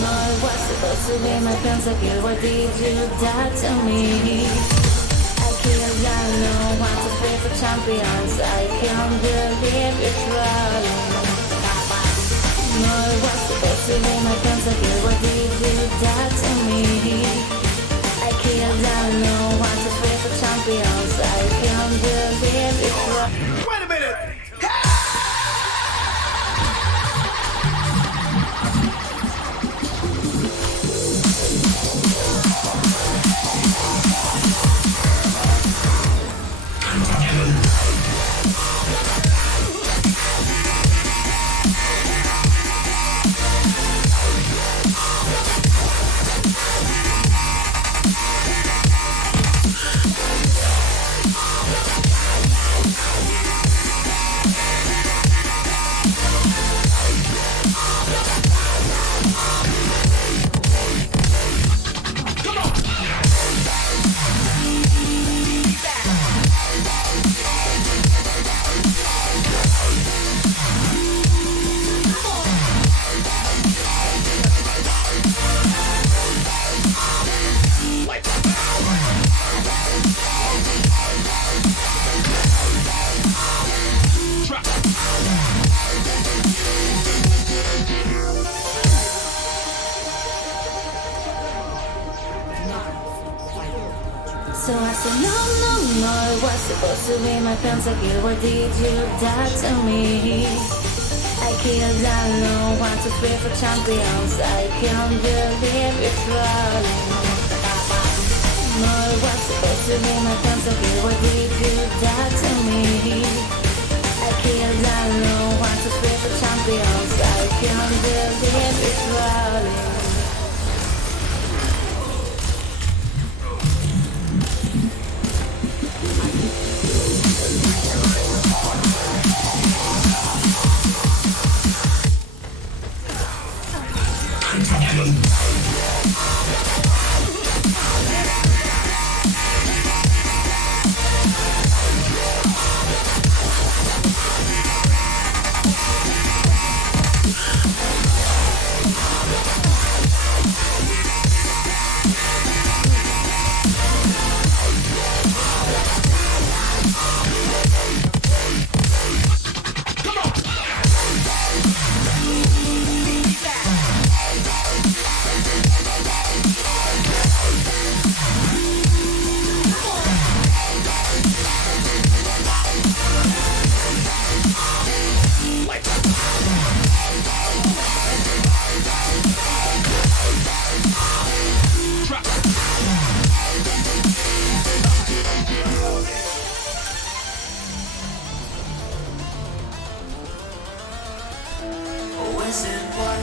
No, it was supposed to be my pentakill. What did you do to me? I killed, I know, want to fight for champions. I can't believe it's rolling. No, it was supposed to be my pentakill. What did you do to me? I killed, I know, want to fight for champions. I can't believe it's rolling. Wait a minute! So I said, no, no, no, it was supposed to be my pentakill. What did you do to me? I killed, I know, want to fight for champions. I can't believe it's rolling. No, it was supposed to be my pentakill. What did you do to me? I killed, I know, want to fight for champions. I can't believe it's rolling. Wizard, what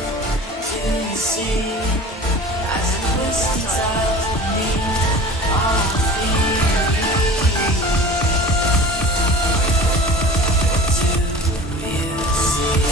do you see as it whispers out of me? All do you see?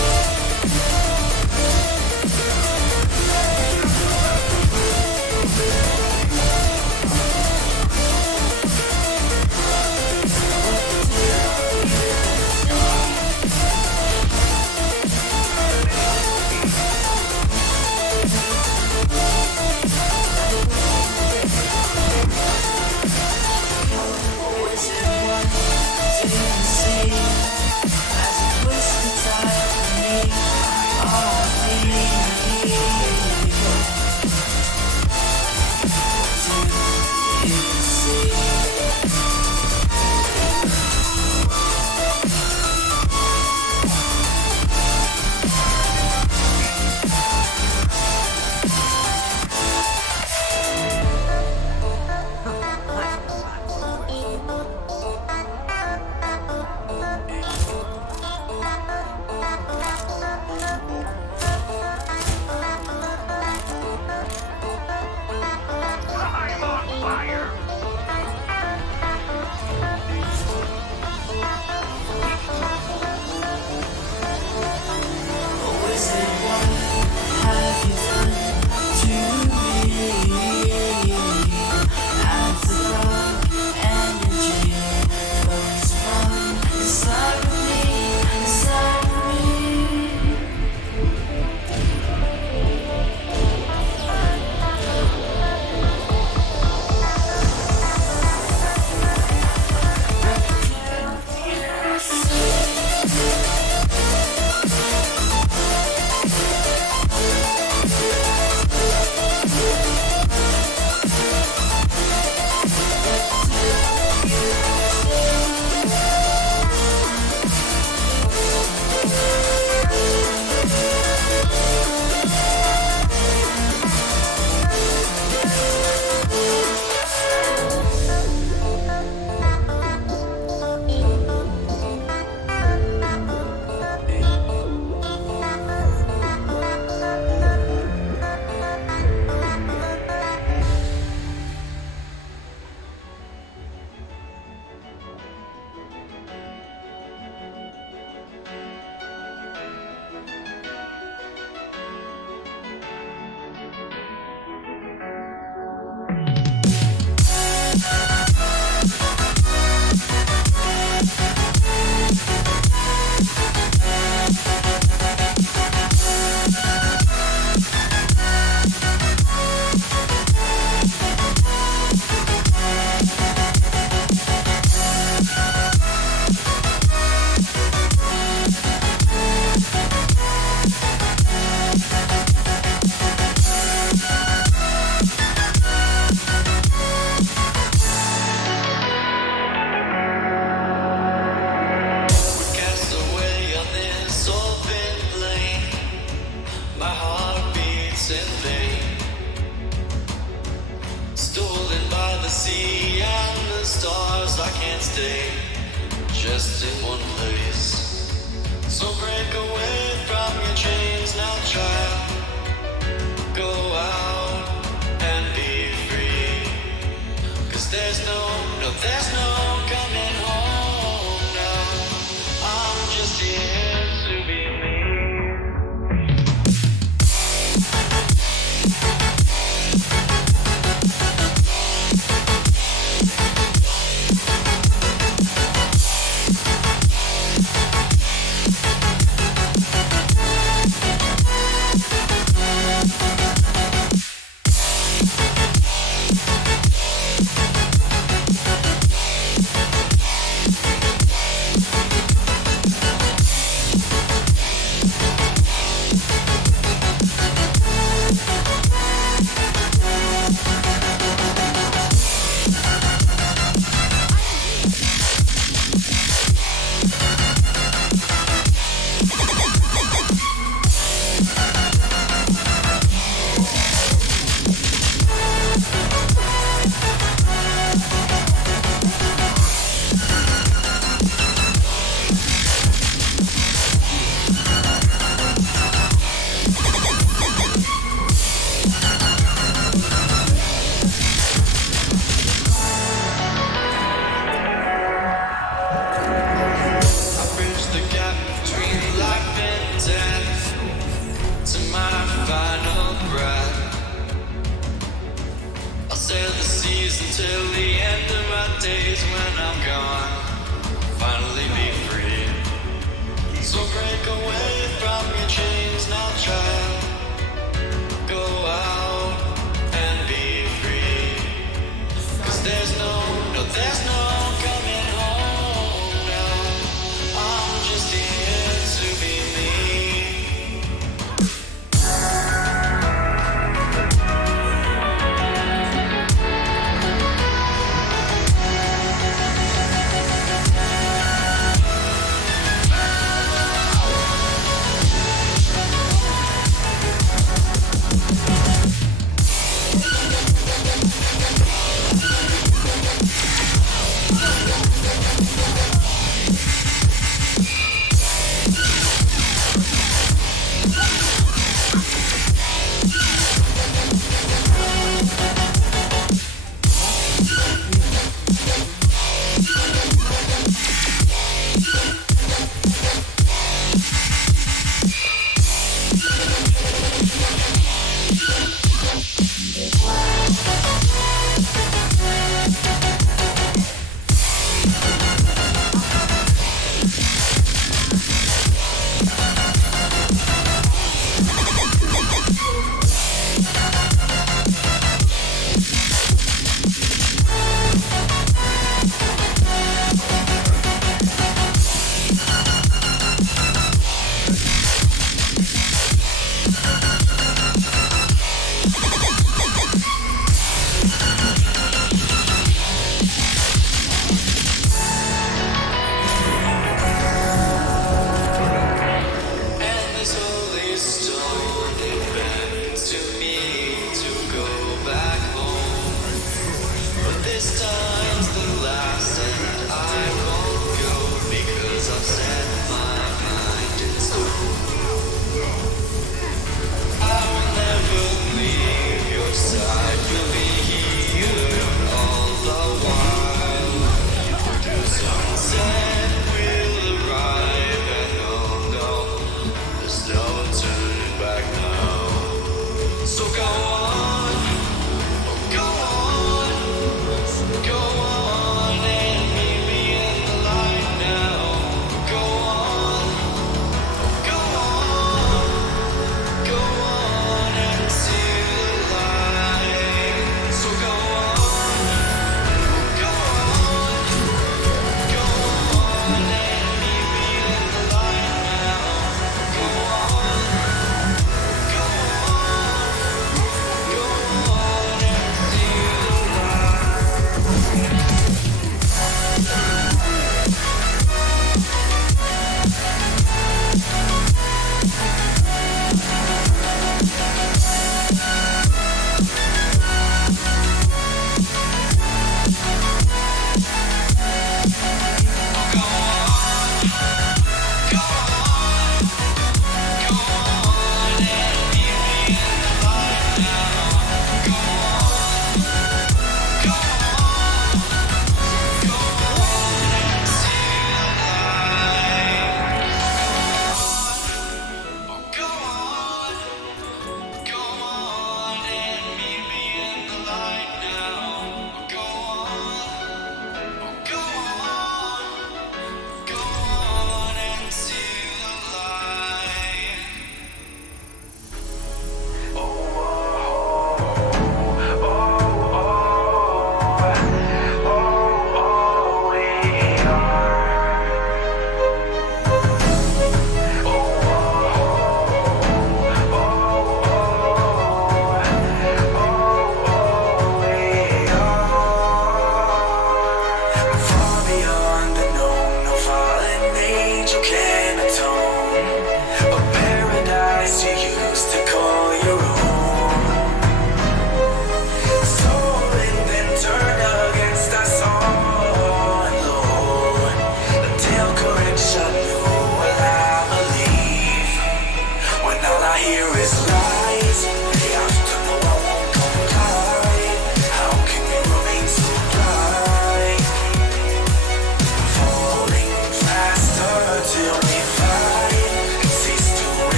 can't stay just in one place. So break away from your chains now, child. Go out and be free. 'Cause there's no coming home now. I'm just here to be me. Till the end of my days when I'm gone, finally be free. So break away from your chains now, child. Go out and be free. 'Cause there's no coming home now. I'm just here to be me.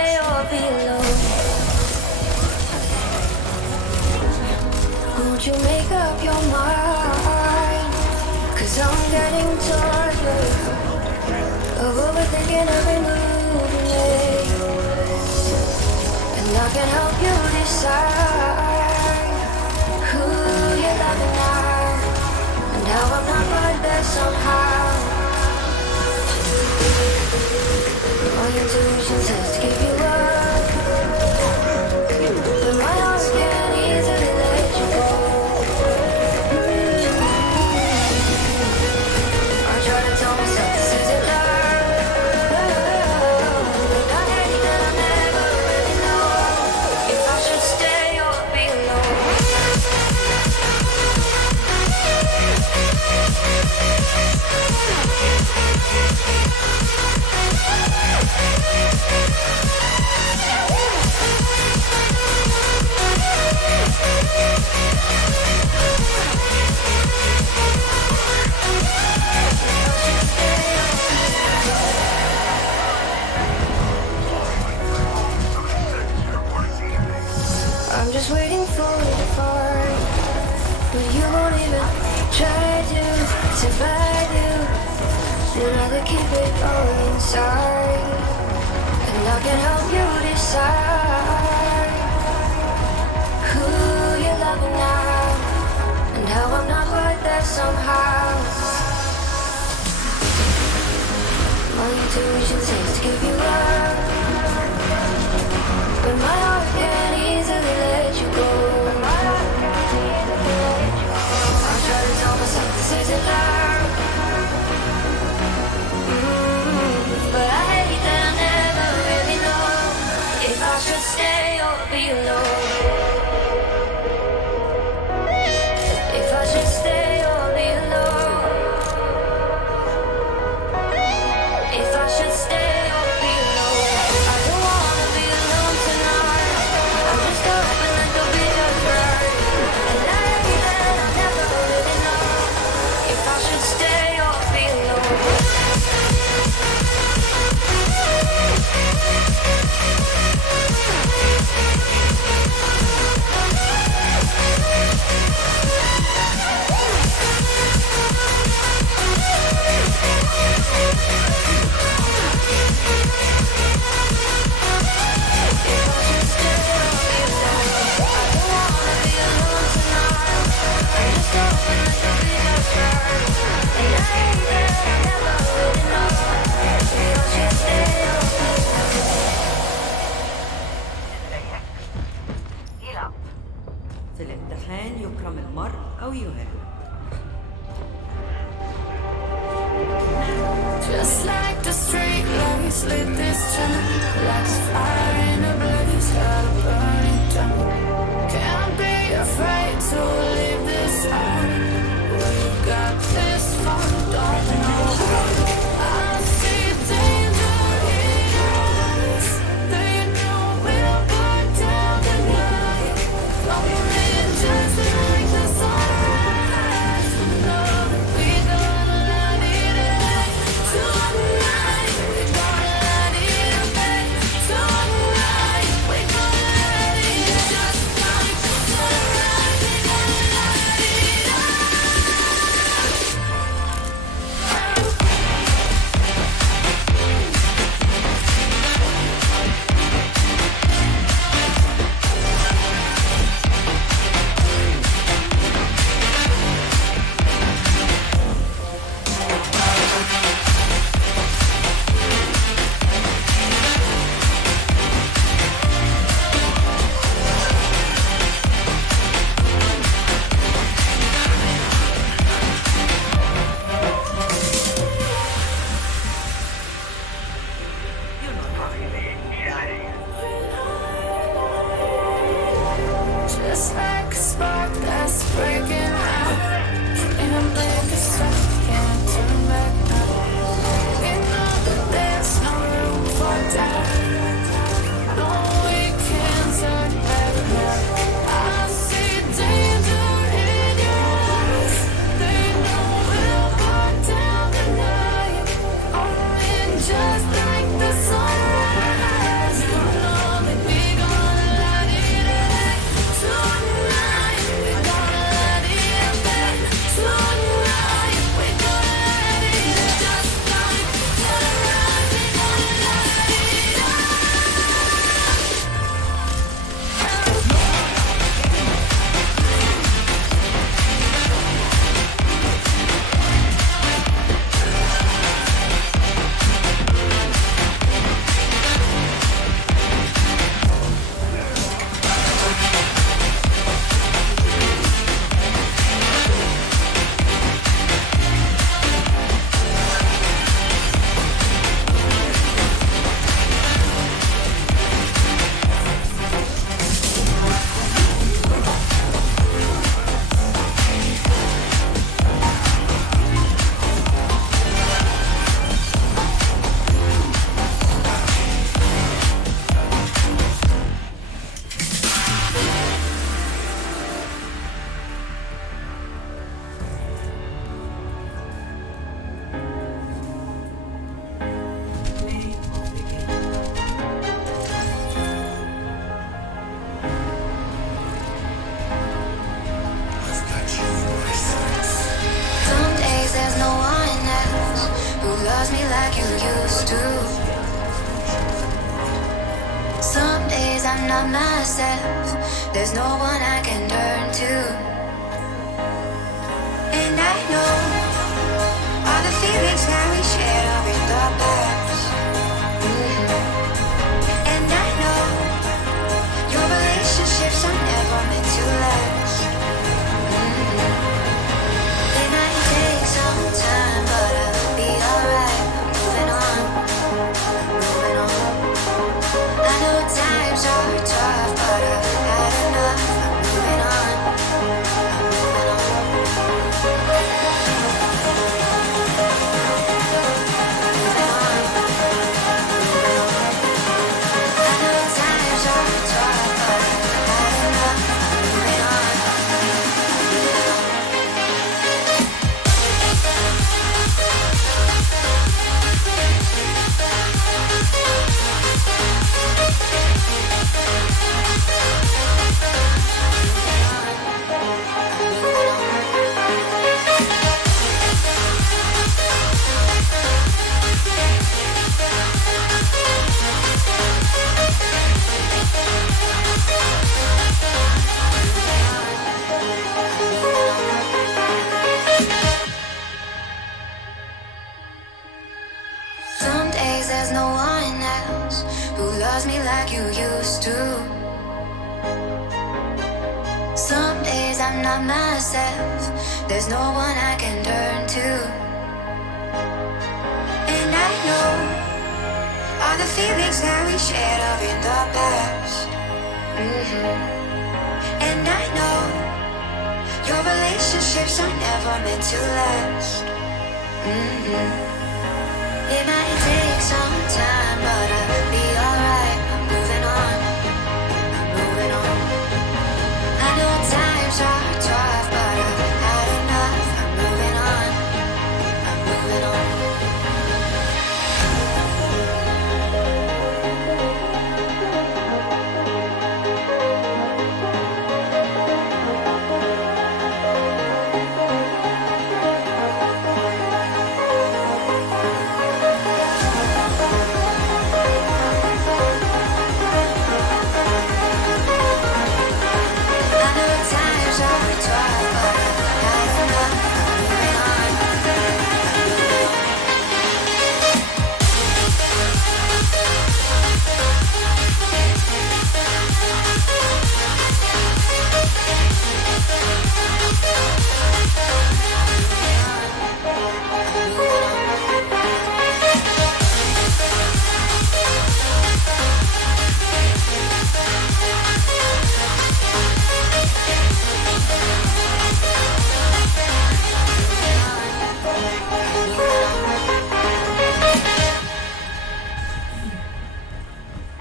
stay or be alone? Won't you make up your mind? Cause I'm getting tired of overthinking every move you make. And I can help you decide who you're loving now. And how I'm not right there somehow. My intuition says to give you up, but my heart can't easily let you go. I try to tell myself this isn't love, but I hate that I never really know if I should stay or be alone. I'm just waiting for it to fall, but you won't even try to survive you. You'd rather keep it all inside, and I can help you decide who you're loving now, and how I'm not quite there somehow. My intuition says to give you up, but my heart can't easily let you go. I try to tell myself this isn't love, but I hate that I never really know if I should stay or be alone. If I should stay or be alone. If I should stay or be alone. I don't wanna be alone tonight. I'm just hoping that you'll be just right. And I hate that I never really know if I should stay or be alone. في الامتحان يكرم المرء أو يهان. Just like the street lights lit this town, like a fire in a blaze, gotta burn it down. Can't be afraid to leave this out. We got this far, don't know how. I see danger in your eyes. They know we'll burn down the night. Coming just like the sunrise. No, we gonna let it end. Tonight, we gonna let it end. I'm not myself. There's no one I can turn to. And I know all the feelings that we shared are in the past. And I know your relationships are never meant to last. It might take some time, but I'll be alright. I'm moving on, moving on. I know times are tough, but I've had enough. I'm moving on, I'm moving on. Some days there's no one else who loves me like you used to. Some days I'm not myself. There's no one I can turn to. And I know all the feelings that we shared are in the past. And I know your relationships are never meant to last. It might take some time, but I'll be alright. I'm moving on, I'm moving on. I know times are tough, but I've had enough. I'm moving on, I'm moving on.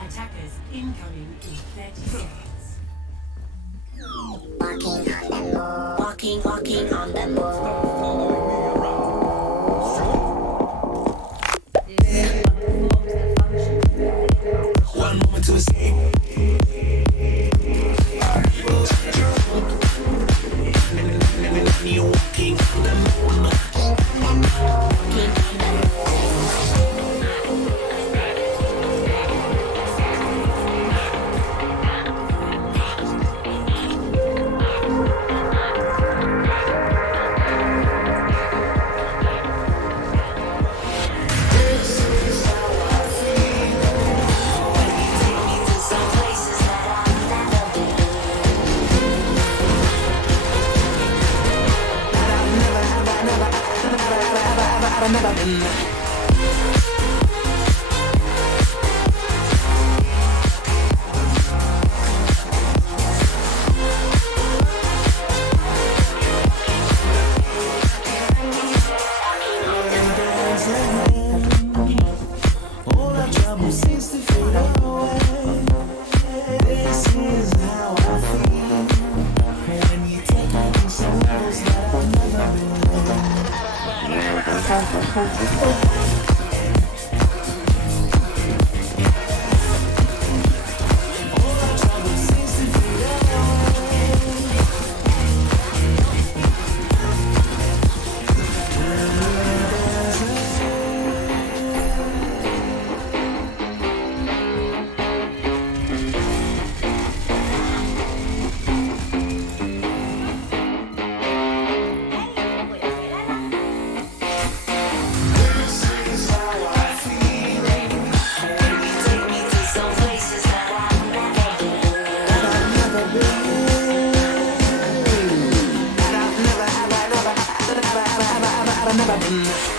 Attackers incoming in 30 seconds. Walking on the moon. One moment to escape. You walking on the moon. I've never been there. All our trouble seems to fade away. This is how I feel when you take me to some levels that I've never been. Something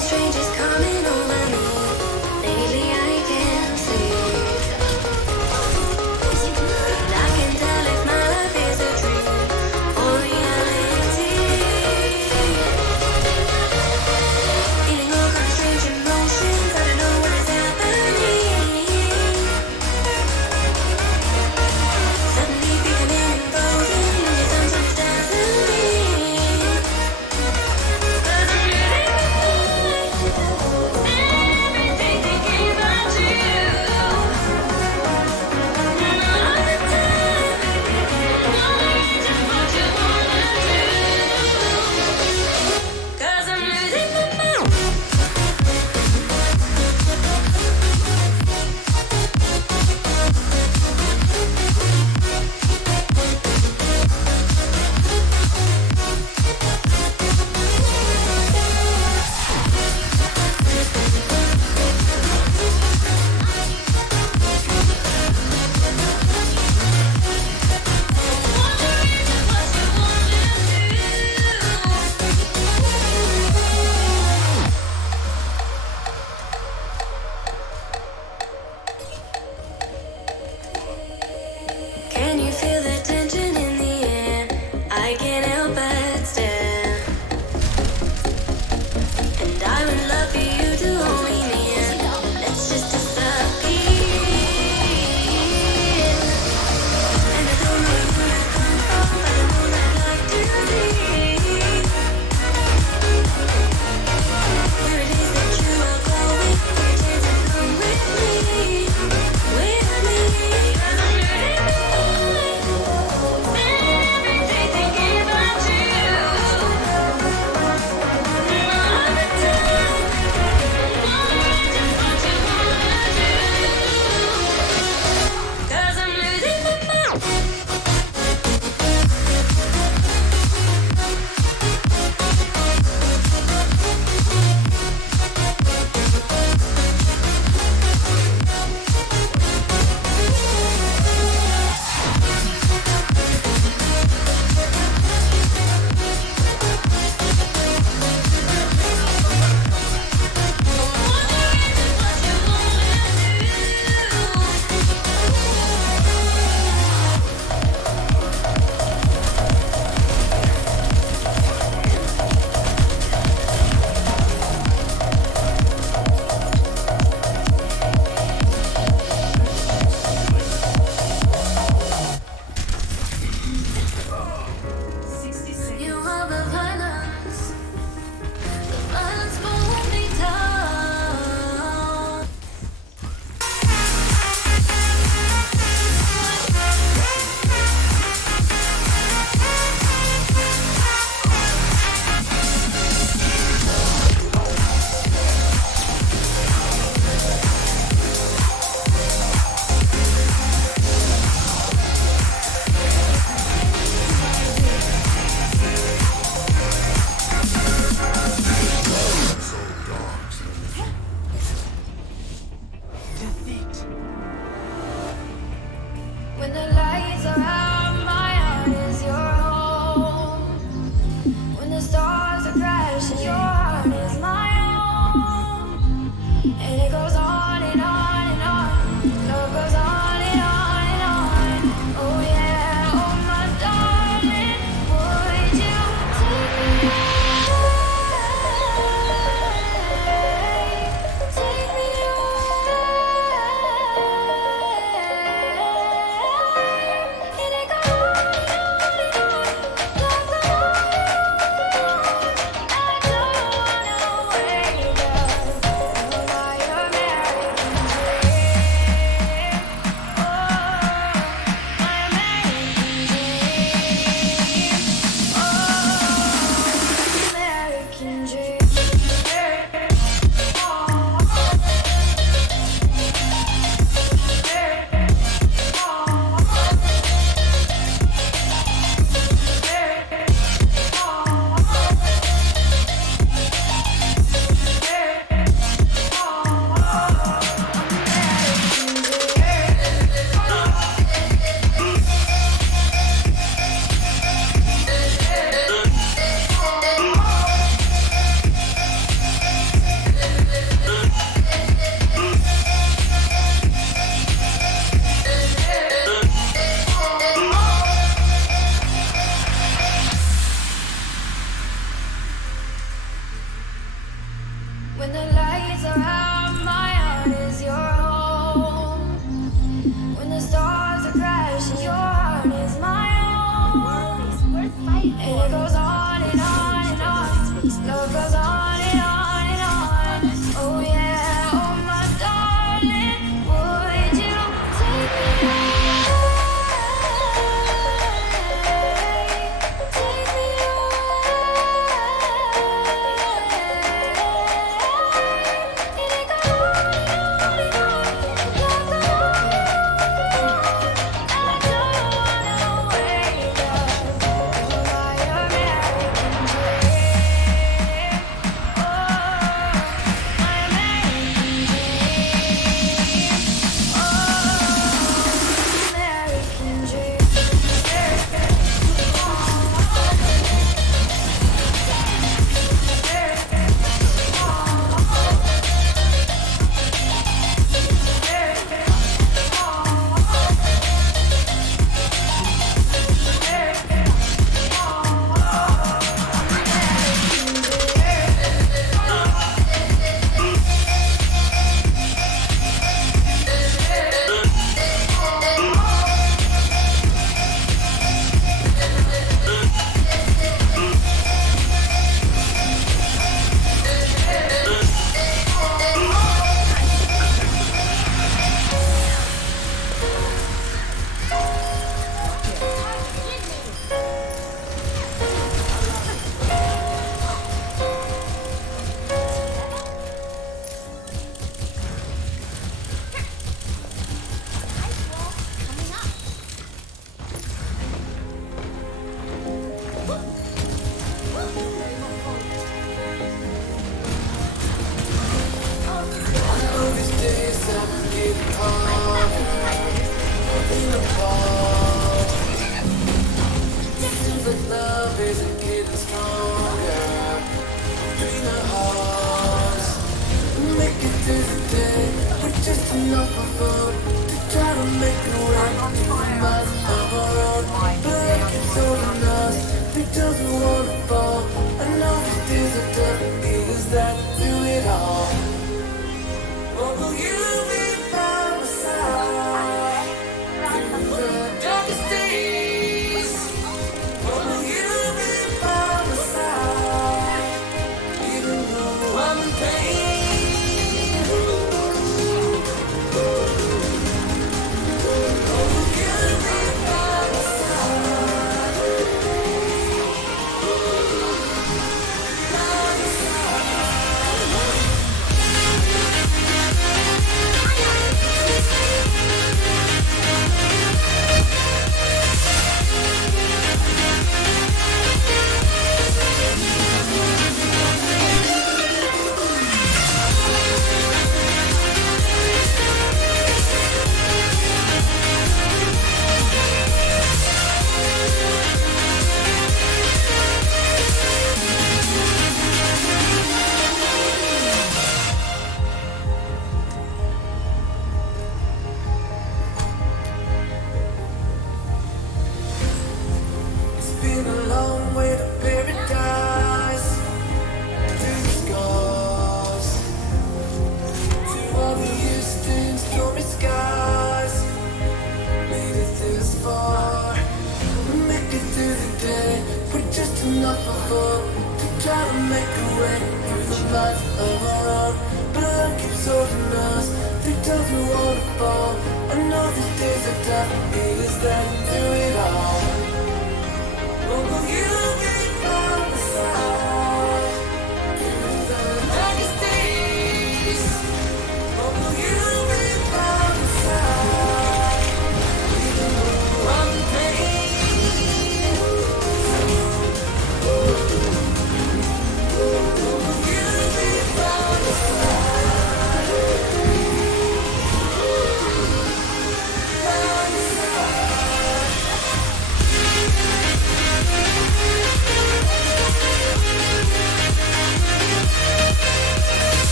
strange is coming over me. Lately I can't sleep. And I can tell if my life is a dream or reality. Feeling all kind of strange emotions. I don't know what is happening. Suddenly becoming frozen. It sometimes dazzling me. Can you feel the tension in the air? I can't help but stare. And I would love for you to hold me near. Let's just disappear. And I don't know where you come from, but I know I'd like to see where it is that you are going. Take a chance and come with me, with me. 'Cause I'm losing my mind. Every day thinking about you. and on and on. Love goes on and on and on. Oh yeah, oh my darling, would you take me away? Take me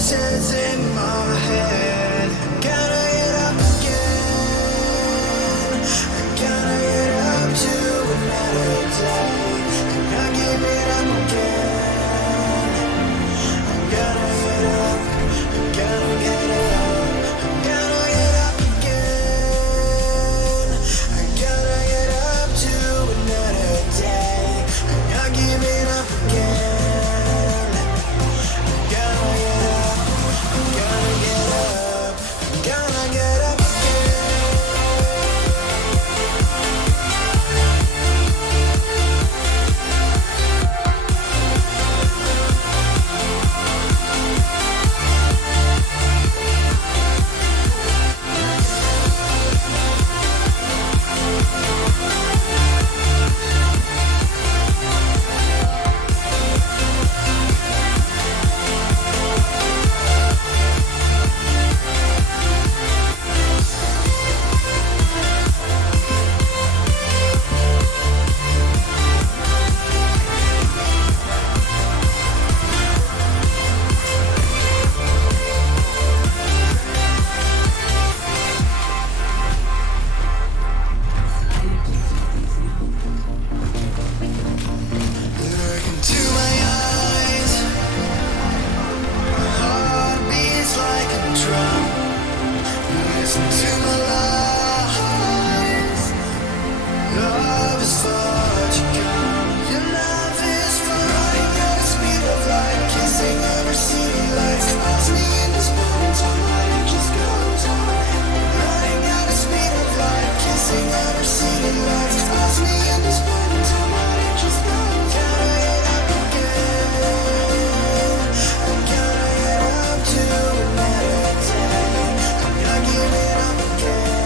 voices in my head. Gotta get up again. Gotta get up to another day. And I give it up again. Gotta get up. Gotta get up. Gotta get up again. I gotta get up to another day. And I give it up again. Gotta get up. Gotta get up. Gotta get up again. Look into my eyes. My heart beats like a drum. Listen to my lies. Love is far to come. Your love is flying at the speed of light, kissing every city lights. Cross me in this moment, time light just goes on. Running at the speed of light, kissing every city lights. Cross me in this moment, time light just goes on. Gotta get up again. I gotta get up to another day. I gotta give it up again.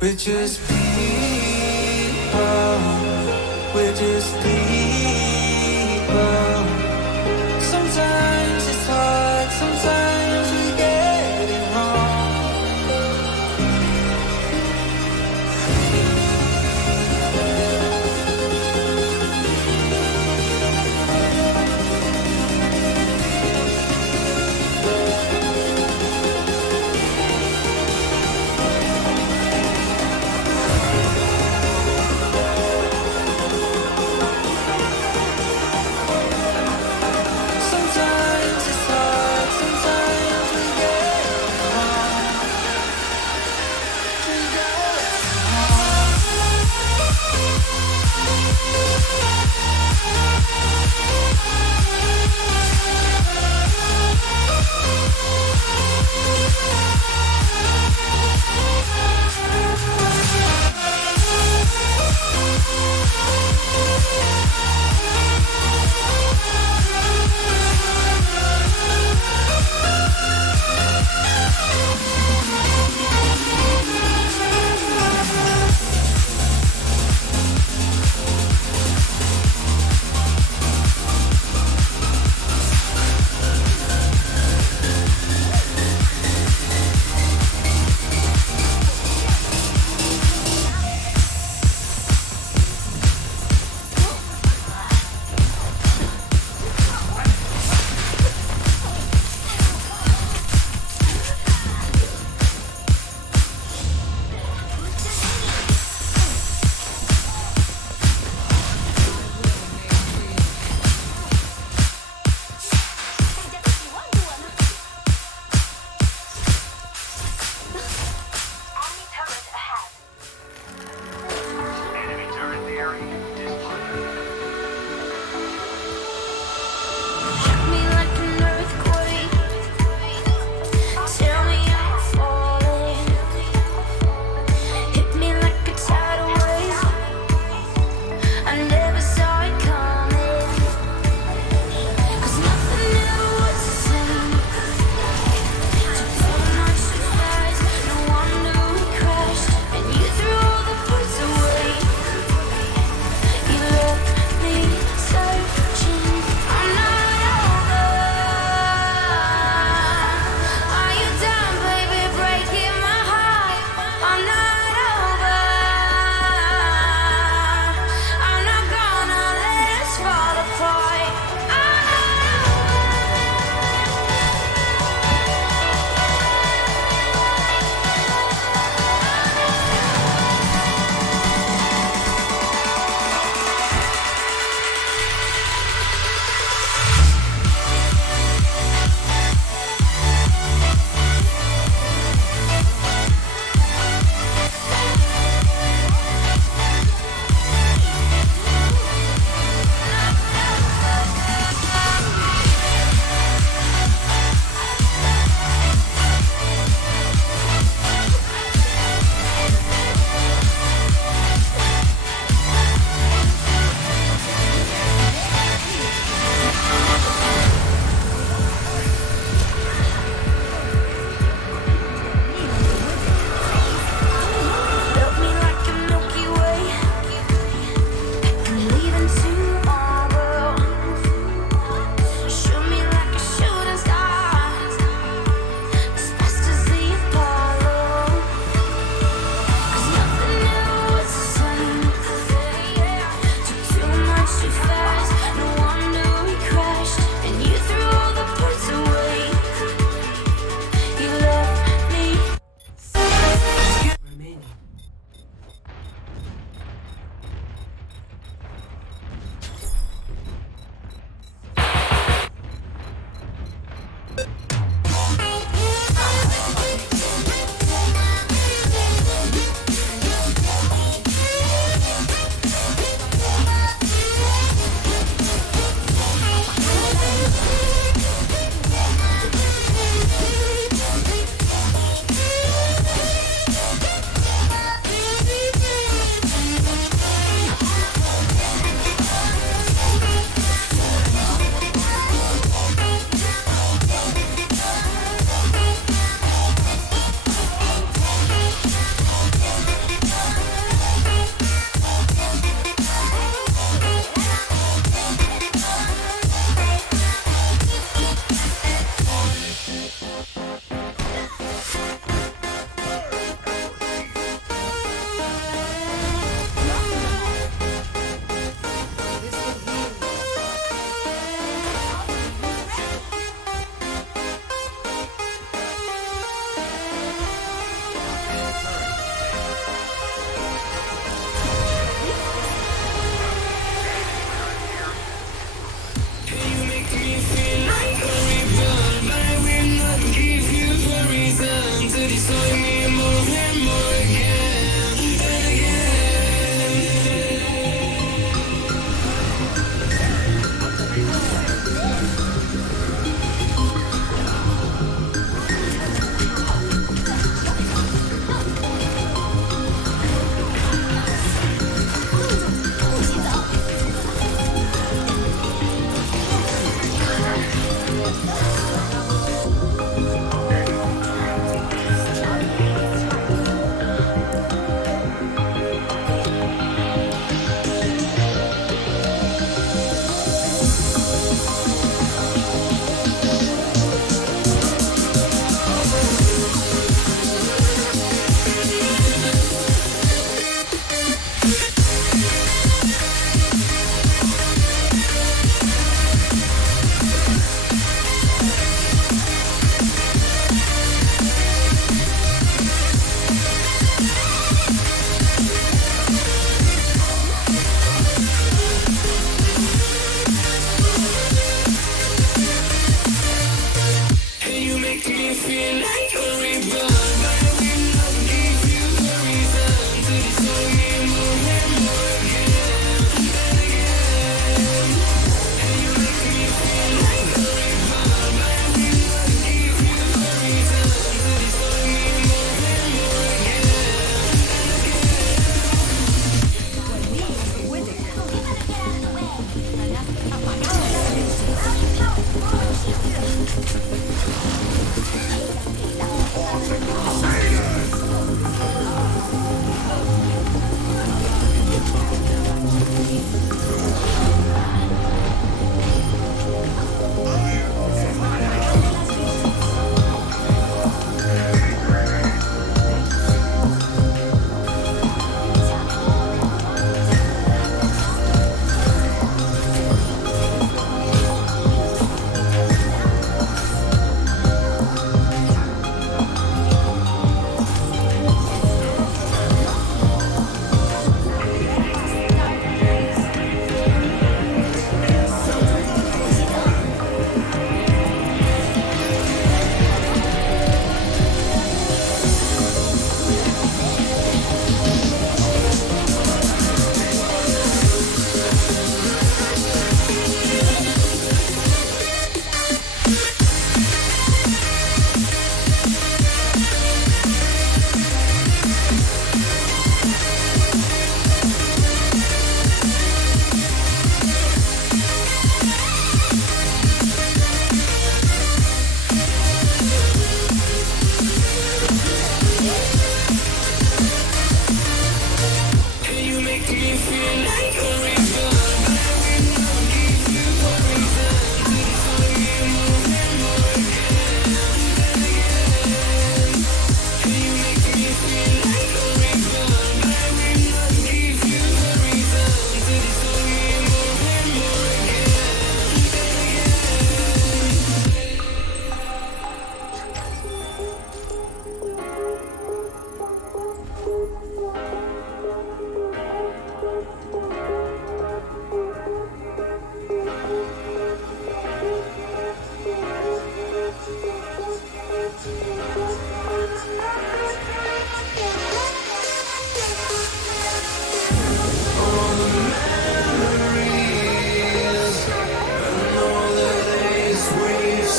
We're just people. We're just people. Sometimes it's hard, sometimes we get it wrong.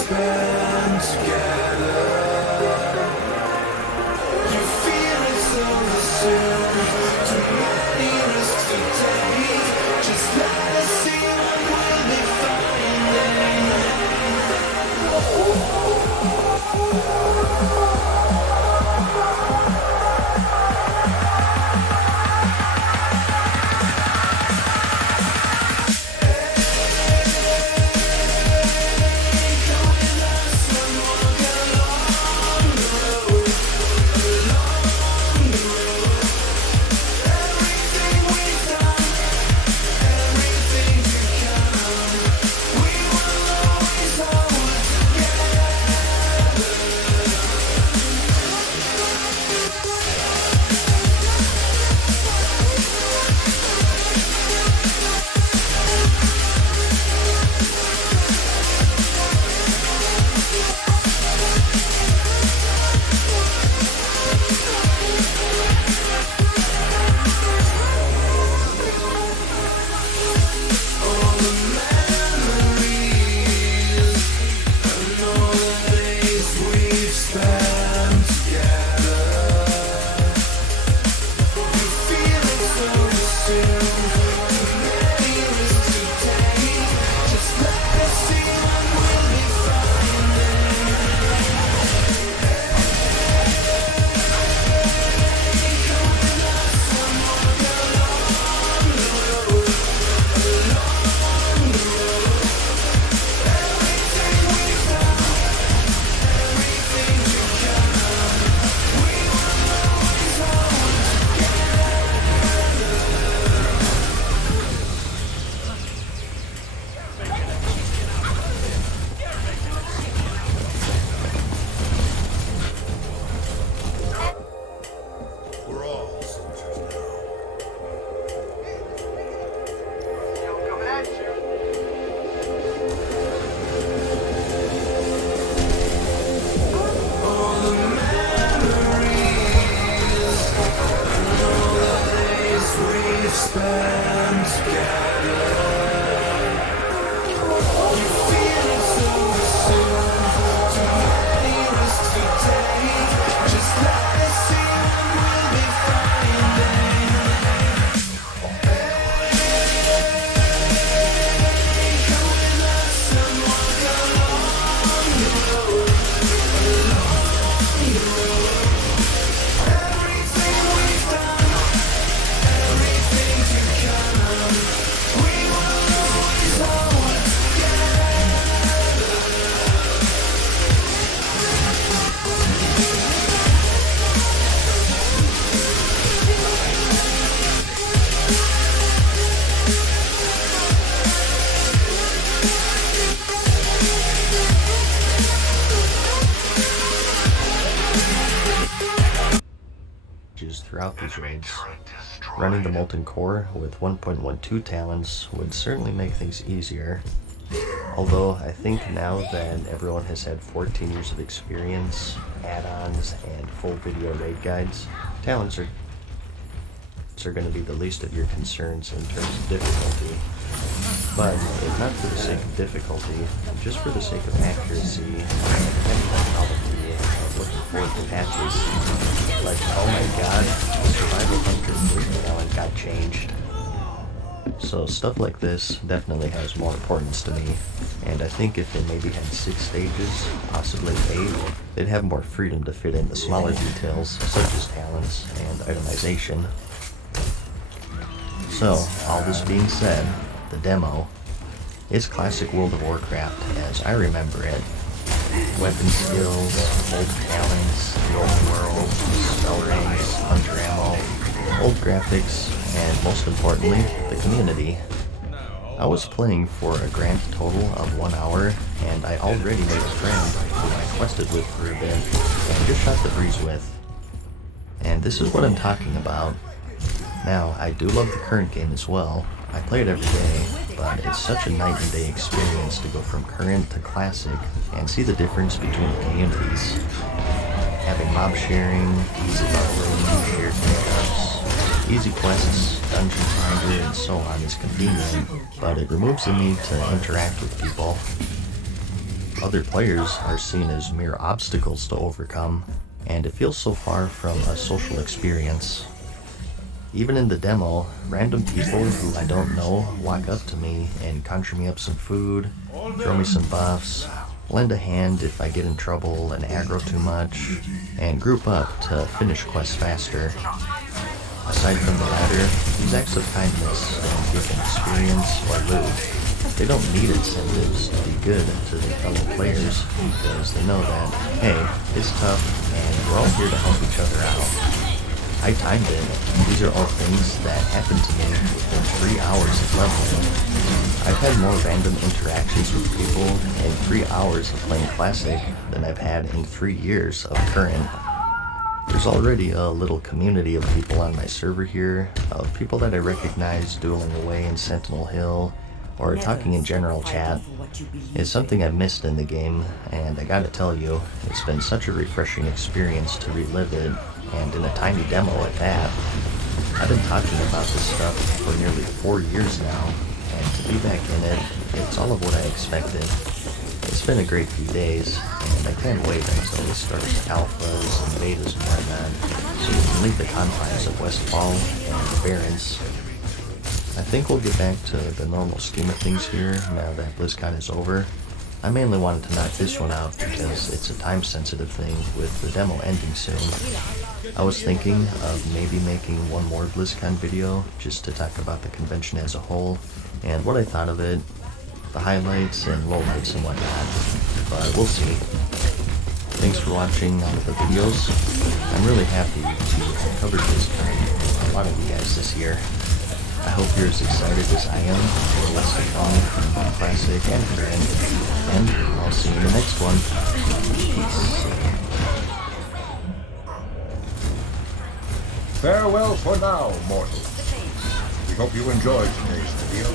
spend together. You feel it's over soon. Too many risks to take. Just let us see what we'll be finding. Throughout these raids. Running the Molten Core with 1.12 talents would certainly make things easier, although I think now that everyone has had 14 years of experience, add-ons, and full video raid guides, talents are going to be the least of your concerns in terms of difficulty. But if not for the sake of difficulty, just for the sake of accuracy, depending on how looking forward to patches, like, oh my god, the Survival Hunter talent got changed. So stuff like this definitely has more importance to me, and I think if they maybe had 6 stages, possibly 8, they'd have more freedom to fit in the smaller details, such as talents and itemization. So, all this being said, the demo is classic World of Warcraft as I remember it. Weapon skills, old talents, the old world, spell ranks, hunter ammo, old graphics, and most importantly, the community. I was playing for a grand total of 1 hour, and I already made a friend who I quested with for a bit, and just shot the breeze with. And this is what I'm talking about. Now, I do love the current game as well. I play it every day, but it's such a night and day experience to go from current to classic and see the difference between the communities. Having mob sharing, easy leveling, shared pickups, easy quests, dungeon finder, and so on is convenient, but it removes the need to interact with people. Other players are seen as mere obstacles to overcome, and it feels so far from a social experience. Even in the demo, random people who I don't know walk up to me and conjure me up some food, throw me some buffs, lend a hand if I get in trouble and aggro too much, and group up to finish quests faster. Aside from the latter, these acts of kindness don't give an experience or loot. They don't need incentives to be good to their fellow players because they know that, hey, it's tough and we're all here to help each other out. I timed it. These are all things that happened to me within 3 hours of leveling. I've had more random interactions with people in 3 hours of playing Classic than I've had in 3 years of Current. There's already a little community of people on my server here, of people that I recognize dueling away in Sentinel Hill, or talking in general chat. It's something I've missed in the game, and I gotta tell you, it's been such a refreshing experience to relive it, and in a tiny demo at that. I've been talking about this stuff for nearly 4 years now, and to be back in it, it's all of what I expected. It's been a great few days, and I can't wait until we start alphas and betas and whatnot, so we can leave the confines of Westfall and the Barrens. I think we'll get back to the normal scheme of things here now that BlizzCon is over. I mainly wanted to knock this one out because it's a time-sensitive thing with the demo ending soon. I was thinking of maybe making one more BlizzCon video just to talk about the convention as a whole and what I thought of it, the highlights and lowlights and whatnot, but we'll see. Thanks for watching all of the videos. I'm really happy to have covered BlizzCon for a lot of you guys this year. I hope you're as excited as I am for Let's Have Fun from Classic and Current, and I'll see you in the next one. Peace. Farewell for now, mortals. We hope you enjoyed today's video.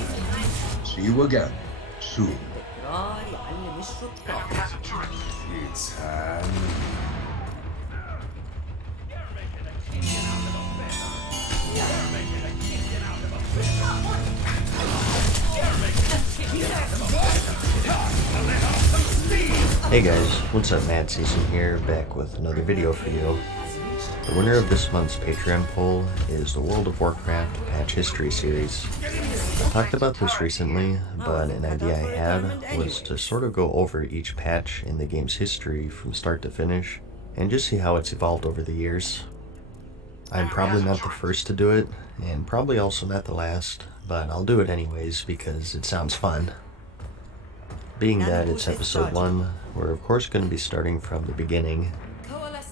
See you again soon. يعلم الشطار. Hey guys, what's up? Mad Season here, back with another video for you. The winner of this month's Patreon poll is the World of Warcraft Patch History series. I talked about this recently, but an idea I had was to sort of go over each patch in the game's history from start to finish, and just see how it's evolved over the years. I'm probably not the first to do it, and probably also not the last, but I'll do it anyways because it sounds fun. Being that it's episode 1, we're of course going to be starting from the beginning.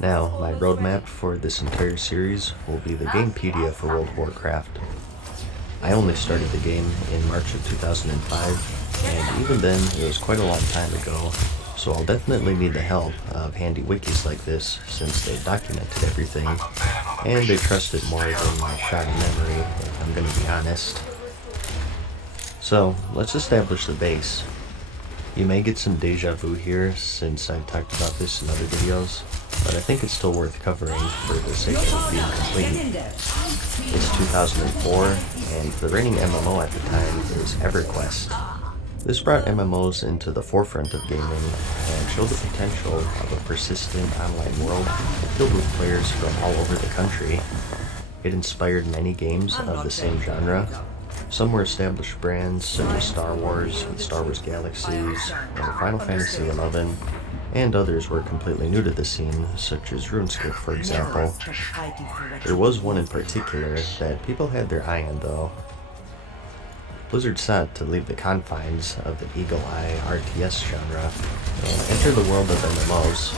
Now, my roadmap for this entire series will be the Gamepedia for World of Warcraft. I only started the game in March of 2005, and even then it was quite a long time ago, so I'll definitely need the help of handy wikis like this since they've documented everything, and they trust it more than my shoddy memory, if I'm going to be honest. So, let's establish the base. You may get some deja vu here since I've talked about this in other videos, but I think it's still worth covering for the sake of being complete. It's 2004, and the reigning MMO at the time is EverQuest. This brought MMOs into the forefront of gaming and showed the potential of a persistent online world filled with players from all over the country. It inspired many games of the same genre. Some were established brands such as Star Wars with Star Wars Galaxies or Final Fantasy XI, and others were completely new to the scene, such as RuneScape for example. There was one in particular that people had their eye on though. Blizzard sought to leave the confines of the Eagle Eye RTS genre and enter the world of MMOs.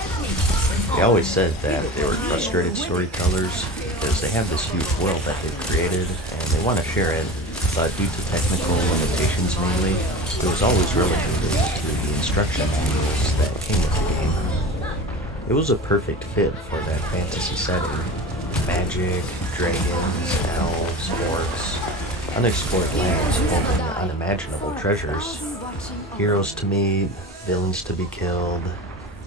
They always said that they were frustrated storytellers because they have this huge world that they've created and they want to share it, but due to technical limitations mainly, it was always relegated to the instruction manuals that came with the game. It was a perfect fit for that fantasy setting. Magic, dragons, elves, orcs, unexplored lands holding unimaginable treasures, heroes to meet, villains to be killed,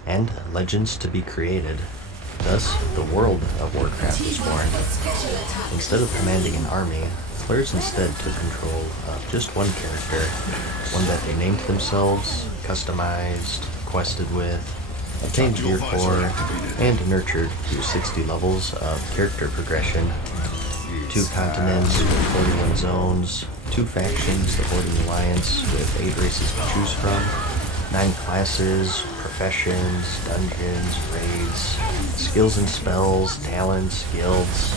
and legends to be created. Thus, the world of Warcraft was born. Instead of commanding an army, players instead took control of just one character, one that they named themselves, customized, quested with, obtained gear for, and nurtured through 60 levels of character progression. 2 continents with 41 zones, 2 factions, the Horde and Alliance, with 8 races to choose from, 9 classes, professions, dungeons, raids, skills and spells, talents, guilds.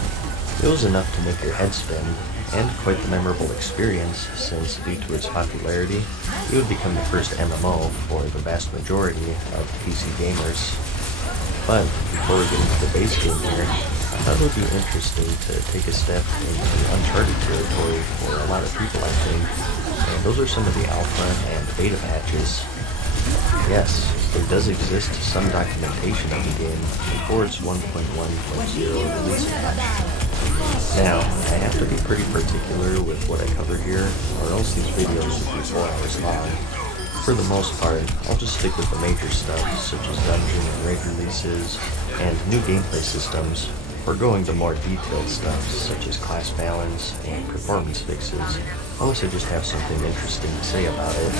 It was enough to make your head spin, and quite the memorable experience, since due to its popularity, it would become the first MMO for the vast majority of PC gamers. But before we get into the base game here, I thought it would be interesting to take a step into uncharted territory for a lot of people, I think, and those are some of the alpha and beta patches. Yes, there does exist some documentation of the game before its 1.1.0 release patch. Now, I have to be pretty particular with what I cover here, or else these videos will be 4 hours long. For the most part, I'll just stick with the major stuff, such as dungeon and raid releases, and new gameplay systems, or going to more detailed stuff, such as class balance and performance fixes, unless I just have something interesting to say about it.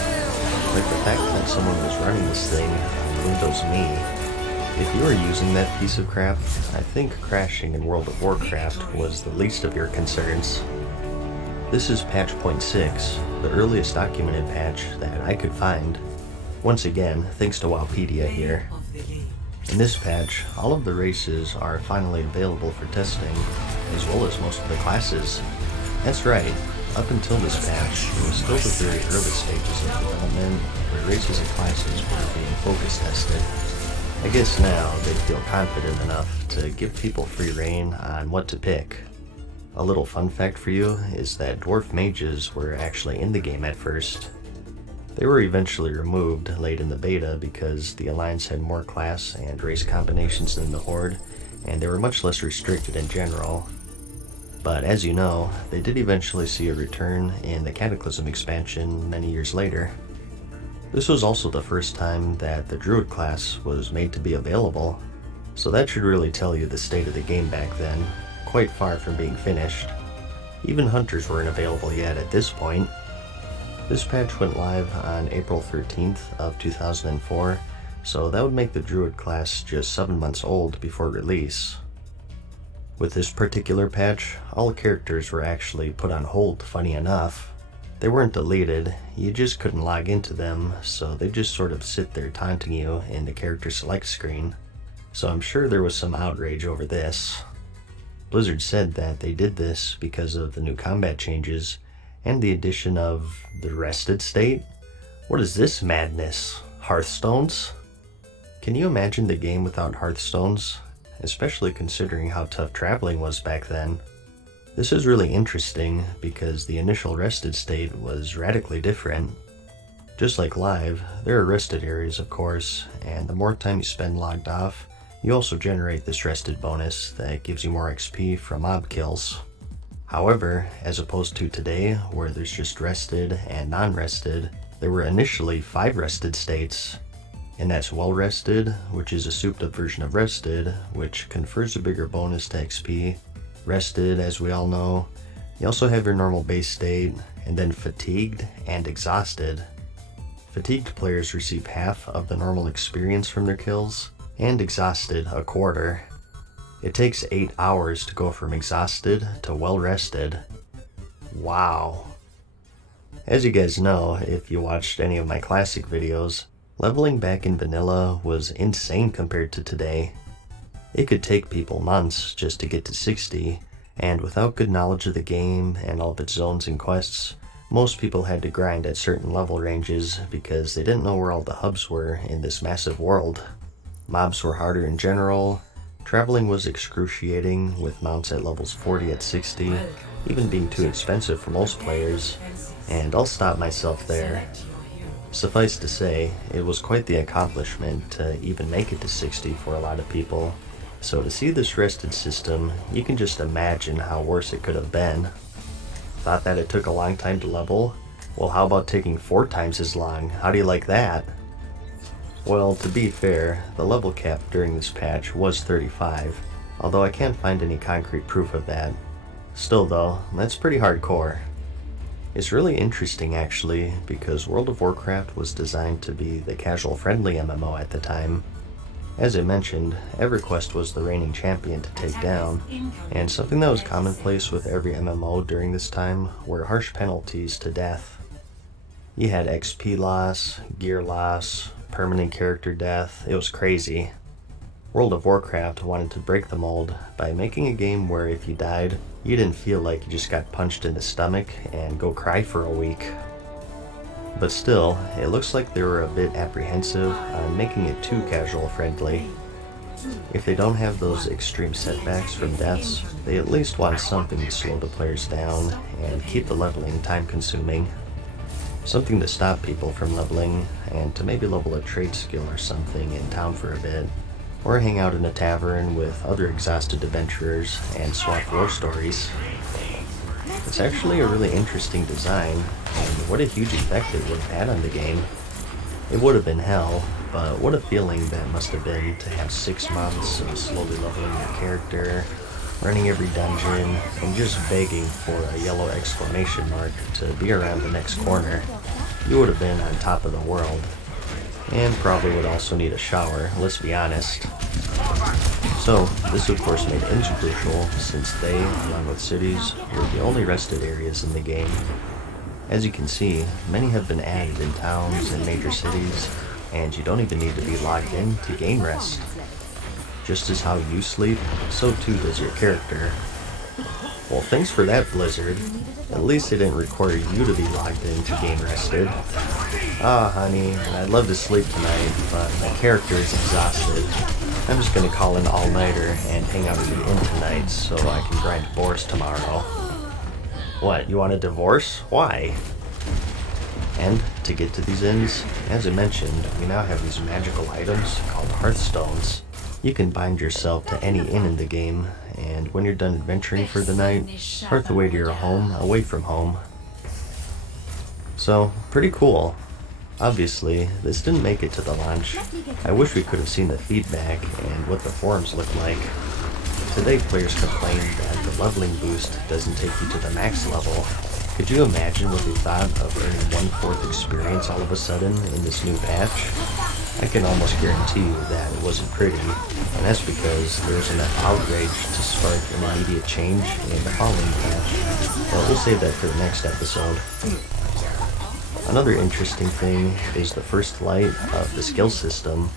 Like the fact that someone was running this thing on Windows Me. If you were using that piece of crap, I think crashing in World of Warcraft was the least of your concerns. This is patch 0.6, the earliest documented patch that I could find. Once again, thanks to Wowpedia here. In this patch, all of the races are finally available for testing, as well as most of the classes. That's right, up until this patch, it was still the very early stages of development, where races and classes were being focus tested. I guess now they feel confident enough to give people free reign on what to pick. A little fun fact for you is that dwarf mages were actually in the game at first. They were eventually removed late in the beta because the Alliance had more class and race combinations than the Horde, and they were much less restricted in general. But as you know, they did eventually see a return in the Cataclysm expansion many years later. This was also the first time that the Druid class was made to be available, so that should really tell you the state of the game back then, quite far from being finished. Even hunters weren't available yet at this point. This patch went live on April 13th of 2004, so that would make the Druid class just 7 months old before release. With this particular patch, all characters were actually put on hold, funny enough. They weren't deleted, you just couldn't log into them, so they just sort of sit there taunting you in the character select screen. So I'm sure there was some outrage over this. Blizzard said that they did this because of the new combat changes and the addition of the rested state. What is this madness? Hearthstones? Can you imagine the game without Hearthstones? Especially considering how tough traveling was back then. This is really interesting because the initial rested state was radically different. Just like live, there are rested areas of course, and the more time you spend logged off, you also generate this rested bonus that gives you more XP from mob kills. However, as opposed to today, where there's just rested and non-rested, there were initially 5 rested states. And that's well rested, which is a souped up version of rested, which confers a bigger bonus to XP. Rested, as we all know. You also have your normal base state, and then fatigued and exhausted. Fatigued players receive half of the normal experience from their kills, and exhausted a quarter. It takes 8 hours to go from exhausted to well rested. Wow. As you guys know, if you watched any of my classic videos, leveling back in vanilla was insane compared to today. It could take people months just to get to 60, and without good knowledge of the game and all of its zones and quests, most people had to grind at certain level ranges because they didn't know where all the hubs were in this massive world. Mobs were harder in general, traveling was excruciating with mounts at levels 40 at 60, even being too expensive for most players, and I'll stop myself there. Suffice to say, it was quite the accomplishment to even make it to 60 for a lot of people. So to see this rested system, you can just imagine how worse it could have been. Thought that it took a long time to level? Well, how about taking 4 times as long? How do you like that? Well, to be fair, the level cap during this patch was 35, although I can't find any concrete proof of that. Still though, that's pretty hardcore. It's really interesting actually, because World of Warcraft was designed to be the casual-friendly MMO at the time. As I mentioned, EverQuest was the reigning champion to take down, and something that was commonplace with every MMO during this time were harsh penalties to death. You had XP loss, gear loss, permanent character death. It was crazy. World of Warcraft wanted to break the mold by making a game where if you died, you didn't feel like you just got punched in the stomach and go cry for a week. But still, it looks like they were a bit apprehensive on making it too casual friendly. If they don't have those extreme setbacks from deaths, they at least want something to slow the players down and keep the leveling time consuming. Something to stop people from leveling, and to maybe level a trade skill or something in town for a bit, or hang out in a tavern with other exhausted adventurers and swap war stories. It's actually a really interesting design, and what a huge effect it would have had on the game. It would have been hell, but what a feeling that must have been to have 6 months of slowly leveling your character, running every dungeon, and just begging for a yellow exclamation mark to be around the next corner. You would have been on top of the world. And probably would also need a shower, let's be honest. So, this of course made inns crucial, since they, along with cities, were the only rested areas in the game. As you can see, many have been added in towns and major cities, and you don't even need to be logged in to gain rest. Just as how you sleep, so too does your character. Well, thanks for that, Blizzard. At least it didn't require you to be logged in to gain rested. Ah, honey, I'd love to sleep tonight, but my character is exhausted. I'm just gonna call an all-nighter and hang out at the inn tonight so I can grind divorce tomorrow. What, you want a divorce? Why? And to get to these inns, as I mentioned, we now have these magical items called Hearthstones. You can bind yourself to any inn in the game, and when you're done adventuring for the night, hearth away to your home, away from home. So, pretty cool. Obviously, this didn't make it to the launch. I wish we could have seen the feedback and what the forums look like. Today, players complained that the leveling boost doesn't take you to the max level. Could you imagine what they thought of earning 1/4 experience all of a sudden in this new patch? I can almost guarantee you that it wasn't pretty, and that's because there was enough outrage to spark an immediate change in the following patch. But we'll save that for the next episode. Another interesting thing is the first light of the skill system.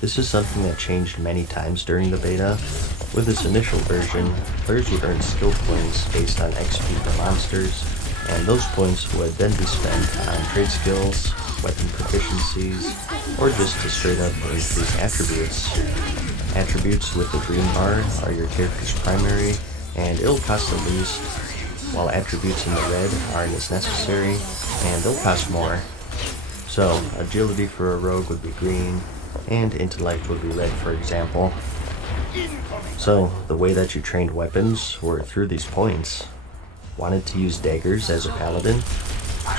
This is something that changed many times during the beta. With this initial version, players would earn skill points based on XP for monsters, and those points would then be spent on trade skills, weapon proficiencies, or just to straight up increase attributes. Attributes with the green bar are your character's primary, and it'll cost the least, while attributes in the red aren't as necessary, and they'll cost more. So, agility for a rogue would be green, and intellect would be red, for example. So, the way that you trained weapons were through these points. Wanted to use daggers as a paladin?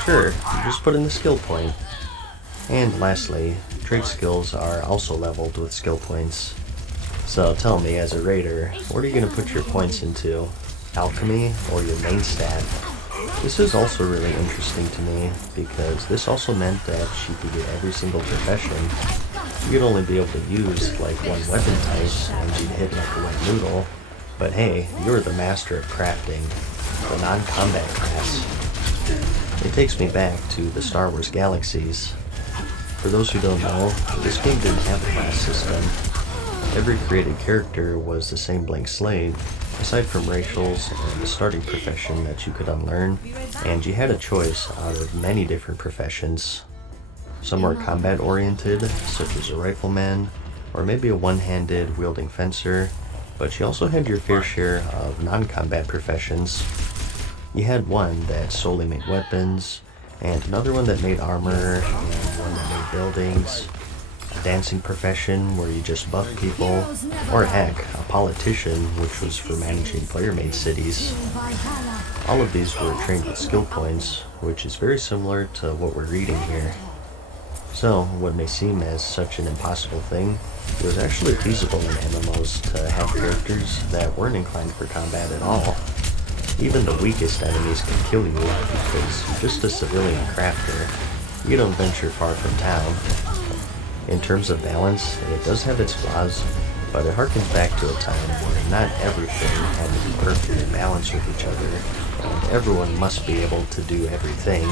Sure, you just put in the skill point. And lastly, trade skills are also leveled with skill points. So tell me, as a raider, what are you going to put your points into? Alchemy or your main stat? This is also really interesting to me, because this also meant that you could get every single profession. You'd only be able to use like one weapon type, and you'd hit like a wet noodle. But hey, you're the master of crafting, the non-combat class. It takes me back to the Star Wars Galaxies. For those who don't know, this game didn't have a class system. Every created character was the same blank slate, aside from racials and the starting profession that you could unlearn, and you had a choice out of many different professions. Some were combat-oriented, such as a rifleman, or maybe a one-handed wielding fencer, but you also had your fair share of non-combat professions. You had one that solely made weapons, and another one that made armor, and one that made buildings, a dancing profession where you just buff people, or heck, a politician, which was for managing player-made cities. All of these were trained with skill points, which is very similar to what we're reading here. So, what may seem as such an impossible thing, it was actually feasible in MMOs to have characters that weren't inclined for combat at all. Even the weakest enemies can kill you because you're just a civilian crafter. You don't venture far from town. In terms of balance, it does have its flaws, but it harkens back to a time where not everything had to be perfectly balanced with each other, and everyone must be able to do everything.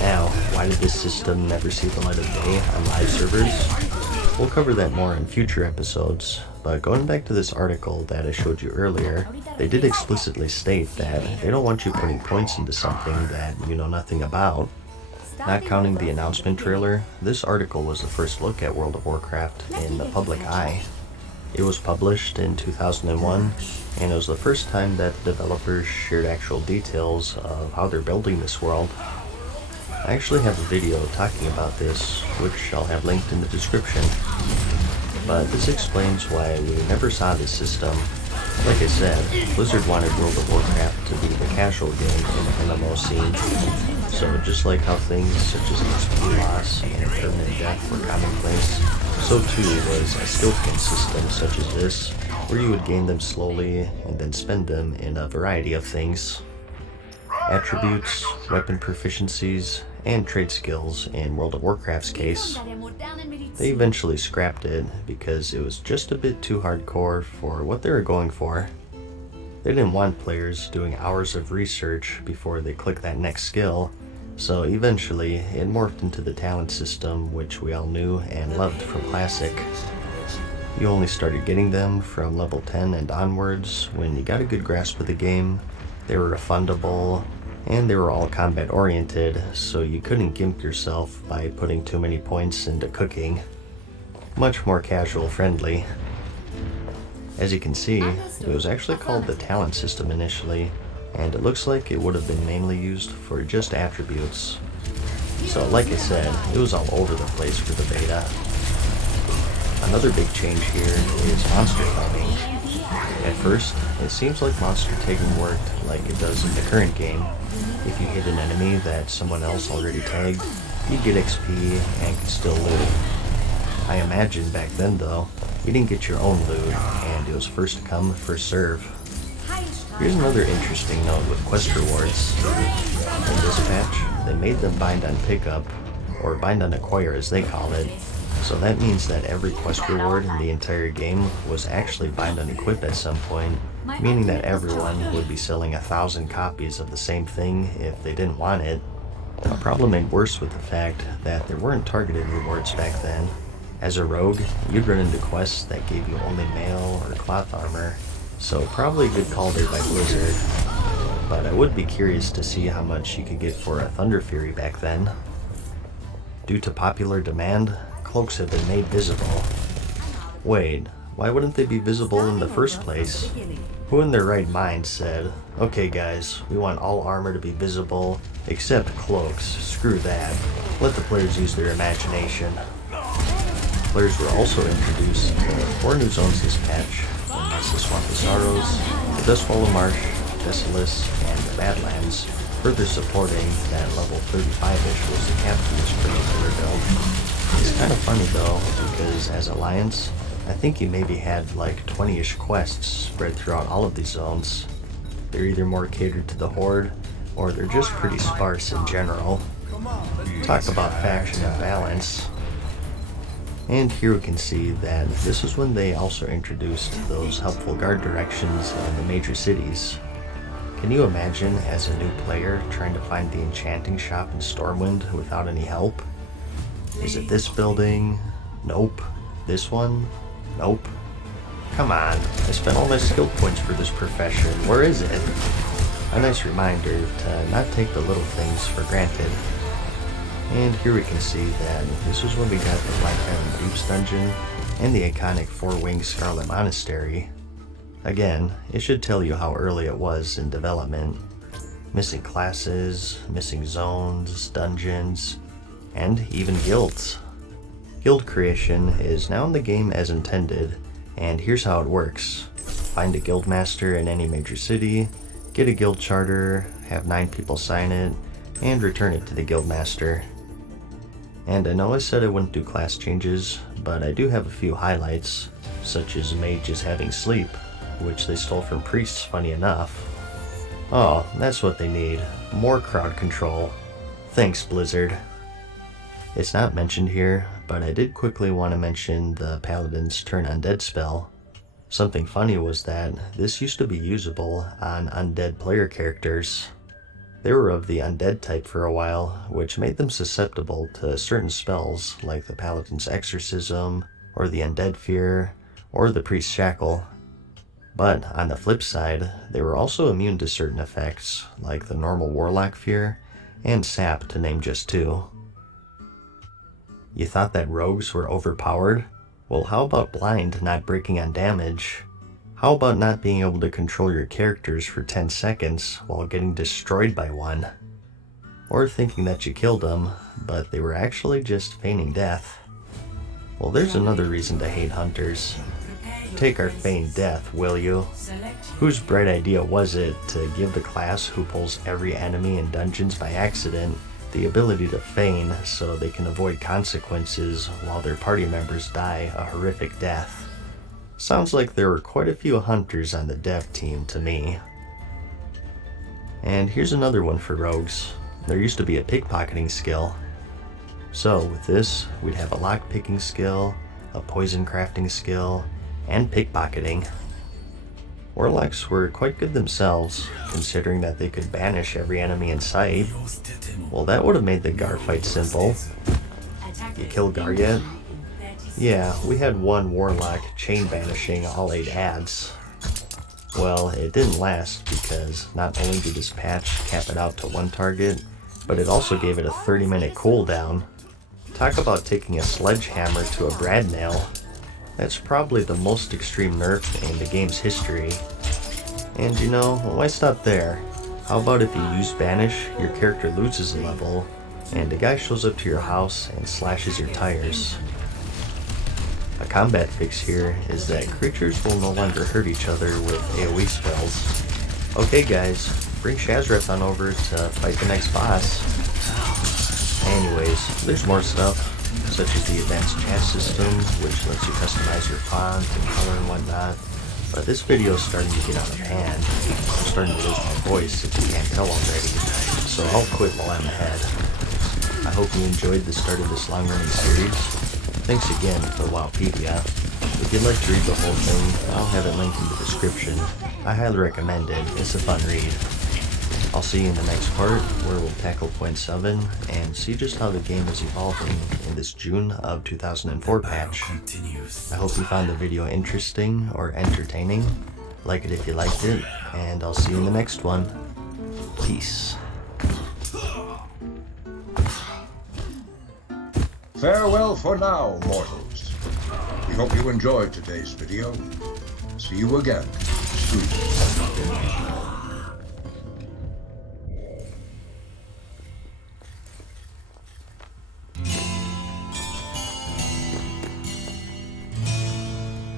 Now, why did this system never see the light of day on live servers? We'll cover that more in future episodes, but going back to this article that I showed you earlier, they did explicitly state that they don't want you putting points into something that you know nothing about. Not counting the announcement trailer, this article was the first look at World of Warcraft in the public eye. It was published in 2001, and it was the first time that the developers shared actual details of how they're building this world. I actually have a video talking about this, which I'll have linked in the description. But this explains why we never saw this system. Like I said, Blizzard wanted World of Warcraft to be the casual game in the MMO scene. So just like how things such as XP loss and permanent death were commonplace, so too was a skill point system such as this, where you would gain them slowly and then spend them in a variety of things. Attributes, weapon proficiencies, and trade skills in World of Warcraft's case. They eventually scrapped it because it was just a bit too hardcore for what they were going for. They didn't want players doing hours of research before they click that next skill, so eventually it morphed into the talent system which we all knew and loved from Classic. You only started getting them from level 10 and onwards when you got a good grasp of the game. They were refundable, and they were all combat oriented, so you couldn't gimp yourself by putting too many points into cooking. Much more casual friendly. As you can see, it was actually called the talent system initially, and it looks like it would have been mainly used for just attributes. So like I said, it was all over the place for the beta. Another big change here is monster farming. At first, it seems like monster tagging worked like it does in the current game. If you hit an enemy that someone else already tagged, you'd get XP and could still loot. I imagine back then though, you didn't get your own loot and it was first come, first serve. Here's another interesting note with quest rewards. In this patch, they made them bind on pickup, or bind on acquire as they call it. So that means that every quest reward in the entire game was actually bind on equip at some point, meaning that everyone would be selling 1,000 copies of the same thing if they didn't want it. A problem made worse with the fact that there weren't targeted rewards back then. As a rogue, you'd run into quests that gave you only mail or cloth armor, so probably a good call there by Blizzard. But I would be curious to see how much you could get for a Thunder Fury back then. Due to popular demand, cloaks have been made visible. Wait, why wouldn't they be visible in the first place? Who in their right mind said, okay guys, we want all armor to be visible, except cloaks, screw that, let the players use their imagination. Players were also introduced to 4 new zones this patch, the Swamp of Sorrows, the Dustfallen Marsh, Desolus, and the Badlands, further supporting that level 35-ish was the capitalist creator build. It's kind of funny though, because as Alliance, I think you maybe had like 20-ish quests spread throughout all of these zones. They're either more catered to the Horde, or they're just pretty sparse in general. Talk about faction and balance. And here we can see that this is when they also introduced those helpful guard directions in the major cities. Can you imagine as a new player trying to find the enchanting shop in Stormwind without any help? Is it this building? Nope. This one? Nope. Come on, I spent all my skill points for this profession, where is it? A nice reminder to not take the little things for granted. And here we can see that this was when we got the Black Island Deeps dungeon and the iconic 4-winged Scarlet Monastery. Again, it should tell you how early it was in development. Missing classes, missing zones, dungeons, and even guilds. Guild creation is now in the game as intended, and here's how it works. Find a guild master in any major city, get a guild charter, have 9 people sign it, and return it to the guild master. And I know I said I wouldn't do class changes, but I do have a few highlights, such as mages having sleep, which they stole from priests, funny enough. Oh, that's what they need. More crowd control. Thanks, Blizzard. It's not mentioned here, but I did quickly want to mention the Paladin's Turn Undead spell. Something funny was that this used to be usable on undead player characters. They were of the undead type for a while, which made them susceptible to certain spells like the Paladin's Exorcism, or the Undead Fear, or the Priest's Shackle. But on the flip side, they were also immune to certain effects, like the normal Warlock Fear, and Sap, to name just two. You thought that rogues were overpowered? Well, how about blind not breaking on damage? How about not being able to control your characters for 10 seconds while getting destroyed by one? Or thinking that you killed them, but they were actually just feigning death. Well, there's another reason to hate hunters. Take our feigned death, will you? Whose bright idea was it to give the class who pulls every enemy in dungeons by accident the ability to feign so they can avoid consequences while their party members die a horrific death? Sounds like there were quite a few hunters on the dev team to me. And here's another one for rogues. There used to be a pickpocketing skill. So with this, we'd have a lock-picking skill, a poison crafting skill, and pickpocketing. Warlocks were quite good themselves, considering that they could banish every enemy in sight. Well, that would have made the Gar fight simple. You kill Gar yet? Yeah, we had one Warlock chain banishing all 8 ads. Well, it didn't last because not only did this patch cap it out to 1 target, but it also gave it a 30-minute cooldown. Talk about taking a sledgehammer to a brad nail. That's probably the most extreme nerf in the game's history. And you know, why stop there? How about if you use Banish, your character loses a level, and a guy shows up to your house and slashes your tires. A combat fix here is that creatures will no longer hurt each other with AoE spells. Okay guys, bring Shazreth on over to fight the next boss. Anyways, there's more stuff, such as the advanced chat system, which lets you customize your font and color and whatnot. But this video is starting to get out of hand. I'm starting to lose my voice, if you can't tell already, so I'll quit while I'm ahead. I hope you enjoyed the start of this long-running series. Thanks again to Wowpedia. If you'd like to read the whole thing, I'll have it linked in the description. I highly recommend it, it's a fun read. I'll see you in the next part, where we'll tackle Point 7 and see just how the game is evolving in this June of 2004 patch. I hope you found the video interesting or entertaining. Like it if you liked it, and I'll see you in the next one. Peace. Farewell for now, mortals. We hope you enjoyed today's video. See you again soon.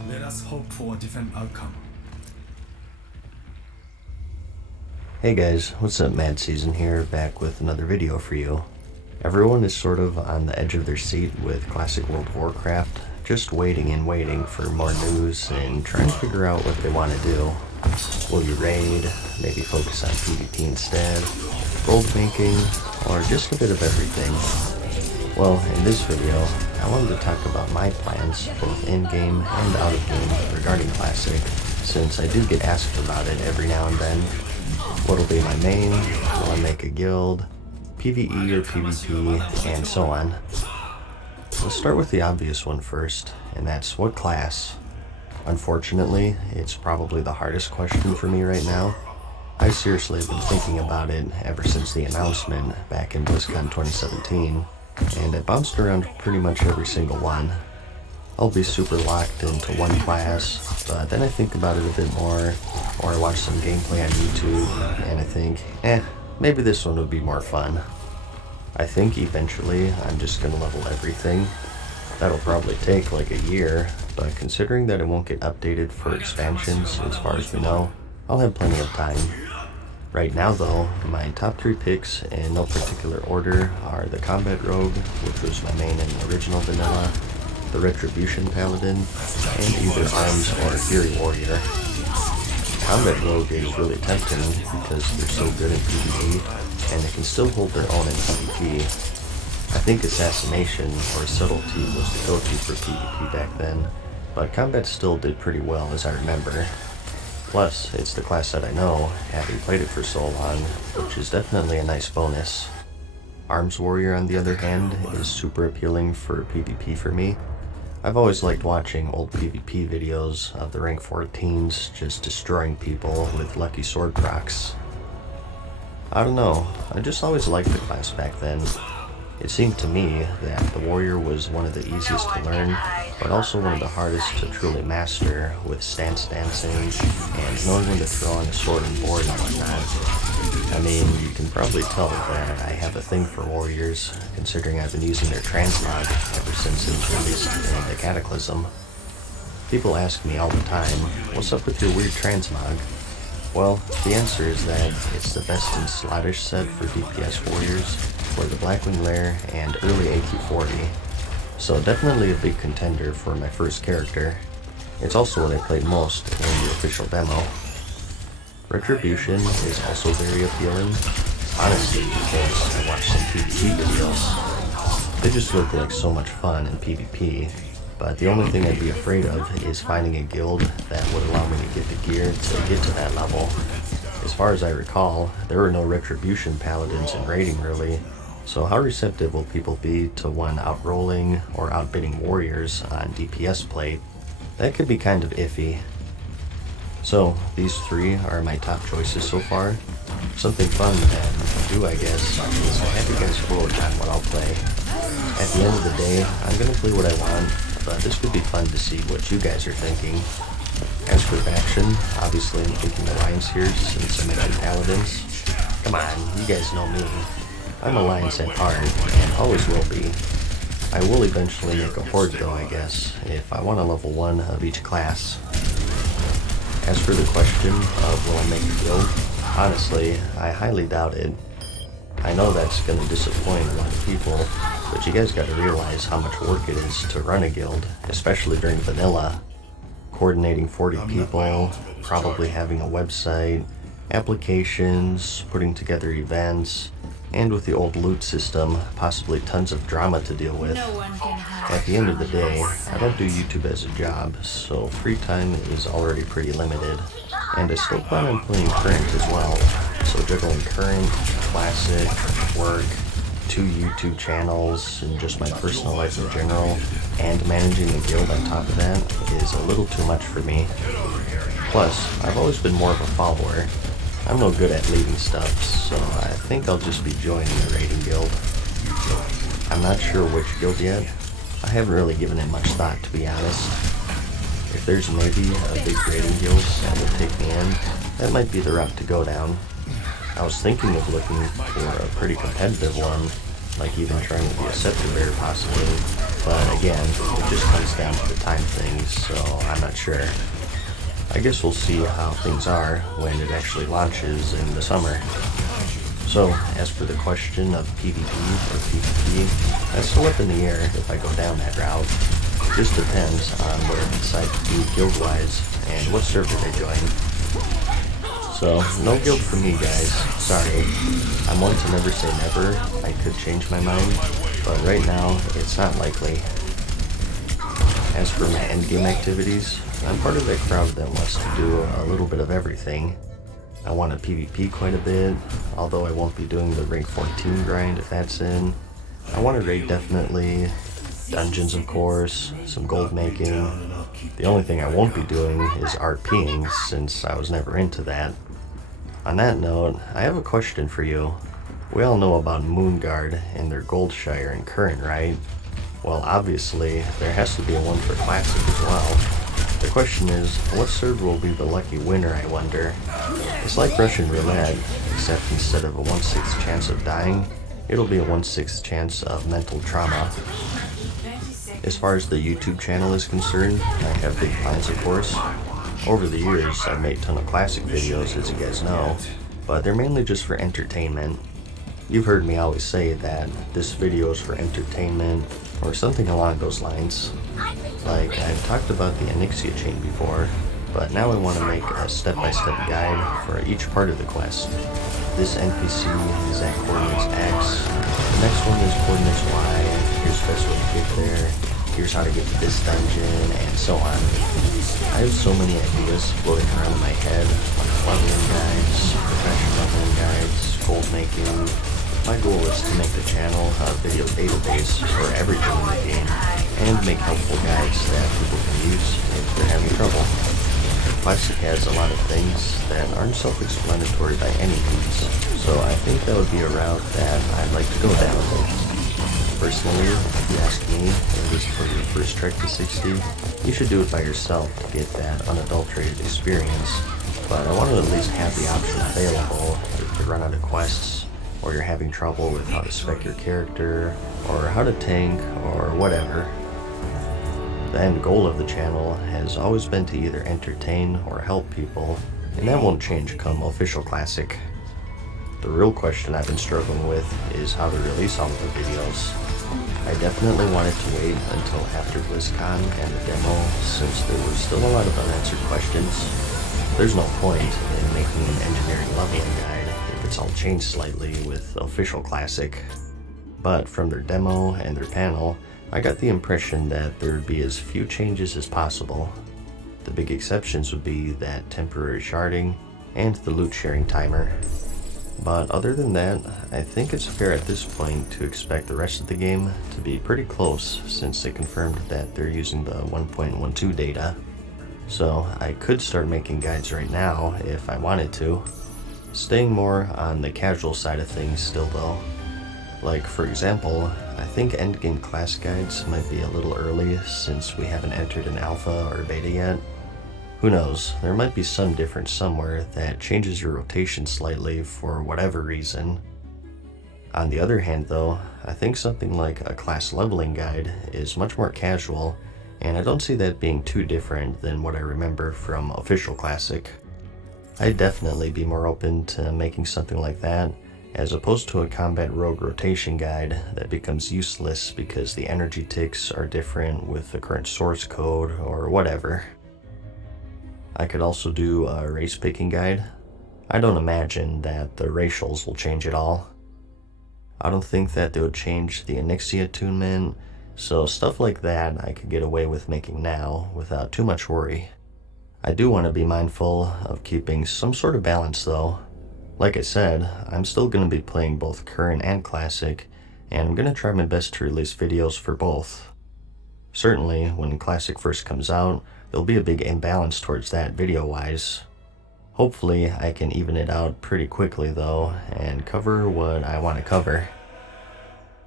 Let us hope for a different outcome. Hey guys, what's up? Mad Season here, back with another video for you. Everyone is sort of on the edge of their seat with Classic World of Warcraft, just waiting and waiting for more news and trying to figure out what they want to do. Will you raid, maybe focus on PvP instead, gold banking, or just a bit of everything? Well, in this video, I wanted to talk about my plans, both in-game and out-of-game, regarding Classic, since I do get asked about it every now and then. What'll be my main, will I make a guild, PvE or PvP, and so on. Let's start with the obvious one first, and that's what class? Unfortunately, it's probably the hardest question for me right now. I seriously have been thinking about it ever since the announcement back in BlizzCon 2017, and I bounced around pretty much every single one. I'll be super locked into one class, but then I think about it a bit more, or I watch some gameplay on YouTube, and I think, maybe this one would be more fun. I think eventually I'm just gonna level everything. That'll probably take like a year, but considering that it won't get updated for expansions as far as we know, I'll have plenty of time. Right now though, my top 3 picks in no particular order are the Combat Rogue, which was my main in the original vanilla, the Retribution Paladin, and either Arms or Fury Warrior. Combat Rogue is really tempting because they're so good in PvP, and they can still hold their own in PvP. I think Assassination or Subtlety was the go-to for PvP back then, but Combat still did pretty well as I remember. Plus, it's the class that I know, having played it for so long, which is definitely a nice bonus. Arms Warrior, on the other hand, is super appealing for PvP for me. I've always liked watching old PvP videos of the rank 14s just destroying people with lucky sword procs. I don't know, I just always liked the class back then. It seemed to me that the warrior was one of the easiest to learn, but also one of the hardest to truly master with stance dancing and knowing when to throw on a sword and board and whatnot. I mean, you can probably tell that I have a thing for warriors, considering I've been using their transmog ever since it was released in the Cataclysm. People ask me all the time, what's up with your weird transmog? Well, the answer is that it's the best in Slottish set for DPS warriors, for the Blackwing Lair and early AQ40, so definitely a big contender for my first character. It's also what I played most in the official demo. Retribution is also very appealing, honestly because I watched some PvP videos. They just look like so much fun in PvP, but the only thing I'd be afraid of is finding a guild that would allow me to get the gear to get to that level. As far as I recall, there were no Retribution paladins in raiding really, so how receptive will people be to one outrolling or outbidding warriors on DPS play? That could be kind of iffy. So these three are my top choices so far. Something fun that I do, I guess, is I have you guys vote on what I'll play. At the end of the day, I'm gonna play what I want, but this could be fun to see what you guys are thinking. As for faction, obviously I'm thinking Alliance here since I mentioned Paladins. Come on, you guys know me. I'm Alliance at heart, and always will be. I will eventually make a Horde though, I guess, if I want a level 1 of each class. As for the question of will I make a guild, honestly, I highly doubt it. I know that's going to disappoint a lot of people, but you guys got to realize how much work it is to run a guild, especially during vanilla. Coordinating 40 people, probably having a website, applications, putting together events, and with the old loot system, possibly tons of drama to deal with. At the end of the day, I don't do YouTube as a job, so free time is already pretty limited, and I still plan on playing current as well, so juggling current, classic, work, 2 YouTube channels, and just my personal life in general, and managing the guild on top of that is a little too much for me. Plus, I've always been more of a follower. I'm no good at leading stuff, so I think I'll just be joining the raiding guild. I'm not sure which guild yet. I haven't really given it much thought, to be honest. If there's maybe a big raiding guild that will take me in, that might be the route to go down. I was thinking of looking for a pretty competitive one, like even trying to be a scepter bearer possibly, but again, it just comes down to the time thing, so I'm not sure. I guess we'll see how things are when it actually launches in the summer. So, as for the question of PvP or PvP, that's still up in the air if I go down that route. It just depends on what I decide to do guild-wise and what server I join. So, no guild for me, guys. Sorry. I'm one to never say never. I could change my mind, but right now, it's not likely. As for my endgame activities, I'm part of that crowd that wants to do a little bit of everything. I want to PvP quite a bit, although I won't be doing the rank 14 grind if that's in. I want to raid definitely, dungeons of course, some gold making. The only thing I won't be doing is RPing since I was never into that. On that note, I have a question for you. We all know about Moonguard and their Goldshire and Current, right? Well, obviously, there has to be a one for Classic as well. The question is, what server will be the lucky winner, I wonder? It's like Russian roulette, except instead of a 1/6 chance of dying, it'll be a 1/6 chance of mental trauma. As far as the YouTube channel is concerned, I have big plans, of course. Over the years, I've made a ton of classic videos, as you guys know, but they're mainly just for entertainment. You've heard me always say that this video is for entertainment, or something along those lines. Like, I've talked about the Onyxia chain before, but now I want to make a step-by-step guide for each part of the quest. This NPC is at coordinates X, the next one is coordinates Y, here's the best way to get there, here's how to get to this dungeon, and so on. I have so many ideas floating around in my head, like leveling guides, professional leveling guides, gold making. My goal is to make the channel a video database for everything in the game, and make helpful guides that people can use if they're having trouble. Classic has a lot of things that aren't self-explanatory by any means, so I think that would be a route that I'd like to go down. Personally, if you ask me, at least for your first trek to 60, you should do it by yourself to get that unadulterated experience, but I want to at least have the option available if you run out of quests, or you're having trouble with how to spec your character, or how to tank, or whatever. The end goal of the channel has always been to either entertain or help people, and that won't change come official Classic. The real question I've been struggling with is how to release all of the videos. I definitely wanted to wait until after BlizzCon and the demo, since there was still a lot of unanswered questions. There's no point in making an engineering leveling guide if it's all changed slightly with official Classic. But from their demo and their panel, I got the impression that there would be as few changes as possible. The big exceptions would be that temporary sharding and the loot sharing timer. But other than that, I think it's fair at this point to expect the rest of the game to be pretty close, since they confirmed that they're using the 1.12 data. So I could start making guides right now if I wanted to, staying more on the casual side of things still though. Like for example, I think endgame class guides might be a little early since we haven't entered an alpha or beta yet. Who knows, there might be some difference somewhere that changes your rotation slightly for whatever reason. On the other hand though, I think something like a class leveling guide is much more casual, and I don't see that being too different than what I remember from official Classic. I'd definitely be more open to making something like that, as opposed to a combat rogue rotation guide that becomes useless because the energy ticks are different with the current source code or whatever. I could also do a race picking guide. I don't imagine that the racials will change at all. I don't think that they would change the Onyxia attunement, so stuff like that I could get away with making now without too much worry. I do want to be mindful of keeping some sort of balance though. Like I said, I'm still going to be playing both current and classic, and I'm going to try my best to release videos for both. Certainly, when classic first comes out, there'll be a big imbalance towards that video-wise. Hopefully, I can even it out pretty quickly though, and cover what I want to cover.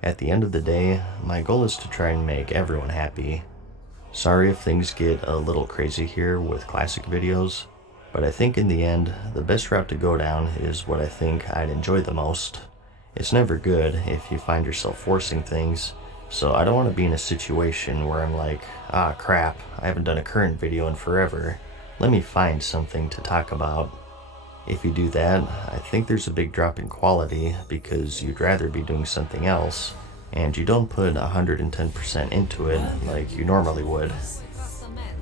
At the end of the day, my goal is to try and make everyone happy. Sorry if things get a little crazy here with classic videos, but I think in the end, the best route to go down is what I think I'd enjoy the most. It's never good if you find yourself forcing things, so I don't want to be in a situation where I'm like, ah crap, I haven't done a current video in forever, let me find something to talk about. If you do that, I think there's a big drop in quality because you'd rather be doing something else, and you don't put 110% into it like you normally would.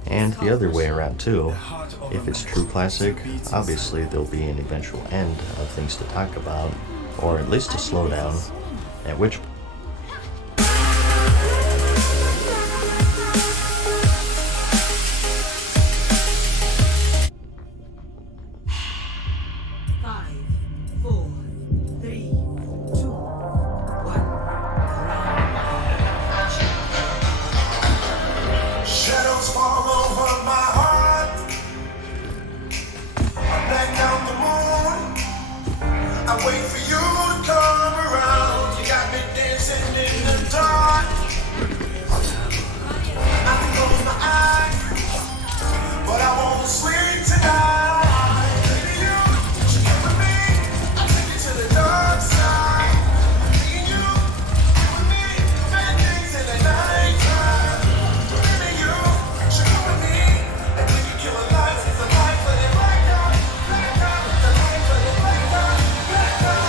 And the other way around too. If it's true classic, obviously there'll be an eventual end of things to talk about, or at least a slowdown, at which Shadows fall over my heart. I black out the moon. I wait for you to come around. You got me dancing in the dark. I can close my eyes, but I won't sleep tonight. Baby, you should come with me. I'll take you to the dark side. Me and you with me, bad things in the nighttime. Baby, you should come with me. And when you kill a life, it's a life for the black guy. Black guy, it's a life for the black guy. Black guy,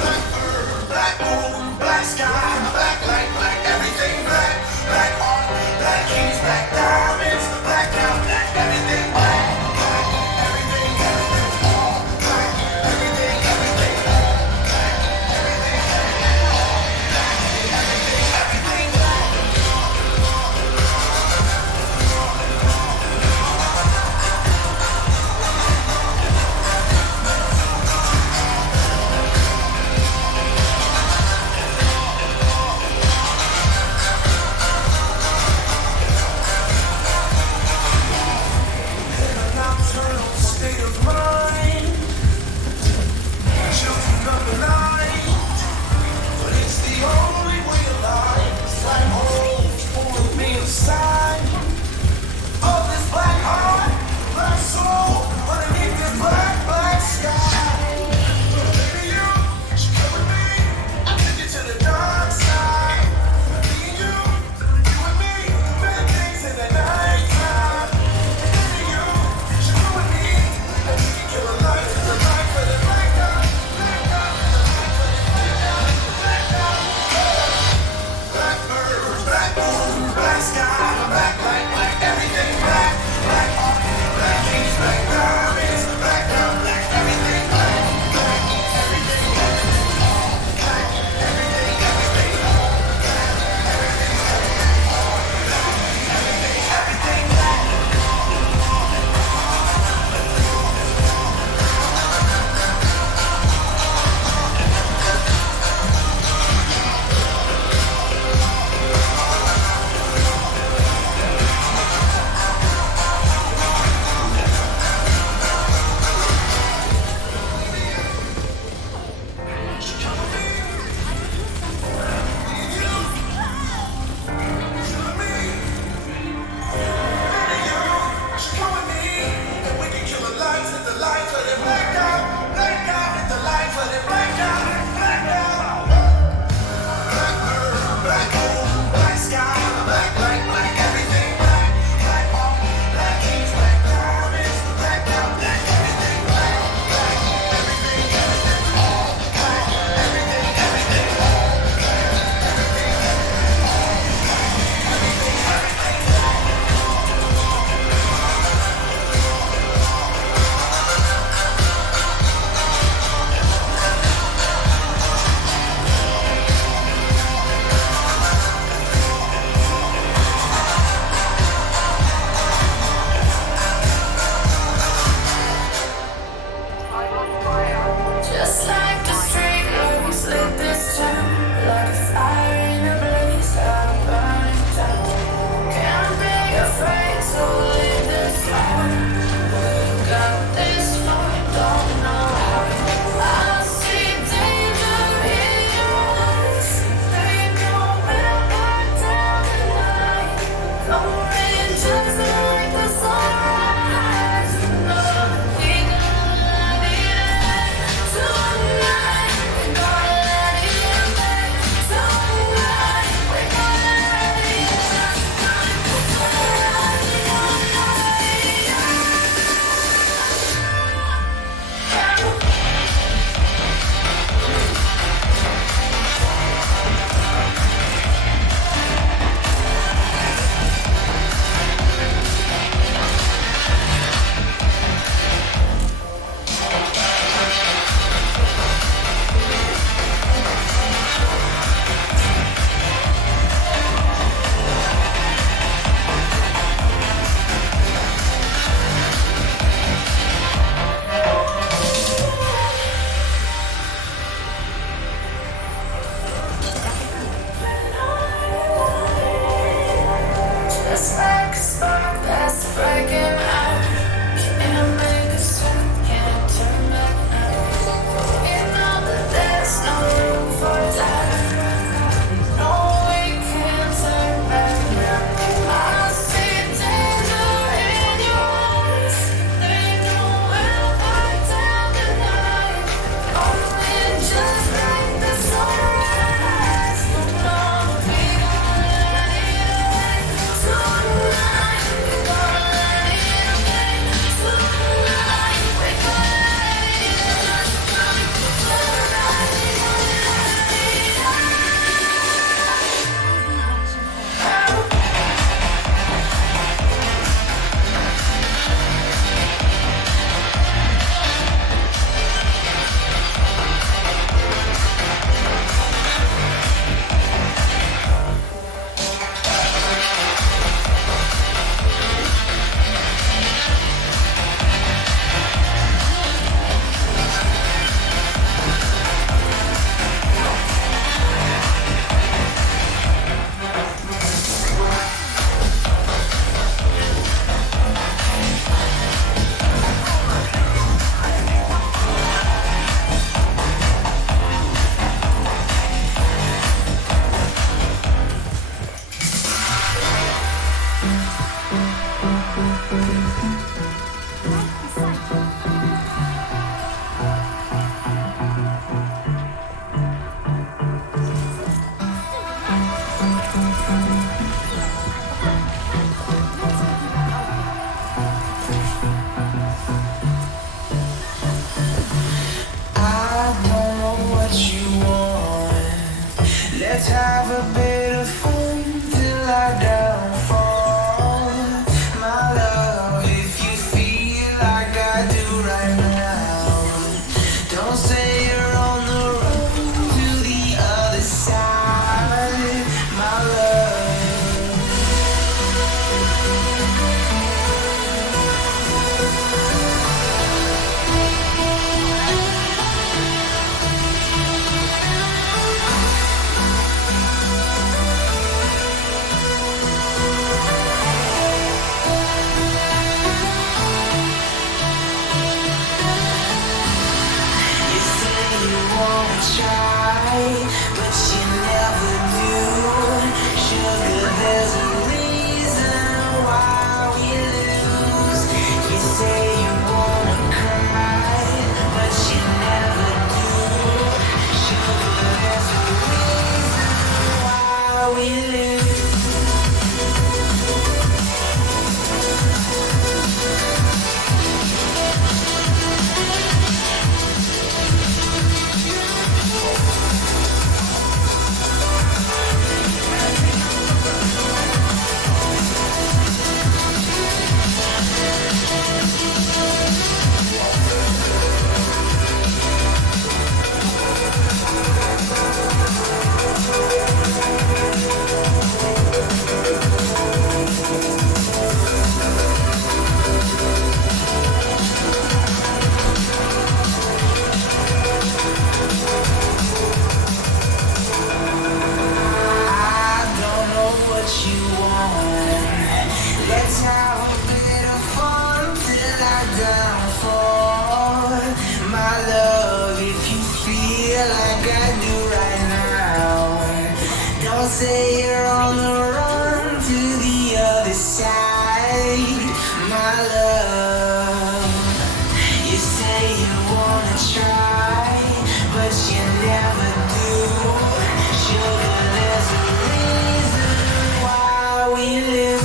black bird, black moon, black sky, black light, black everything black. Black heart, black keys, black diamonds, black out, black everything. try, but you never do. Sugar, there's a reason why we lose. You say you wanna cry, but you never do. Sugar, there's a reason why we lose. Let's have a bit of fun till I downfall. My love, if you feel like I do right now, don't say you're on the run to the other side. My love, you say you wanna try, but you never do. Sugar, there's a reason why we live.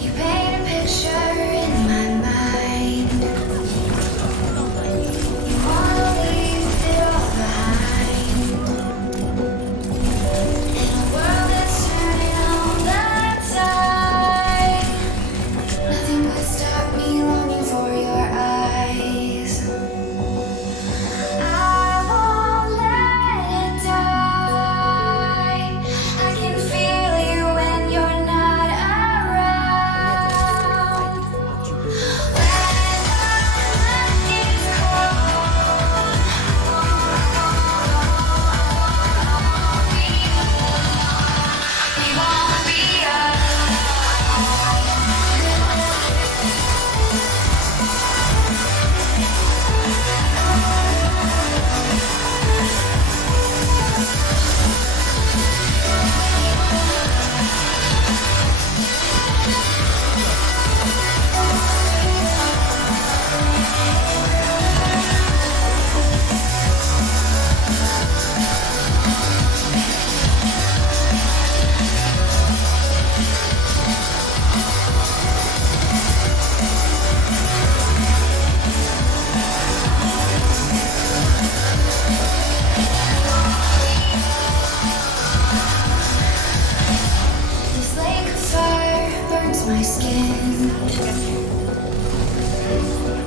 You paint a picture in my mind. You wanna leave it all behind. In a world that's turning all the time, nothing could stop me longing for your eyes. I won't let it die. I can feel you when you're not around. When it's cold, we won't be This lake of fire burns my skin.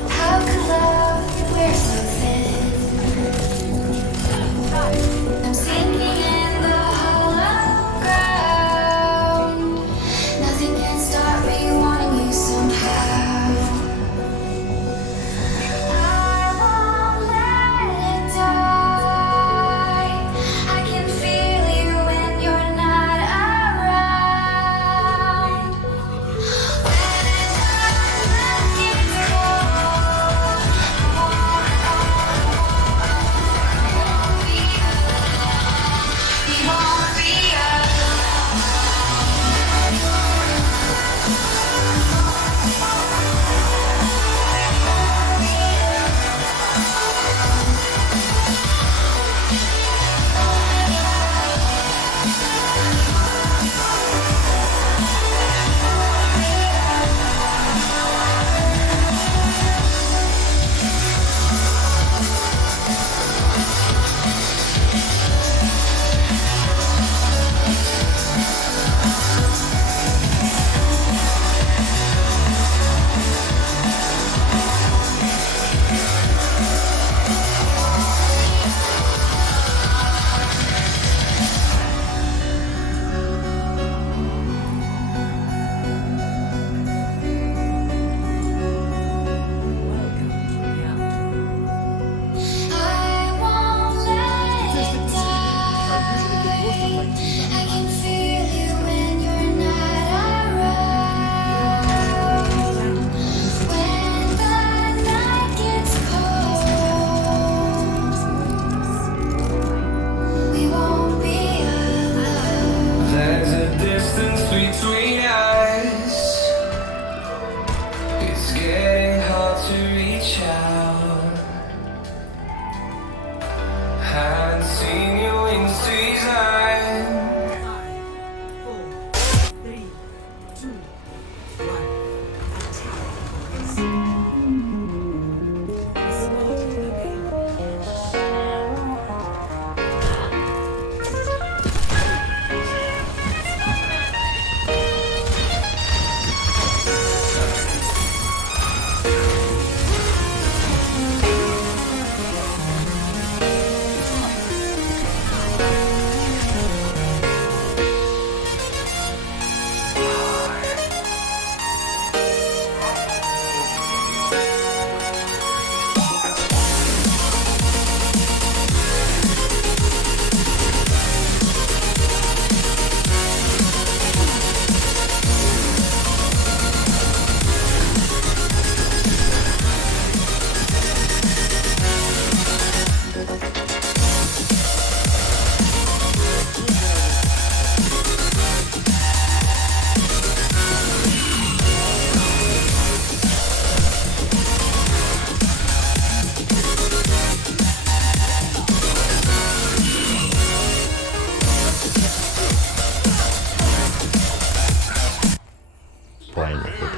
How could love wear so thin? I'm sinking in the hollow ground. Nothing can stop me wanting you somehow. I won't let it die. I can feel you when you're not around. When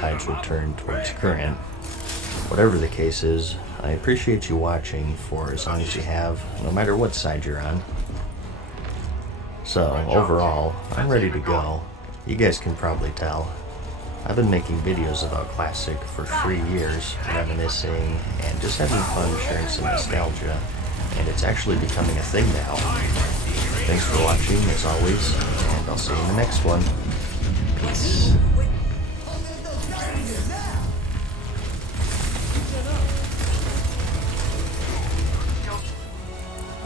tides would turn towards current. Whatever the case is, I appreciate you watching for as long as you have, no matter what side you're on. So, overall, I'm ready to go. You guys can probably tell. I've been making videos about Classic for 3 years, reminiscing and just having fun sharing some nostalgia, and it's actually becoming a thing now. Thanks for watching, as always, and I'll see you in the next one. Peace.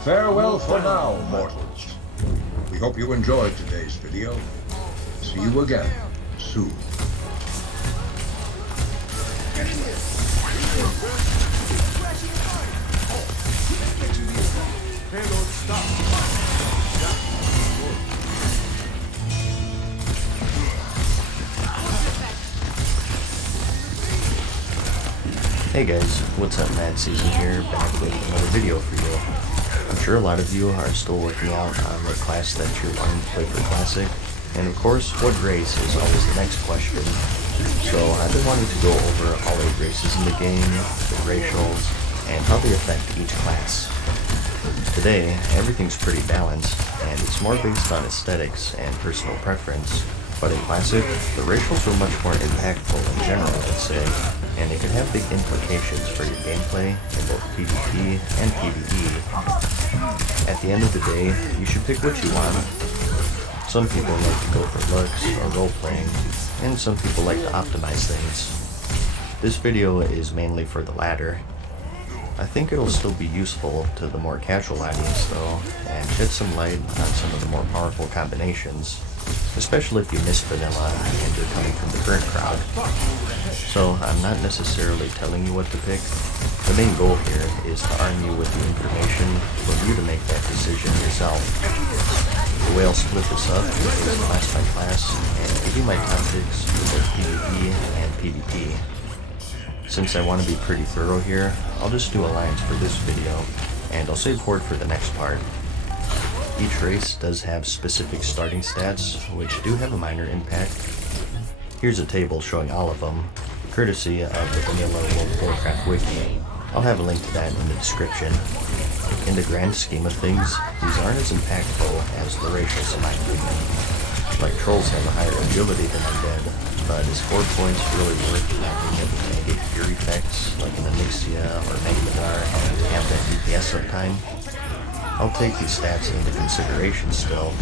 Farewell for now, mortals. We hope you enjoyed today's video. See you again soon. Hey guys, what's up? Mad Season here, back with another video for you. I'm sure a lot of you are still working out on what class that you're wanting to play for Classic, and of course, what race is always the next question. So I've been wanting to go over all 8 races in the game, the racials, and how they affect each class. Today, everything's pretty balanced, and it's more based on aesthetics and personal preference. But in Classic, the racials were much more impactful in general, I'd say, and it can have big implications for your gameplay in both PvP and PvE. At the end of the day, you should pick what you want. Some people like to go for looks or role-playing, and some people like to optimize things. This video is mainly for the latter. I think it'll still be useful to the more casual audience though, and shed some light on some of the more powerful combinations, especially if you miss vanilla and you're coming from the current crowd. So I'm not necessarily telling you what to pick. The main goal here is to arm you with the information for you to make that decision yourself. The way I'll split this up is class by class and give you my top picks for both PvE and PvP. Since I want to be pretty thorough here, I'll just do alliance for this video, and I'll save Horde for the next part. Each race does have specific starting stats, which do have a minor impact. Here's a table showing all of them, courtesy of the Vanilla World of Warcraft wiki. I'll have a link to that in the description. In the grand scheme of things, these aren't as impactful as the racials in my opinion. Like trolls have a higher agility than undead, but is 4 points really worth knocking in the negative gear effects like an Onyxia or Magmadar and have that DPS uptime? I'll take these stats into consideration still,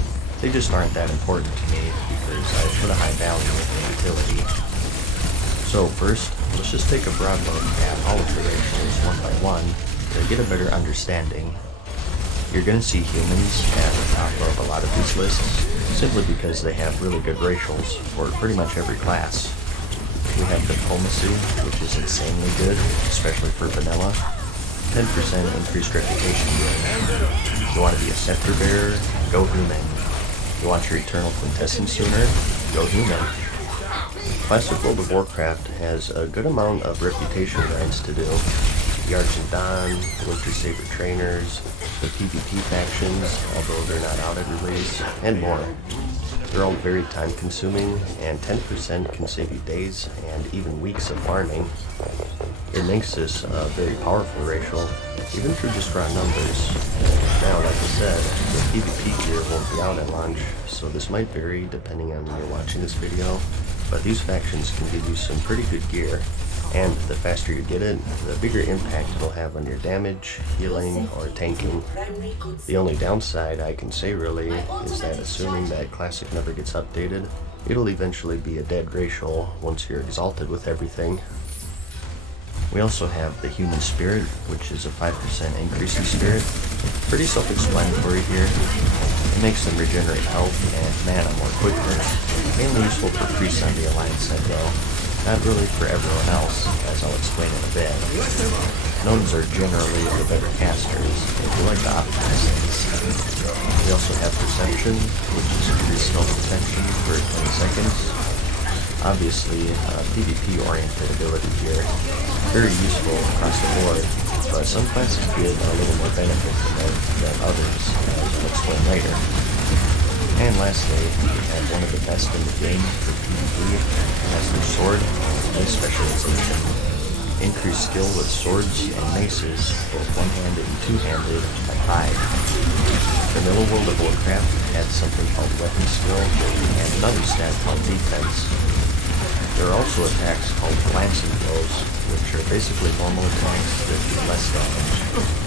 they just aren't that important to me because I put a high value in utility. So first, let's just take a broad look at all of the racials one by one to get a better understanding. You're going to see humans at the top of a lot of these lists, simply because they have really good racials for pretty much every class. We have Diplomacy, which is insanely good, especially for vanilla. 10% increased reputation gain. You want to be a Scepter Bearer? Go Human. You want your Eternal Quintessence sooner? Go Human. Classic World of Warcraft has a good amount of reputation grind to do. The Argent Dawn, the Winter Saber Trainers, the PvP factions, although they're not out at release, and more. They're all very time consuming, and 10% can save you days and even weeks of farming. It makes this a very powerful racial, even through just raw numbers. Now, like I said, the PvP gear won't be out at launch, so this might vary depending on when you're watching this video, but these factions can give you some pretty good gear. And the faster you get it, the bigger impact it'll have on your damage, healing, or tanking. The only downside I can say really is that assuming that Classic never gets updated, it'll eventually be a dead racial once you're exalted with everything. We also have the Human Spirit, which is a 5% increase in spirit. Pretty self-explanatory here. It makes them regenerate health and mana more quickly. Mainly useful for priests on the Alliance side though. Not really for everyone else, as I'll explain in a bit. Gnomes are generally the better casters, if you like to optimize things. We also have Perception, which is increased stealth protection for 20 seconds. Obviously, PvP-oriented ability here. Very useful across the board, but some classes get a little more benefit from it than others, as I'll explain later. And lastly, we have one of the best in the game for PvP, as their sword and specialization. Increased skill with swords and maces, both one-handed and two-handed, by 5. Vanilla World of Warcraft had something called weapon skill and another stat called defense. There are also attacks called glancing blows, which are basically normal attacks that do less damage.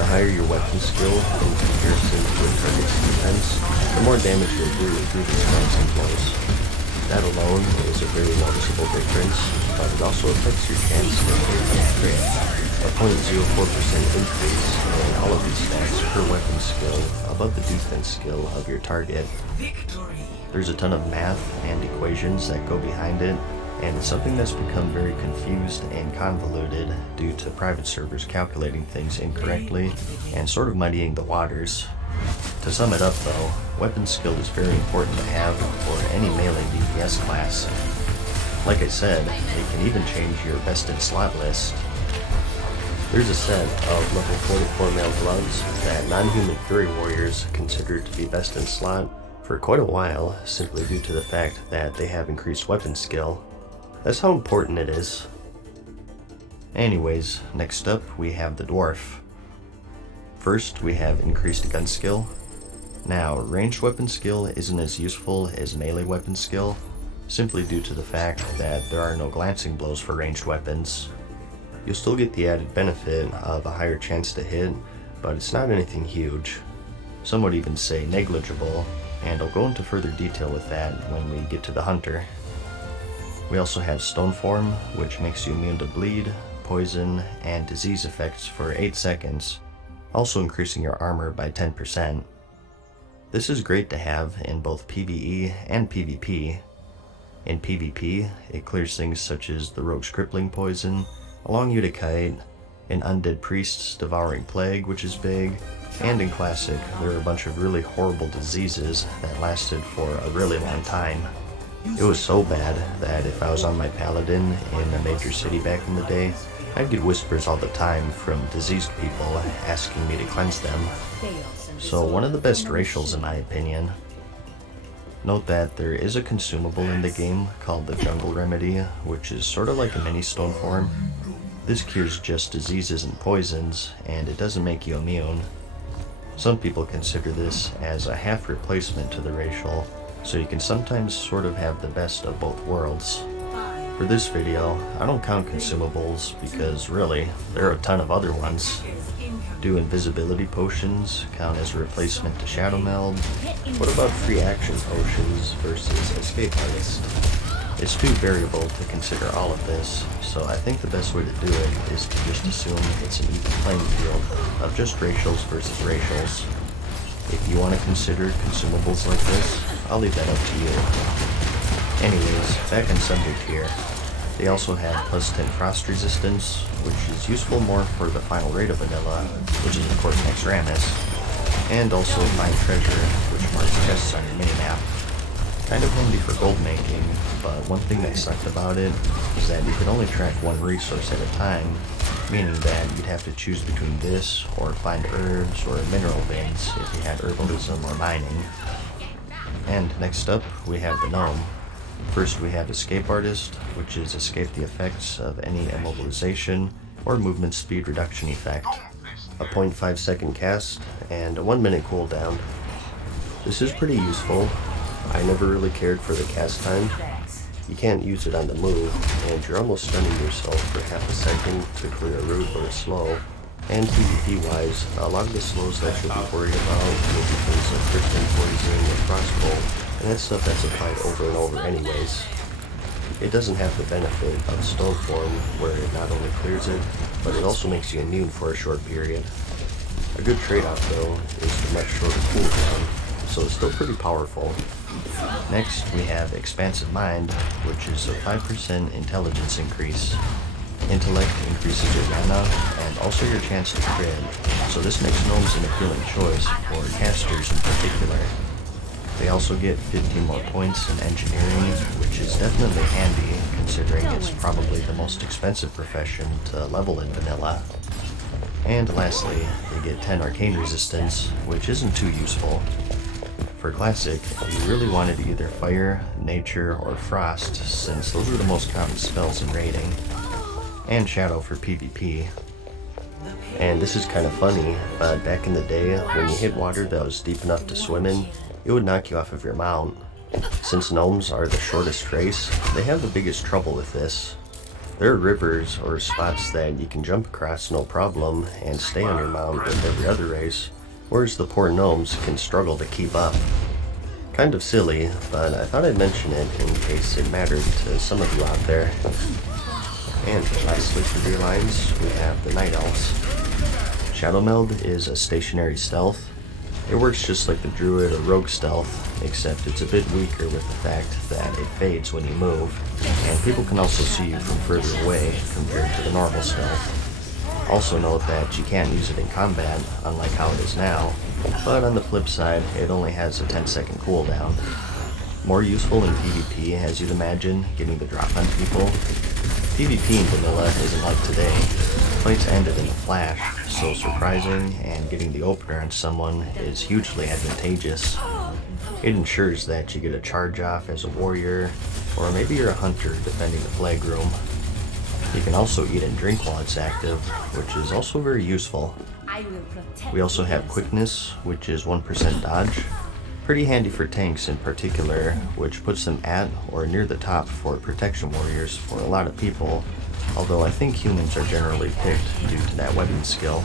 The higher your weapon skill in comparison to a target's defense, the more damage you'll do through these glancing blows. That alone is a very noticeable difference, but it also affects your chance to hit a crit. A 0.04% increase in all of these stats per weapon skill above the defense skill of your target. There's a ton of math and equations that go behind it, and it's something that's become very confused and convoluted due to private servers calculating things incorrectly and sort of muddying the waters. To sum it up though, weapon skill is very important to have for any melee DPS class. Like I said, it can even change your best in slot list. There's a set of level 44 male gloves that non-human Fury warriors consider to be best in slot for quite a while, simply due to the fact that they have increased weapon skill. That's how important it is. Anyways, next up we have the Dwarf. First, we have increased gun skill. Now, ranged weapon skill isn't as useful as melee weapon skill, simply due to the fact that there are no glancing blows for ranged weapons. You'll still get the added benefit of a higher chance to hit, but it's not anything huge. Some would even say negligible, and I'll go into further detail with that when we get to the Hunter. We also have Stone Form, which makes you immune to bleed, poison, and disease effects for 8 seconds, also increasing your armor by 10%. This is great to have in both PvE and PvP. In PvP, it clears things such as the Rogue's Crippling Poison, a Long Udikite, an Undead Priest's Devouring Plague, which is big, and in Classic, there are a bunch of really horrible diseases that lasted for a really long time. It was so bad that if I was on my Paladin in a major city back in the day, I'd get whispers all the time from diseased people asking me to cleanse them. So one of the best racials in my opinion. Note that there is a consumable in the game called the Jungle Remedy, which is sort of like a mini Stone Form. This cures just diseases and poisons, and it doesn't make you immune. Some people consider this as a half replacement to the racial, so you can sometimes sort of have the best of both worlds. For this video, I don't count consumables because really, there are a ton of other ones. Do invisibility potions count as a replacement to Shadow Meld? What about free action potions versus Escape Artist? It's too variable to consider all of this, so I think the best way to do it is to just assume it's an even playing field of just racials versus racials. If you want to consider consumables like this, I'll leave that up to you. Anyways, back in Subject here, they also have plus 10 frost resistance, which is useful more for the final raid of vanilla, which is of course Naxxramas, and also Find Treasure, which marks chests on your minimap. Kind of handy for gold making, but one thing that sucked about it is that you could only track one resource at a time, meaning that you'd have to choose between this or find herbs or mineral veins if you had herbalism or mining. And next up, we have the Gnome. First we have Escape Artist, which is escape the effects of any immobilization or movement speed reduction effect. A 0.5 second cast, and a 1 minute cooldown. This is pretty useful. I never really cared for the cast time. You can't use it on the move, and you're almost stunning yourself for half a second to clear a route or a slow. And PvP wise, a lot of the slows that you'll be worried about will be things like Krypton Poison and Frostbolt, and that's stuff that's applied over and over anyways. It doesn't have the benefit of Stone Form, where it not only clears it, but it also makes you immune for a short period. A good trade-off though is the much shorter cooldown, so it's still pretty powerful. Next we have Expansive Mind, which is a 5% intelligence increase. Intellect increases your mana and also your chance to crit, so this makes gnomes an appealing choice for casters in particular. They also get 15 more points in engineering, which is definitely handy considering it's probably the most expensive profession to level in vanilla. And lastly, they get 10 arcane resistance, which isn't too useful. For Classic, you really wanted either Fire, Nature, or Frost, since those were the most common spells in raiding, and Shadow for PvP. And this is kind of funny, but back in the day, when you hit water that was deep enough to swim in, it would knock you off of your mount. Since gnomes are the shortest race, they have the biggest trouble with this. There are rivers or spots that you can jump across no problem and stay on your mount with every other race, whereas the poor gnomes can struggle to keep up. Kind of silly, but I thought I'd mention it in case it mattered to some of you out there. And lastly for the Alliance, we have the Night Elves. Shadow Meld is a stationary stealth. It works just like the Druid or Rogue stealth, except it's a bit weaker with the fact that it fades when you move, and people can also see you from further away compared to the normal stealth. Also note that you can't use it in combat, unlike how it is now, but on the flip side, it only has a 10-second cooldown. More useful in PvP, as you'd imagine, getting the drop on people. PvP in vanilla isn't like today. Fights ended in a flash, so surprising and getting the opener on someone is hugely advantageous. It ensures that you get a charge off as a warrior, or maybe you're a hunter depending the flag room. You can also eat and drink while it's active, which is also very useful. We also have quickness, which is 1% dodge. Pretty handy for tanks in particular, which puts them at or near the top for protection warriors for a lot of people, although I think humans are generally picked due to that weapon skill.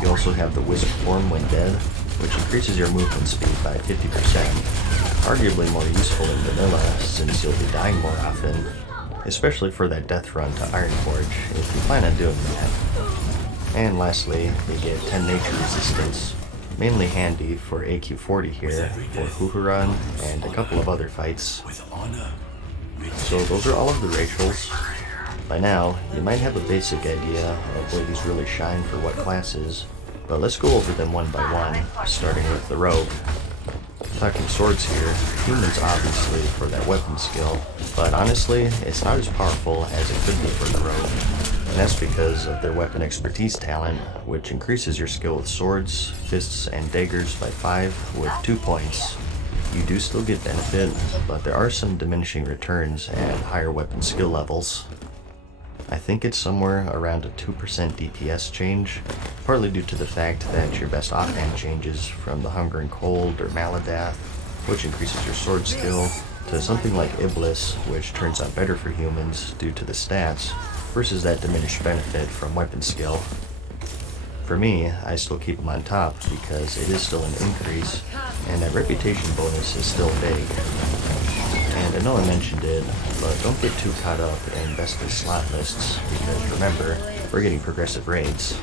You also have the Wizard form when dead, which increases your movement speed by 50%, arguably more useful in vanilla since you'll be dying more often, especially for that death run to Ironforge if you plan on doing that. And lastly, you get 10 nature resistance, mainly handy for AQ40 here, for Huhuran, and a couple of other fights. So those are all of the racials. By now, you might have a basic idea of where these really shine for what classes, but let's go over them one by one, starting with the Rogue. Talking swords here, humans obviously for that weapon skill, but honestly, it's not as powerful as it could be for the Rogue. And that's because of their weapon expertise talent, which increases your skill with swords, fists, and daggers by 5 with 2 points. You do still get benefit, but there are some diminishing returns at higher weapon skill levels. I think it's somewhere around a 2% DPS change, partly due to the fact that your best offhand changes from the Hunger and Cold or Maladath, which increases your sword skill, to something like Iblis, which turns out better for humans due to the stats, versus that diminished benefit from weapon skill. For me, I still keep them on top because it is still an increase, and that reputation bonus is still big. And I know I mentioned it, but don't get too caught up in best in slot lists, because remember, we're getting progressive raids.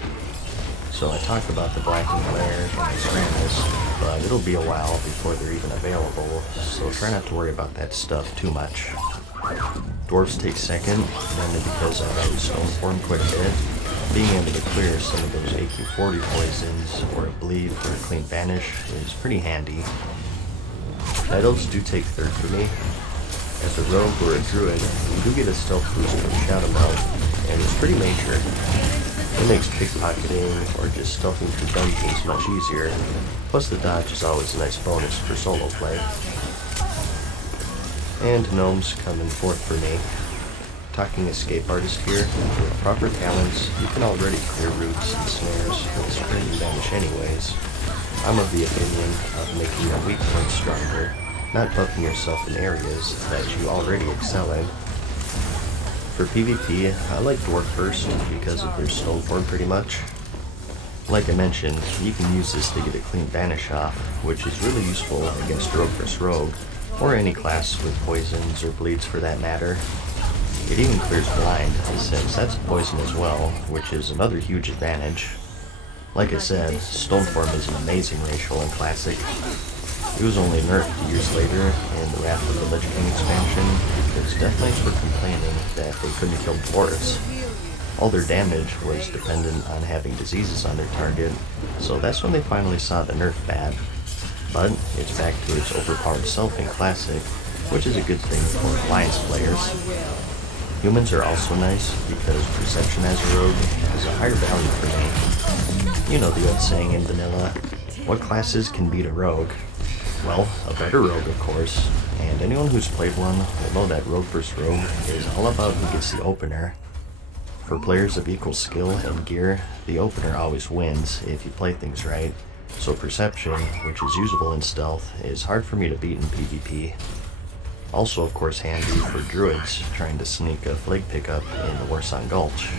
So I talked about the Blackened Glare and the Scrambles, but it'll be a while before they're even available, so try not to worry about that stuff too much. Dwarves take second, mainly because I ride Stoneform quite a bit. Being able to clear some of those AQ40 poisons, or a bleed for a clean banish, is pretty handy. Night Elves do take third for me. As a rogue or a druid, you do get a stealth boost from Shadow Meld, and it's pretty major. It makes pickpocketing or just stealthing through dungeons much easier, plus the dodge is always a nice bonus for solo play. And gnomes come in fourth for me. Talking escape artist here, with proper talents, you can already clear roots and snares with Sprint and Vanish anyways. I'm of the opinion of making your weak points stronger, not buffing yourself in areas that you already excel in. For PvP, I like Dwarf first because of their stone form pretty much. Like I mentioned, you can use this to get a clean banish off, which is really useful against rogue vs rogue, or any class with poisons or bleeds for that matter. It even clears blind, since that's poison as well, which is another huge advantage. Like I said, Stoneform is an amazing racial in Classic. It was only nerfed years later in the Wrath of the Lich King expansion, because Death Knights were complaining that they couldn't kill dwarves. All their damage was dependent on having diseases on their target, so that's when they finally saw the nerf bad. But it's back to its overpowered self in Classic, which is a good thing for Alliance players. Humans are also nice because Perception as a rogue has a higher value for me. You know the old saying in vanilla, what classes can beat a rogue? Well, a better rogue, of course, and anyone who's played one will know that rogue vs. rogue is all about who gets the opener. For players of equal skill and gear, the opener always wins if you play things right, so Perception, which is usable in stealth, is hard for me to beat in PvP. Also, of course, handy for druids trying to sneak a flag pickup in the Warsong Gulch.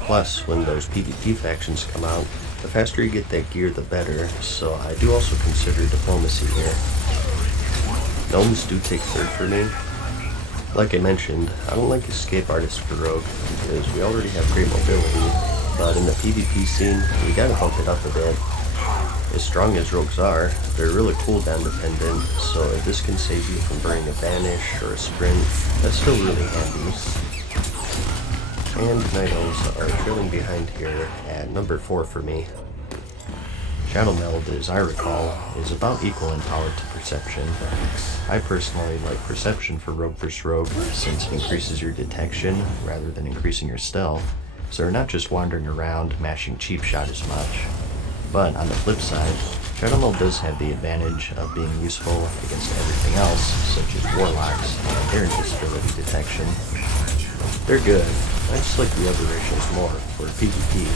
Plus, when those PvP factions come out, the faster you get that gear, the better, so I do also consider diplomacy here. Gnomes do take third for me. Like I mentioned, I don't like Escape Artist for Rogue because we already have great mobility, but in the PvP scene, we gotta bump it up a bit. As strong as rogues are, they're really cooldown dependent, so if this can save you from burning a banish or a sprint, that's still really handy. And Night Elves are trailing behind here at number 4 for me. Shadow Meld, as I recall, is about equal in power to Perception. I personally like Perception for Rogue vs. Rogue since it increases your detection rather than increasing your stealth, so you're not just wandering around mashing cheap shot as much. But on the flip side, Shadow Meld does have the advantage of being useful against everything else, such as Warlocks and their invisibility detection. They're good, I just like the aberrations more for PvP.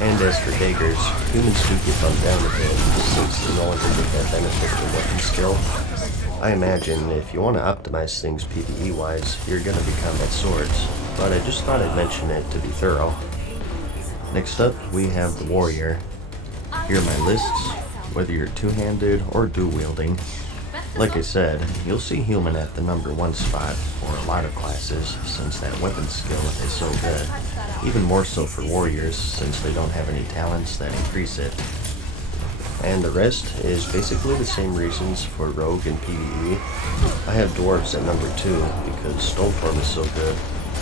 And as for daggers, humans do get bumped down a bit since they no longer get that benefit from weapon skill. I imagine if you want to optimize things PvE wise, you're gonna be combat swords, but I just thought I'd mention it to be thorough. Next up, we have the Warrior. Here are my lists, whether you're two-handed or dual-wielding. Like I said, you'll see Human at the number 1 spot for a lot of classes, since that weapon skill is so good. Even more so for Warriors, since they don't have any talents that increase it. And the rest is basically the same reasons for Rogue and PvE. I have Dwarves at number 2, because Stoneform is so good.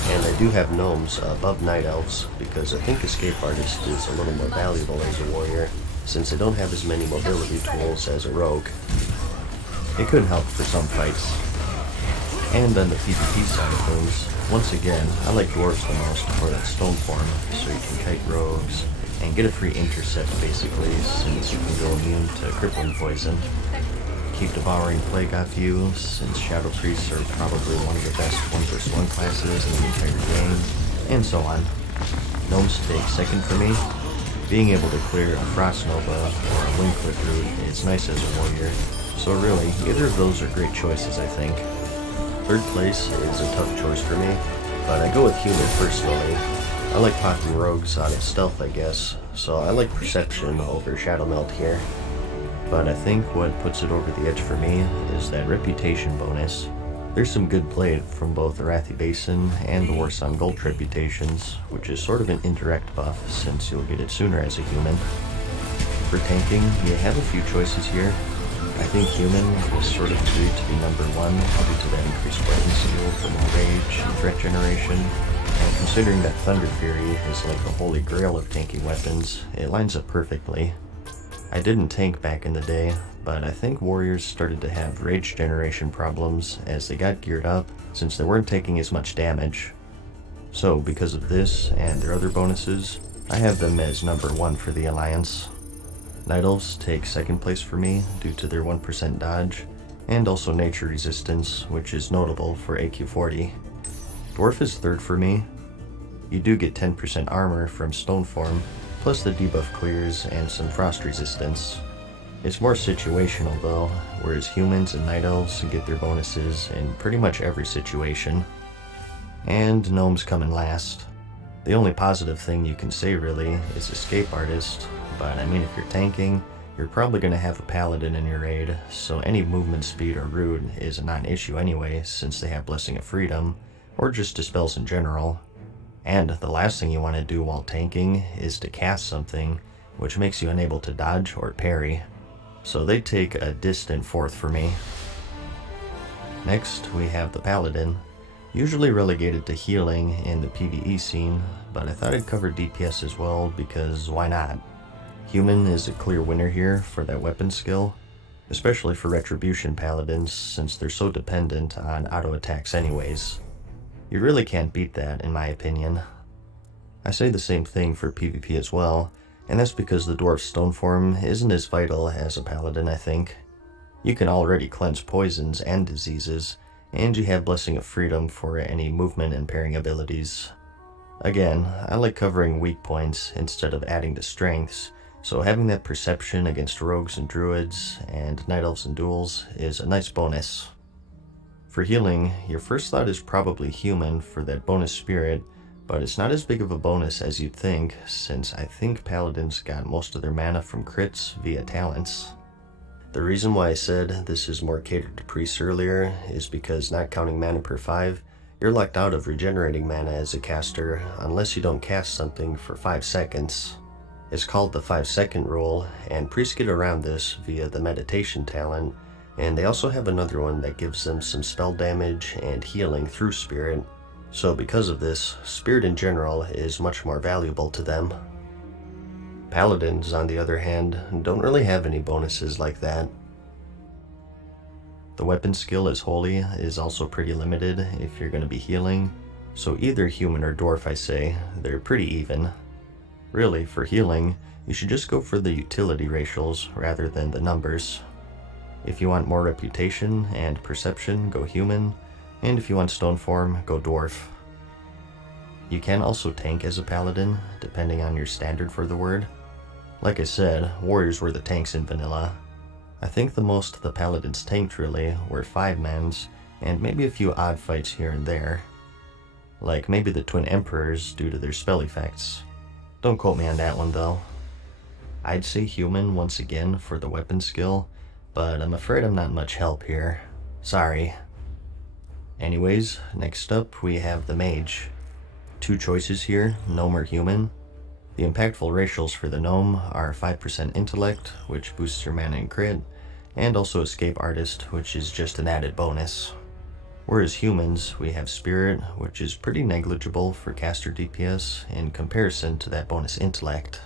And I do have Gnomes above Night Elves, because I think Escape Artist is a little more valuable as a warrior, since they don't have as many mobility tools as a rogue. It could help for some fights. And on the PvP side of things, once again, I like Dwarves the most for that Stoneform, so you can kite rogues, and get a free intercept basically, since you can go immune to crippling poison. Keep Devouring Plague off you, since Shadow Priests are probably one of the best 1 vs. 1 classes in the entire game, and so on. Gnomes take second for me. Being able to clear a Frost Nova or a Windcliff route is nice as a warrior, so really, either of those are great choices I think. Third place is a tough choice for me, but I go with Human personally. I like popping rogues out of stealth I guess, so I like Perception over Shadow Meld here. But I think what puts it over the edge for me is that reputation bonus. There's some good play from both Arathi Basin and the Warsong Gulch reputations, which is sort of an indirect buff since you'll get it sooner as a human. For tanking, you have a few choices here. I think Human is sort of due to be number 1 due to that increased weapon skill for more rage and threat generation, and considering that Thunder Fury is like the holy grail of tanking weapons, it lines up perfectly. I didn't tank back in the day, but I think warriors started to have rage generation problems as they got geared up since they weren't taking as much damage. So because of this and their other bonuses, I have them as number 1 for the Alliance. Night Elves take second place for me due to their 1% dodge, and also nature resistance, which is notable for AQ40. Dwarf is third for me. You do get 10% armor from Stoneform, plus the debuff clears and some frost resistance. It's more situational though, whereas humans and Night Elves get their bonuses in pretty much every situation. And Gnomes come in last. The only positive thing you can say really is Escape Artist, but I mean if you're tanking, you're probably going to have a Paladin in your raid, so any movement speed or root is a non-issue anyway since they have Blessing of Freedom, or just dispels in general. And the last thing you want to do while tanking is to cast something, which makes you unable to dodge or parry. So they take a distant 4th for me. Next, we have the Paladin, usually relegated to healing in the PvE scene, but I thought I'd cover DPS as well because why not? Human is a clear winner here for that weapon skill, especially for Retribution Paladins since they're so dependent on auto attacks anyways. You really can't beat that in my opinion. I say the same thing for PvP as well, and that's because the dwarf stone form isn't as vital as a paladin, I think. You can already cleanse poisons and diseases, and you have Blessing of Freedom for any movement impairing abilities. Again, I like covering weak points instead of adding to strengths, so having that perception against rogues and druids and night elves and duels is a nice bonus. For healing, your first thought is probably human for that bonus spirit, but it's not as big of a bonus as you'd think, since I think paladins got most of their mana from crits via talents. The reason why I said this is more catered to priests earlier is because, not counting mana per 5, you're locked out of regenerating mana as a caster unless you don't cast something for 5 seconds. It's called the 5-second rule, and priests get around this via the meditation talent, and they also have another one that gives them some spell damage and healing through spirit. So because of this, spirit in general is much more valuable to them. Paladins, on the other hand, don't really have any bonuses like that. The weapon skill as holy is also pretty limited if you're going to be healing, so either human or dwarf, I say, they're pretty even. Really, for healing, you should just go for the utility ratios rather than the numbers. If you want more reputation and perception, go human, and if you want stone form, go dwarf. You can also tank as a paladin, depending on your standard for the word. Like I said, warriors were the tanks in vanilla. I think the most the paladins tanked really were 5-mans, and maybe a few odd fights here and there. Like maybe the Twin Emperors due to their spell effects. Don't quote me on that one though. I'd say human once again for the weapon skill, but I'm afraid I'm not much help here. Sorry. Anyways, next up we have the mage. 2 choices here, gnome or human. The impactful ratios for the gnome are 5% intellect, which boosts your mana and crit, and also escape artist, which is just an added bonus. Whereas humans, we have spirit, which is pretty negligible for caster DPS in comparison to that bonus intellect.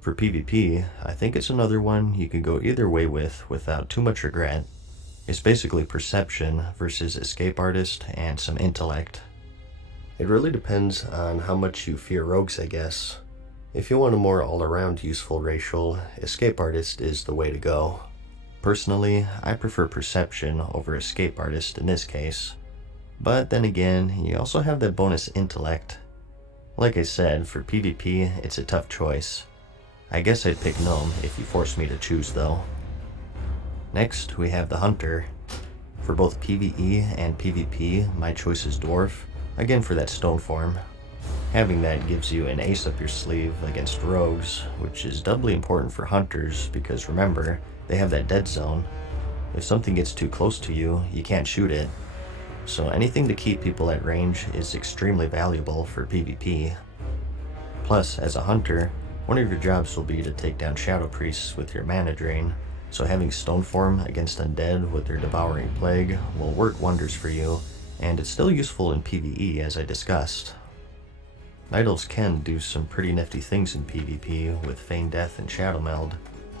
For PvP, I think it's another one you can go either way with without too much regret. It's basically perception versus escape artist and some intellect. It really depends on how much you fear rogues, I guess. If you want a more all-around useful racial, escape artist is the way to go. Personally, I prefer perception over escape artist in this case. But then again, you also have that bonus intellect. Like I said, for PvP, it's a tough choice. I guess I'd pick gnome if you forced me to choose though. Next, we have the hunter. For both PvE and PvP, my choice is dwarf, again for that stone form. Having that gives you an ace up your sleeve against rogues, which is doubly important for hunters because remember, they have that dead zone. If something gets too close to you, you can't shoot it. So anything to keep people at range is extremely valuable for PvP. Plus, as a hunter, one of your jobs will be to take down shadow priests with your mana drain, so having stone form against undead with their devouring plague will work wonders for you, and it's still useful in PvE as I discussed. Night elves can do some pretty nifty things in PvP with Feign Death and Shadow Meld,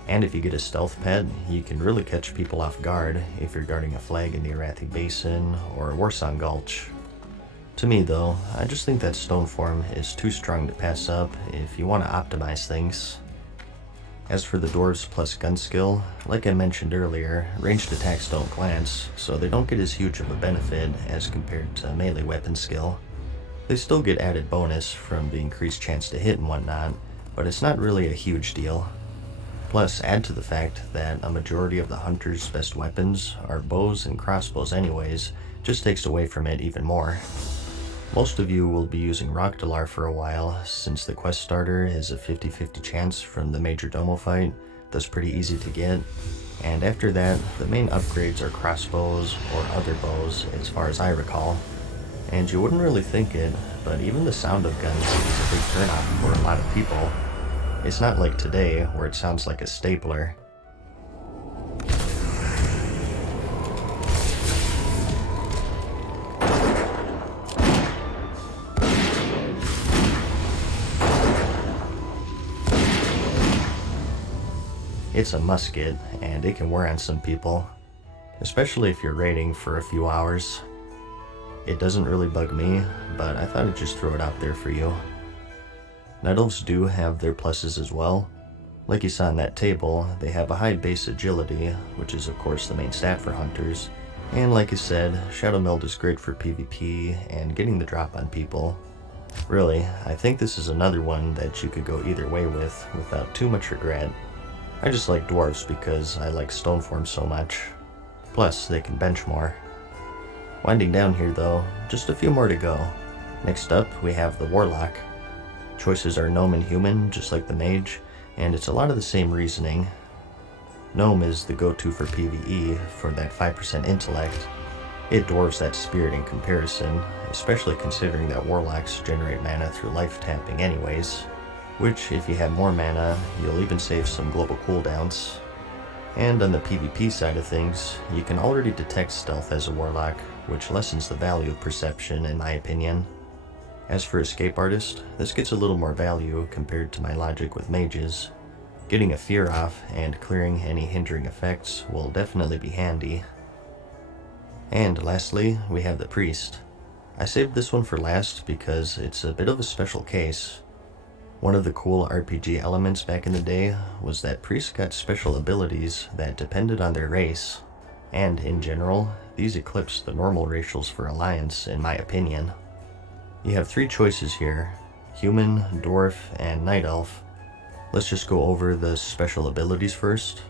and if you get a stealth pet, you can really catch people off guard if you're guarding a flag in the Arathi Basin or Warsong Gulch. To me though, I just think that stone form is too strong to pass up if you want to optimize things. As for the dwarves plus gun skill, like I mentioned earlier, ranged attacks don't glance, so they don't get as huge of a benefit as compared to melee weapon skill. They still get added bonus from the increased chance to hit and whatnot, but it's not really a huge deal. Plus, add to the fact that a majority of the hunter's best weapons are bows and crossbows anyways, just takes away from it even more. Most of you will be using Rockdalar for a while, since the quest starter is a 50-50 chance from the Major Domo fight, that's pretty easy to get. And after that, the main upgrades are crossbows or other bows, as far as I recall. And you wouldn't really think it, but even the sound of guns is a big turnoff for a lot of people. It's not like today, where it sounds like a stapler. It's a musket, and it can wear on some people, especially if you're raiding for a few hours. It doesn't really bug me, but I thought I'd just throw it out there for you. Night Elves do have their pluses as well. Like you saw in that table, they have a high base agility, which is of course the main stat for hunters. And like you said, Shadow Meld is great for PvP and getting the drop on people. Really, I think this is another one that you could go either way with without too much regret. I just like dwarves because I like Stoneform so much. Plus, they can bench more. Winding down here though, just a few more to go. Next up, we have the Warlock. Choices are Gnome and Human, just like the Mage, and it's a lot of the same reasoning. Gnome is the go-to for PvE for that 5% intellect. It dwarfs that spirit in comparison, especially considering that Warlocks generate mana through life tapping anyways, which if you have more mana, you'll even save some global cooldowns. And on the PvP side of things, you can already detect stealth as a Warlock, which lessens the value of perception in my opinion. As for Escape Artist, this gets a little more value compared to my logic with mages. Getting a fear off and clearing any hindering effects will definitely be handy. And lastly, we have the Priest. I saved this one for last because it's a bit of a special case. One of the cool RPG elements back in the day was that priests got special abilities that depended on their race, and in general, these eclipsed the normal racials for Alliance in my opinion. You have 3 choices here, Human, Dwarf, and Night Elf. Let's just go over the special abilities first.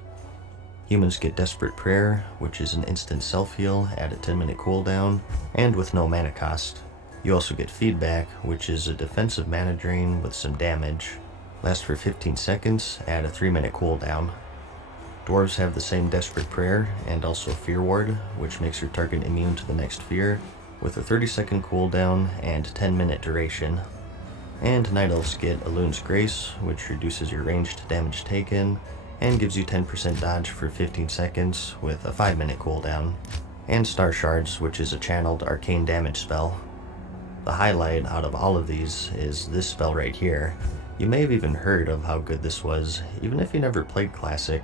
Humans get Desperate Prayer, which is an instant self-heal at a 10-minute cooldown, and with no mana cost. You also get Feedback, which is a defensive mana drain with some damage. Lasts for 15 seconds at a 3-minute cooldown. Dwarves have the same Desperate Prayer, and also Fear Ward, which makes your target immune to the next fear, with a 30-second cooldown and 10-minute duration. And Night Elves get Elune's Grace, which reduces your ranged damage taken, and gives you 10% dodge for 15 seconds with a 5-minute cooldown. And Star Shards, which is a channeled arcane damage spell. The highlight out of all of these is this spell right here. You may have even heard of how good this was, even if you never played Classic.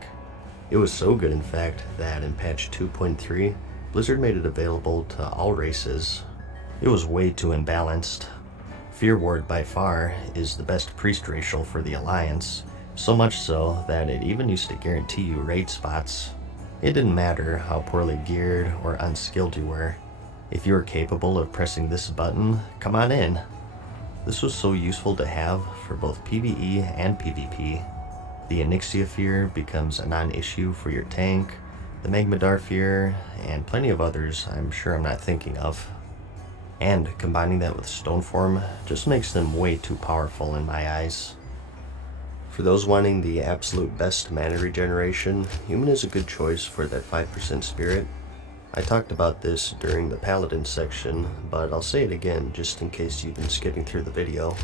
It was so good in fact that in patch 2.3, Blizzard made it available to all races. It was way too imbalanced. Fear Ward by far is the best priest racial for the Alliance, so much so that it even used to guarantee you raid spots. It didn't matter how poorly geared or unskilled you were. If you were capable of pressing this button, come on in. This was so useful to have for both PvE and PvP. The Onyxia Fear becomes a non-issue for your tank, the Magmadar Fear, and plenty of others I'm sure I'm not thinking of. And combining that with Stoneform just makes them way too powerful in my eyes. For those wanting the absolute best mana regeneration, Human is a good choice for that 5% spirit. I talked about this during the Paladin section, but I'll say it again just in case you've been skipping through the video.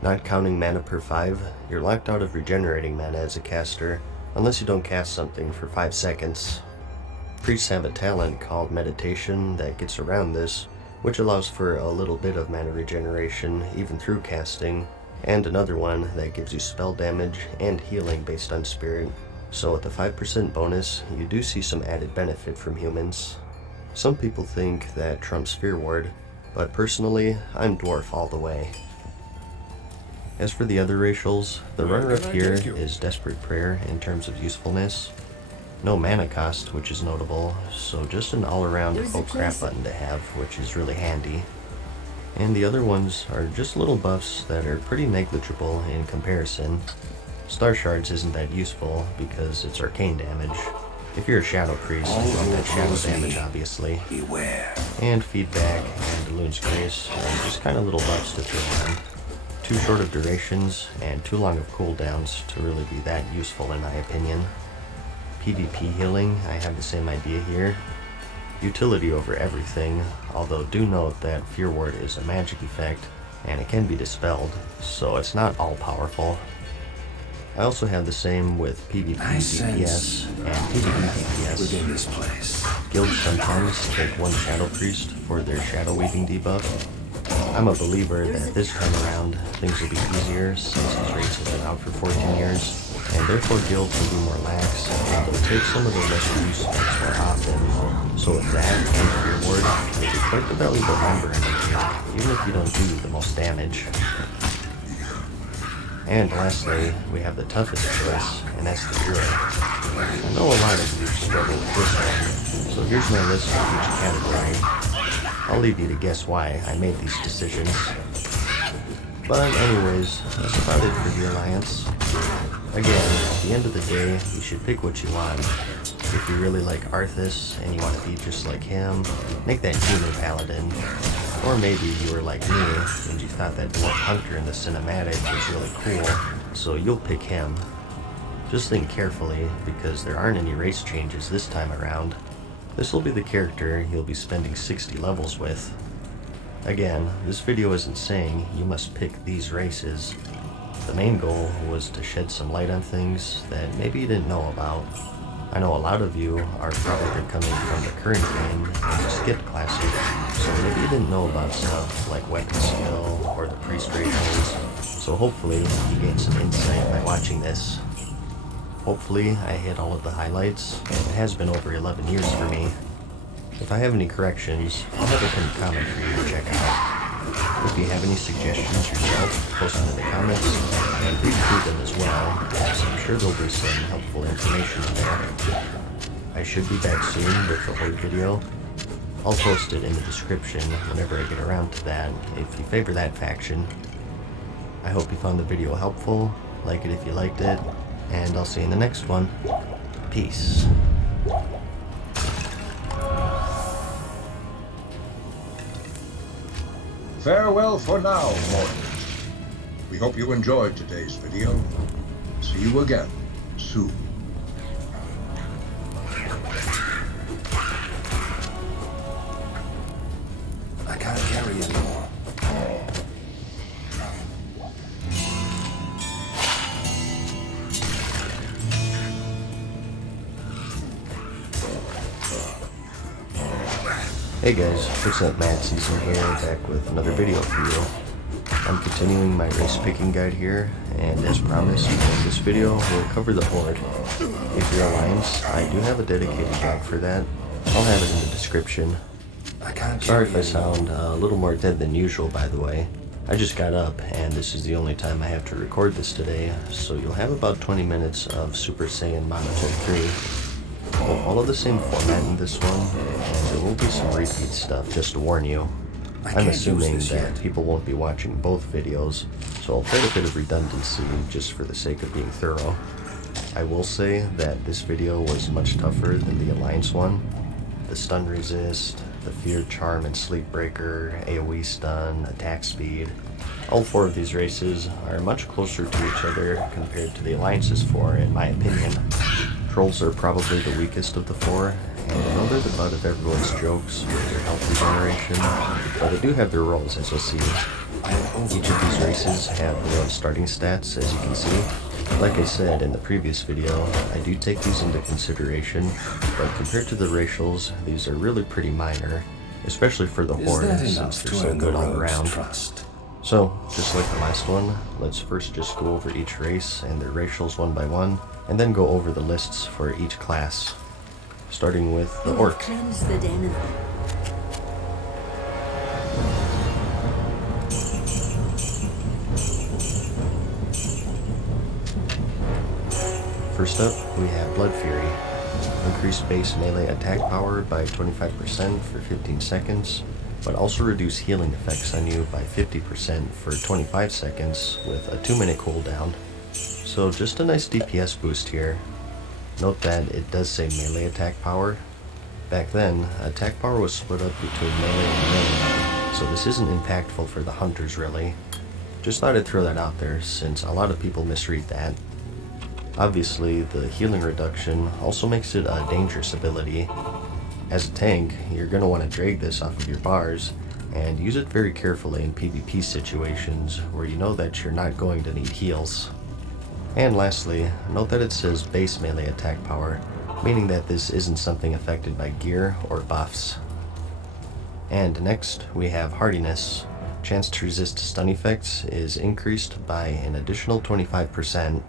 Not counting mana per 5, you're locked out of regenerating mana as a caster, unless you don't cast something for 5 seconds. Priests have a talent called Meditation that gets around this, which allows for a little bit of mana regeneration even through casting, and another one that gives you spell damage and healing based on spirit. So with the 5% bonus, you do see some added benefit from Humans. Some people think that trumps Fear Ward, but personally, I'm Dwarf all the way. As for the other racials, the runner-up here is Desperate Prayer in terms of usefulness. No mana cost, which is notable, so just an all-around oh crap button to have, which is really handy. And the other ones are just little buffs that are pretty negligible in comparison. Star Shards isn't that useful because it's arcane damage. If you're a Shadow Priest, you want that shadow damage obviously. Beware. And Feedback and Elune's Grace are just kind of little buffs to throw on. Too short of durations and too long of cooldowns to really be that useful in my opinion. PvP healing, I have the same idea here. Utility over everything, although do note that Fear Ward is a magic effect and it can be dispelled, so it's not all powerful. I also have the same with PvP DPS and PvP DPS. This place. Guilds sometimes take one Shadow Priest for their Shadow Weaving debuff. I'm a believer that this time around things will be easier since these raids have been out for 14 years, and therefore guilds will be more lax and will take some of the lesser use specs more often. So with that and Fear Ward, you'll be quite the valuable member in the guild, even if you don't do the most damage. And lastly, we have the toughest choice, and that's the Druid. I know a lot of you struggle with this one, so here's my list for each category. I'll leave you to guess why I made these decisions. But anyways, that's about it for the Alliance. Again, at the end of the day, you should pick what you want. If you really like Arthas and you want to be just like him, make that human paladin. Or maybe you were like me and you thought that Dwarf Hunter in the cinematic was really cool, so you'll pick him. Just think carefully, because there aren't any race changes this time around. This will be the character you'll be spending 60 levels with. Again, this video isn't saying you must pick these races. The main goal was to shed some light on things that maybe you didn't know about. I know a lot of you are probably coming from the current game and skipped Classic, so maybe you didn't know about stuff like weapon skill or the priest racials, so hopefully you gained some insight by watching this. Hopefully I hit all of the highlights. It has been over 11 years for me. If I have any corrections, I'll have a pinned comment for you to check out. If you have any suggestions yourself, post them in the comments, and read through them as well, as I'm sure there'll be some helpful information in there. I should be back soon with the Horde video. I'll post it in the description whenever I get around to that, if you favor that faction. I hope you found the video helpful, like it if you liked it, and I'll see you in the next one. Peace. Farewell for now, mortals. We hope you enjoyed today's video. See you again soon. I can't carry anymore. Hey guys, what's up? Matt Season here, back with another video for you. I'm continuing my race picking guide here, and as promised, in this video we'll cover the Horde. If you're Alliance, I do have a dedicated guide for that. I'll have it in the description. Sorry if I sound a little more dead than usual, by the way. I just got up, and this is the only time I have to record this today, so you'll have about 20 minutes of Super Saiyan Monotone 3. We'll follow the same format in this one, and there will be some repeat stuff, just to warn you. I'm assuming that people won't be watching both videos, so I'll try a bit of redundancy just for the sake of being thorough. I will say that this video was much tougher than the Alliance one. The stun resist, the fear, charm, and sleep breaker, AoE stun, attack speed. All four of these races are much closer to each other compared to the Alliance's four, in my opinion. Trolls are probably the weakest of the four, and I know they're the butt of everyone's jokes with their health regeneration, but they do have their roles, as you'll see. Each of these races have their own starting stats, as you can see. Like I said in the previous video, I do take these into consideration, but compared to the racials, these are really pretty minor, especially for the Horde, since they're so good all around. So, just like the last one, let's first just go over each race and their racials one by one, and then go over the lists for each class. Starting with the Orc. Cleanse the den. First up, we have Blood Fury. Increase base melee attack power by 25% for 15 seconds, but also reduce healing effects on you by 50% for 25 seconds with a 2-minute cooldown. So just a nice DPS boost here. Note that it does say melee attack power. Back then, attack power was split up between melee and range, so this isn't impactful for the hunters really. Just thought I'd throw that out there since a lot of people misread that. Obviously, the healing reduction also makes it a dangerous ability. As a tank, you're going to want to drag this off of your bars, and use it very carefully in PvP situations where you know that you're not going to need heals. And lastly, note that it says base melee attack power, meaning that this isn't something affected by gear or buffs. And next, we have Hardiness. Chance to resist stun effects is increased by an additional 25%.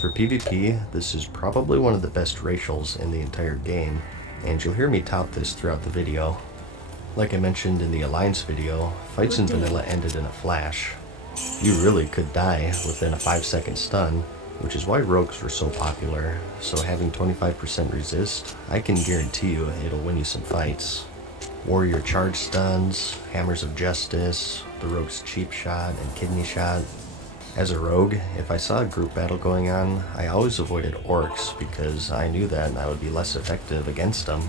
For PvP, this is probably one of the best racials in the entire game, and you'll hear me tout this throughout the video. Like I mentioned in the Alliance video, fights in vanilla ended in a flash. You really could die within a 5-second stun, which is why rogues were so popular. So having 25% resist, I can guarantee you it'll win you some fights. Warrior charge stuns, hammers of justice, the rogue's cheap shot and kidney shot. As a rogue, if I saw a group battle going on, I always avoided orcs because I knew that I would be less effective against them.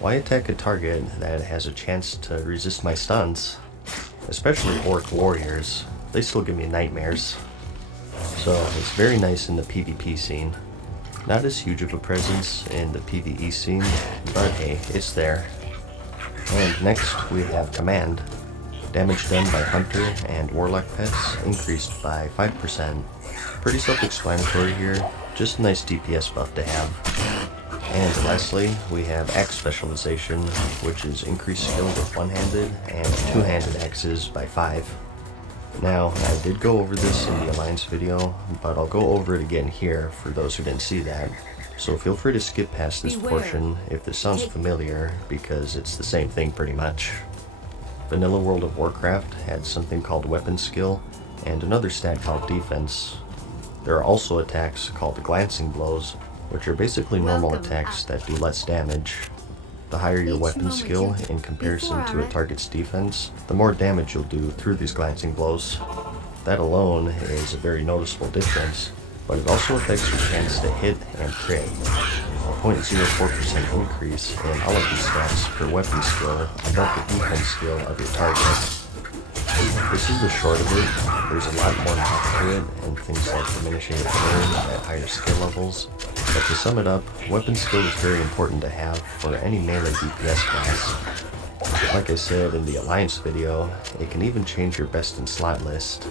Why attack a target that has a chance to resist my stuns? Especially orc warriors, they still give me nightmares. So it's very nice in the PvP scene. Not as huge of a presence in the PvE scene, but hey, it's there. And next we have Command. Damage done by Hunter and Warlock pets increased by 5%. Pretty self-explanatory here, just a nice DPS buff to have. And lastly, we have Axe Specialization, which is increased skill with one-handed and two-handed axes by 5. Now, I did go over this in the Alliance video, but I'll go over it again here for those who didn't see that. So feel free to skip past this portion if this sounds familiar, because it's the same thing pretty much. Vanilla World of Warcraft had something called Weapon Skill, and another stat called Defense. There are also attacks called Glancing Blows, which are basically normal attacks that do less damage. The higher your weapon skill in comparison to a target's defense, the more damage you'll do through these Glancing Blows. That alone is a very noticeable difference, but it also affects your chance to hit and crit. A 0.04% increase in all of these stats per weapon skill above the defense skill of your target. This is the short of it. There's a lot more math to it, and things like diminishing return at higher skill levels. But to sum it up, weapon skill is very important to have for any melee DPS class. Like I said in the Alliance video, it can even change your best in slot list.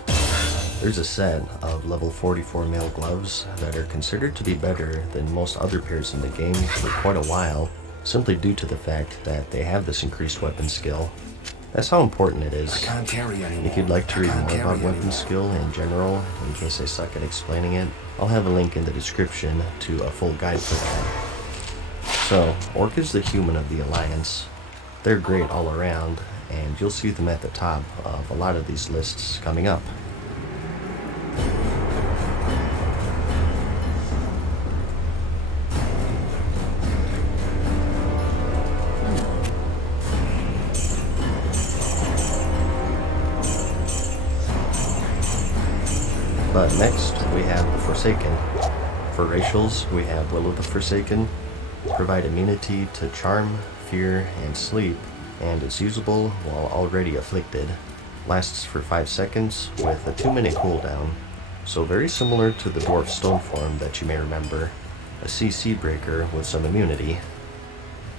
There's a set of level 44 mail gloves that are considered to be better than most other pairs in the game for quite a while, simply due to the fact that they have this increased weapon skill. That's how important it is. If you'd like to read more about weapon skill in general, in case I suck at explaining it, I'll have a link in the description to a full guide for that. So, Orc is the human of the Alliance. They're great all around, and you'll see them at the top of a lot of these lists coming up. But next, we have the Forsaken. For racials, we have Will of the Forsaken. Provide immunity to Charm, Fear, and Sleep, and it's usable while already afflicted. Lasts for 5 seconds with a 2-minute cooldown. So very similar to the Dwarf Stone form that you may remember. A CC breaker with some immunity.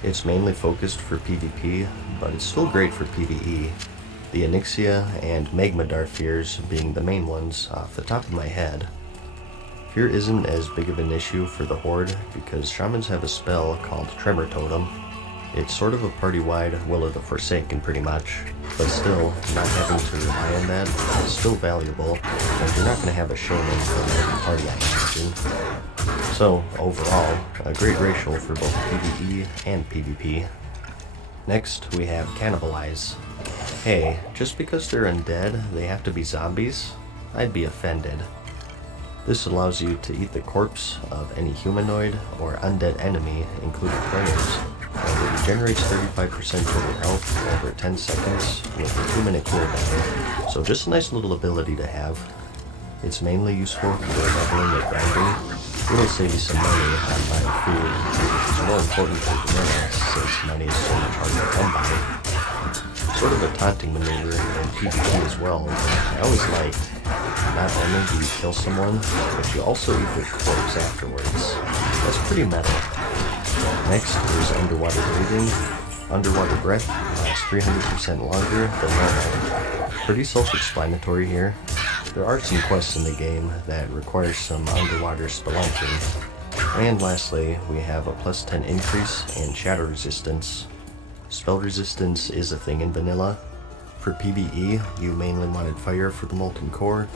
It's mainly focused for PvP, but it's still great for PvE. The Onyxia and Magmadar fears being the main ones off the top of my head. Fear isn't as big of an issue for the Horde because Shamans have a spell called Tremor Totem. It's sort of a party-wide Will of the Forsaken pretty much, but still, not having to rely on that is still valuable, and you're not going to have a Shaman for every party I imagine. So, overall, a great racial for both PvE and PvP. Next, we have Cannibalize. Hey, just because they're undead, they have to be zombies? I'd be offended. This allows you to eat the corpse of any humanoid or undead enemy, including players, and it regenerates 35% total health over 10 seconds with a 2-minute cooldown, so just a nice little ability to have. It's mainly useful for leveling and grinding. It'll save you some money on buying food, which is more important for vanilla since money is so much harder to come by. Sort of a taunting maneuver in PvP as well. I always liked, not only do you kill someone, but you also eat their corpse afterwards. That's pretty meta. Next is Underwater Breathing. Underwater breath lasts 300% longer than normal. Pretty self-explanatory here. There are some quests in the game that require some underwater spelunking. And lastly, we have a plus 10 increase in shadow resistance. Spell resistance is a thing in vanilla. For PvE, you mainly wanted Fire for the Molten Core,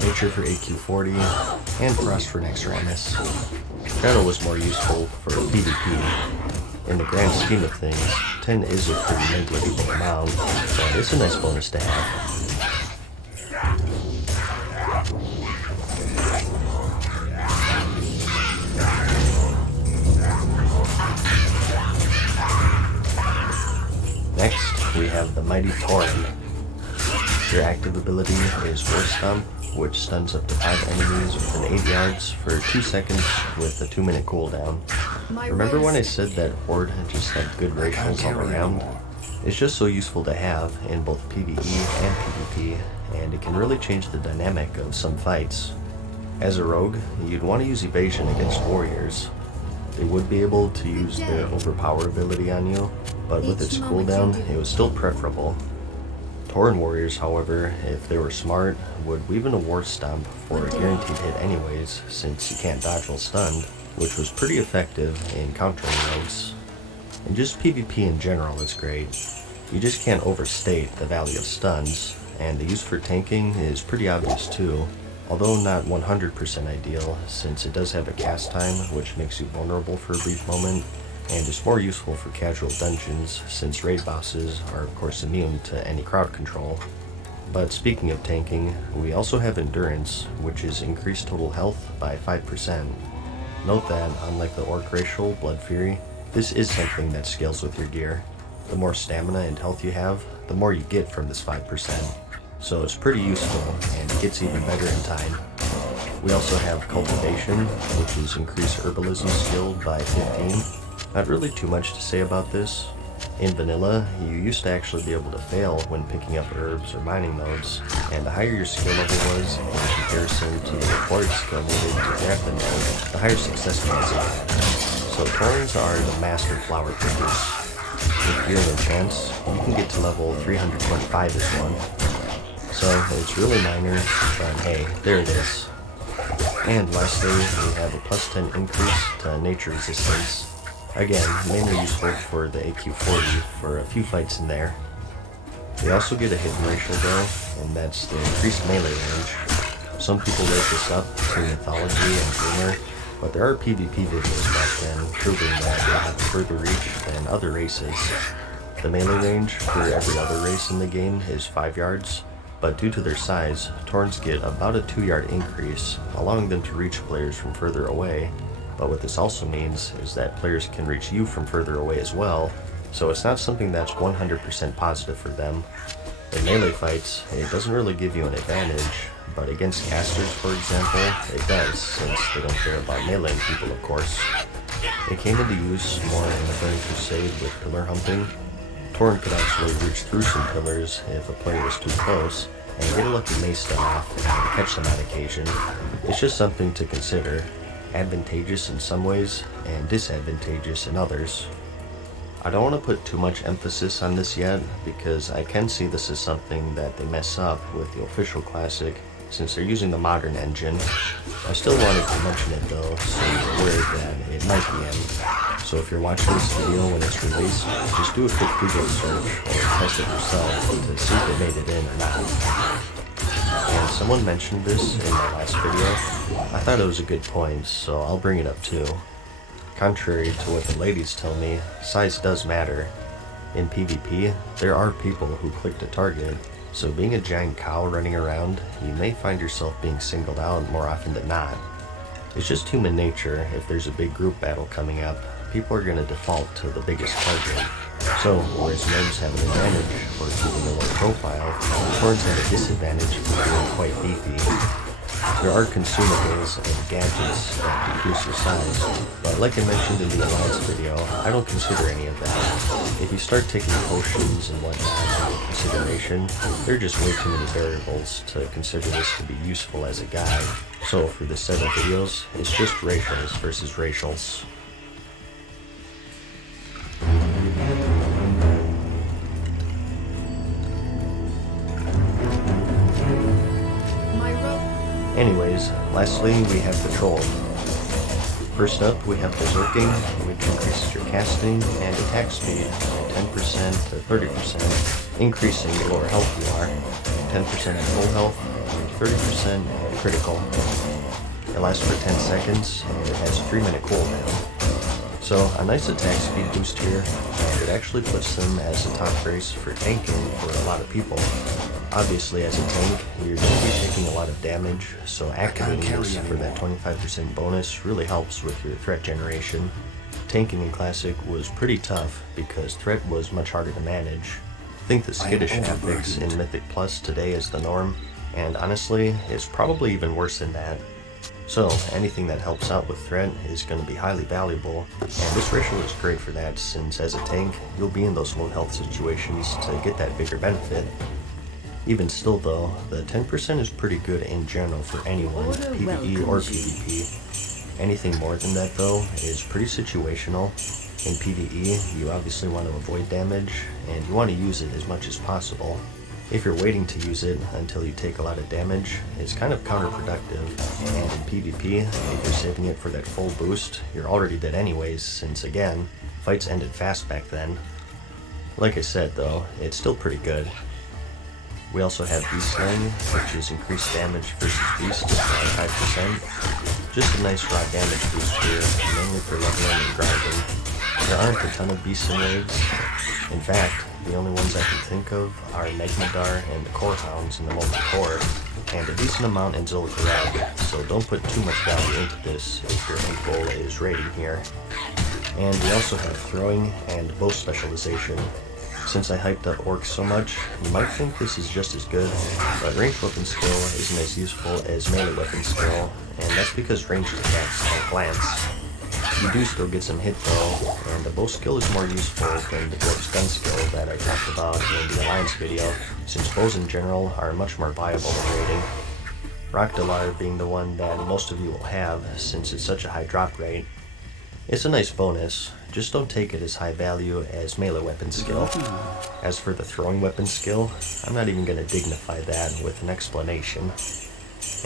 Nature for AQ40, and Frost for an extra MS. Shadow was more useful for PvP. In the grand scheme of things, 10 is a pretty negligible amount, but it's a nice bonus to have. Next, we have the Mighty Tauren. Your active ability is War Stomp, which stuns up to 5 enemies within 8 yards for 2 seconds with a 2-minute cooldown. Remember when I said that Horde just had good ratios all around? It's just so useful to have in both PvE and PvP, and it can really change the dynamic of some fights. As a rogue, you'd want to use evasion against warriors. They would be able to use their overpower ability on you, but with its cooldown, it was still preferable. Tauren warriors, however, if they were smart, would weave in a War Stomp for a guaranteed hit anyways, since you can't dodge while stunned, which was pretty effective in countering rogues. And just PvP in general is great. You just can't overstate the value of stuns, and the use for tanking is pretty obvious too, although not 100% ideal, since it does have a cast time which makes you vulnerable for a brief moment, and is more useful for casual dungeons since raid bosses are of course immune to any crowd control. But speaking of tanking, we also have Endurance, which is increased total health by 5%. Note that, unlike the Orc Racial Blood Fury, this is something that scales with your gear. The more stamina and health you have, the more you get from this 5%. So it's pretty useful, and it gets even better in time. We also have Cultivation, which is increased Herbalism skill by 15. Not really too much to say about this. In vanilla, you used to actually be able to fail when picking up herbs or mining nodes, and the higher your skill level was in comparison to the required skill needed to grab the node, the higher success rates you had. So Taurens are the master flower pickers. With gear and chance, you can get to level 325 as one. So it's really minor, but hey, there it is. And lastly, we have a plus 10 increase to nature resistance. Again, mainly useful for the AQ40 for a few fights in there. We also get a hidden racial though, and that's the increased melee range. Some people rate this up to Mythology and Dreamer, but there are PvP videos back then proving that they have further reach than other races. The melee range for every other race in the game is 5 yards, but due to their size, Taurens get about a 2-yard increase, allowing them to reach players from further away. But what this also means is that players can reach you from further away as well, so it's not something that's 100% positive for them. In melee fights, it doesn't really give you an advantage, but against casters, for example, it does, since they don't care about meleeing people, of course. It came into use more in the Burning Crusade with pillar humping. Tauren could actually reach through some pillars if a player was too close, and get a lucky mace stun off and catch them on occasion. It's just something to consider. Advantageous in some ways, and disadvantageous in others. I don't want to put too much emphasis on this yet, because I can see this as something that they mess up with the official classic, since they're using the modern engine. I still wanted to mention it though, so you're aware that it might be in. So if you're watching this video when it's released, just do a quick Google search or test it yourself to see if they made it in or not. And someone mentioned this in my last video. I thought it was a good point, so I'll bring it up too. Contrary to what the ladies tell me, size does matter. In PvP, there are people who click to target, so being a giant cow running around, you may find yourself being singled out more often than not. It's just human nature. If there's a big group battle coming up, people are going to default to the biggest target. So, whereas nodes have an advantage for keeping a low profile, Taurens have a disadvantage for being quite beefy. There are consumables and gadgets that decrease your size, but like I mentioned in the Alliance video, I don't consider any of that. If you start taking potions and whatnot into consideration, there are just way too many variables to consider this to be useful as a guide. So for this set of videos, it's just racials versus racials. Anyways, lastly we have the Troll. First up we have Berserking, which increases your casting and attack speed by 10% to 30%, increasing the lower health you are, 10% at full health, and 30% at critical. It lasts for 10 seconds, and it has a 3-minute cooldown. So a nice attack speed boost here, and it actually puts them as a top race for tanking for a lot of people. Obviously as a tank, you're going to be taking a lot of damage, so activating this for that 25% bonus really helps with your threat generation. Tanking in Classic was pretty tough because threat was much harder to manage. I think the skittish affix in Mythic Plus today is the norm, and honestly, it's probably even worse than that. So anything that helps out with threat is going to be highly valuable, and this racial is great for that since as a tank, you'll be in those low health situations to get that bigger benefit. Even still though, the 10% is pretty good in general for anyone, PvE or PvP. Anything more than that though is pretty situational. In PvE, you obviously want to avoid damage, and you want to use it as much as possible. If you're waiting to use it until you take a lot of damage, it's kind of counterproductive, and in PvP, if you're saving it for that full boost, you're already dead anyways, since again, fights ended fast back then. Like I said though, it's still pretty good. We also have Beast Slaying, which is increased damage versus Beast by 5%. Just a nice raw damage boost here, mainly for leveling and grinding. There aren't a ton of beasts in raids. In fact, the only ones I can think of are Negmadar and the Core Hounds in the Molten Core, and a decent amount in Zul'Farad, so don't put too much value into this if your end goal is raiding here. And we also have Throwing and Bow Specialization. Since I hyped up Orcs so much, you might think this is just as good, but ranged weapon skill isn't as useful as melee weapon skill, and that's because ranged attacks don't glance. You do still get some hit though, and the bow skill is more useful than the dwarf's gun skill that I talked about in the Alliance video, since bows in general are much more viable than raiding. Rockdalar being the one that most of you will have, since it's such a high drop rate. It's a nice bonus, just don't take it as high value as melee weapon skill. As for the throwing weapon skill, I'm not even going to dignify that with an explanation.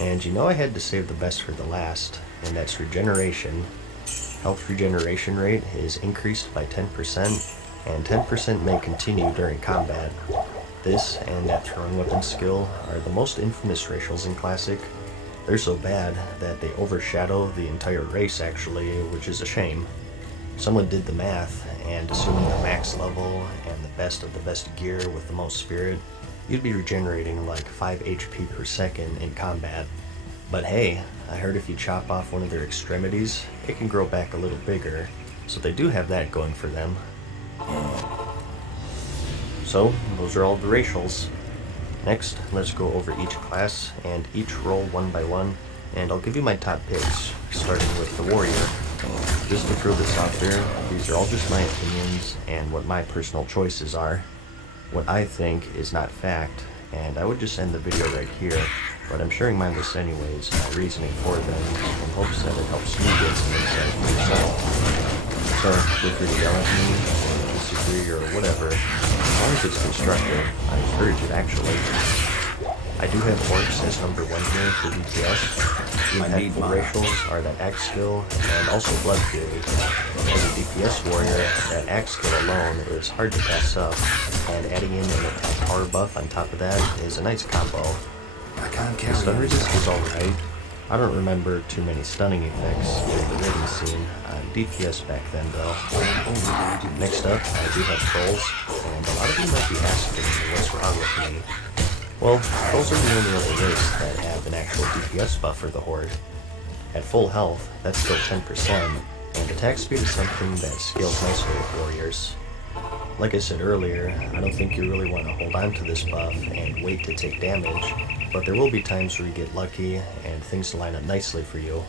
And you know I had to save the best for the last, and that's regeneration. Health regeneration rate is increased by 10%, and 10% may continue during combat. This and that throwing weapon skill are the most infamous racials in Classic. They're so bad that they overshadow the entire race actually, which is a shame. Someone did the math, and assuming a max level and the best of the best gear with the most spirit, you'd be regenerating like 5 HP per second in combat. But hey, I heard if you chop off one of their extremities, it can grow back a little bigger, so they do have that going for them. So, those are all the racials. Next, let's go over each class and each roll one by one, and I'll give you my top picks, starting with the warrior. Just to throw this out there, these are all just my opinions and what my personal choices are. What I think is not fact, and I would just end the video right here, but I'm sharing my list anyways, my reasoning for them, in hopes that it helps you get some insight for yourself. So, feel free to yell at me, or disagree, or whatever. As long as it's constructive, I encourage it actually. I do have Orcs as number 1 here for DPS. The impactful racials are that Axe skill, and also Blood Fury. As a DPS warrior, that Axe skill alone is hard to pass up, and adding in an attack power buff on top of that is a nice combo. The stun resist is alright. I don't remember too many stunning effects in the raiding scene on DPS back then though. Next up, I do have Trolls, and a lot of you might be asking what's wrong with me. Well, Trolls are the only other race that have an actual DPS buff for the Horde. At full health, that's still 10%, and attack speed is something that scales nicely with warriors. Like I said earlier, I don't think you really want to hold on to this buff and wait to take damage, but there will be times where you get lucky and things line up nicely for you.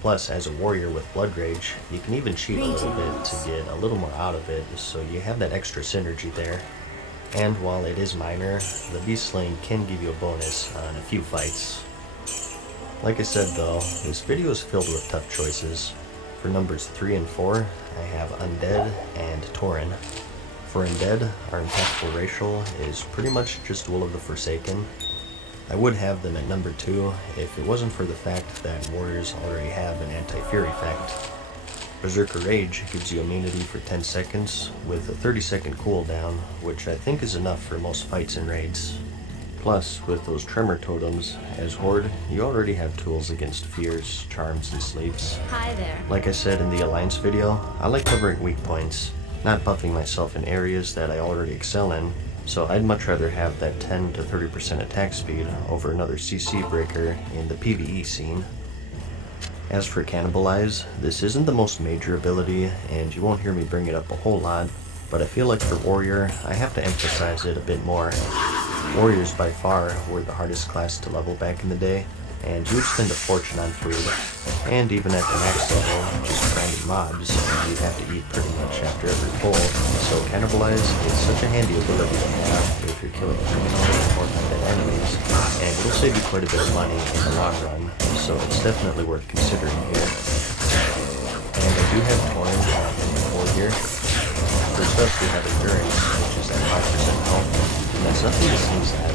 Plus, as a warrior with Blood Rage, you can even cheat a little bit to get a little more out of it, so you have that extra synergy there. And while it is minor, the Beast Slaying can give you a bonus on a few fights. Like I said though, this video is filled with tough choices. For numbers 3 and 4, I have Undead and Tauren. For Undead, our impactful racial is pretty much just Will of the Forsaken. I would have them at number 2 if it wasn't for the fact that warriors already have an anti-fear effect. Berserker Rage gives you immunity for 10 seconds with a 30-second cooldown, which I think is enough for most fights and raids. Plus, with those tremor totems, as Horde, you already have tools against fears, charms, and sleeps. Hi there. Like I said in the Alliance video, I like covering weak points, not buffing myself in areas that I already excel in, so I'd much rather have that 10 to 30% attack speed over another CC breaker in the PvE scene. As for Cannibalize, this isn't the most major ability, and you won't hear me bring it up a whole lot, but I feel like for Warrior, I have to emphasize it a bit more. Warriors by far were the hardest class to level back in the day, and you would spend a fortune on food, and even at the max level, just grinding mobs, you'd have to eat pretty much after every pull, so Cannibalize is such a handy ability to have if you're killing criminals or undead enemies, and it'll save you quite a bit of money in the long run, so it's definitely worth considering here. And I do have Torn on here. First up, we have Endurance, which is at 5% health, and that's nothing to sneeze at.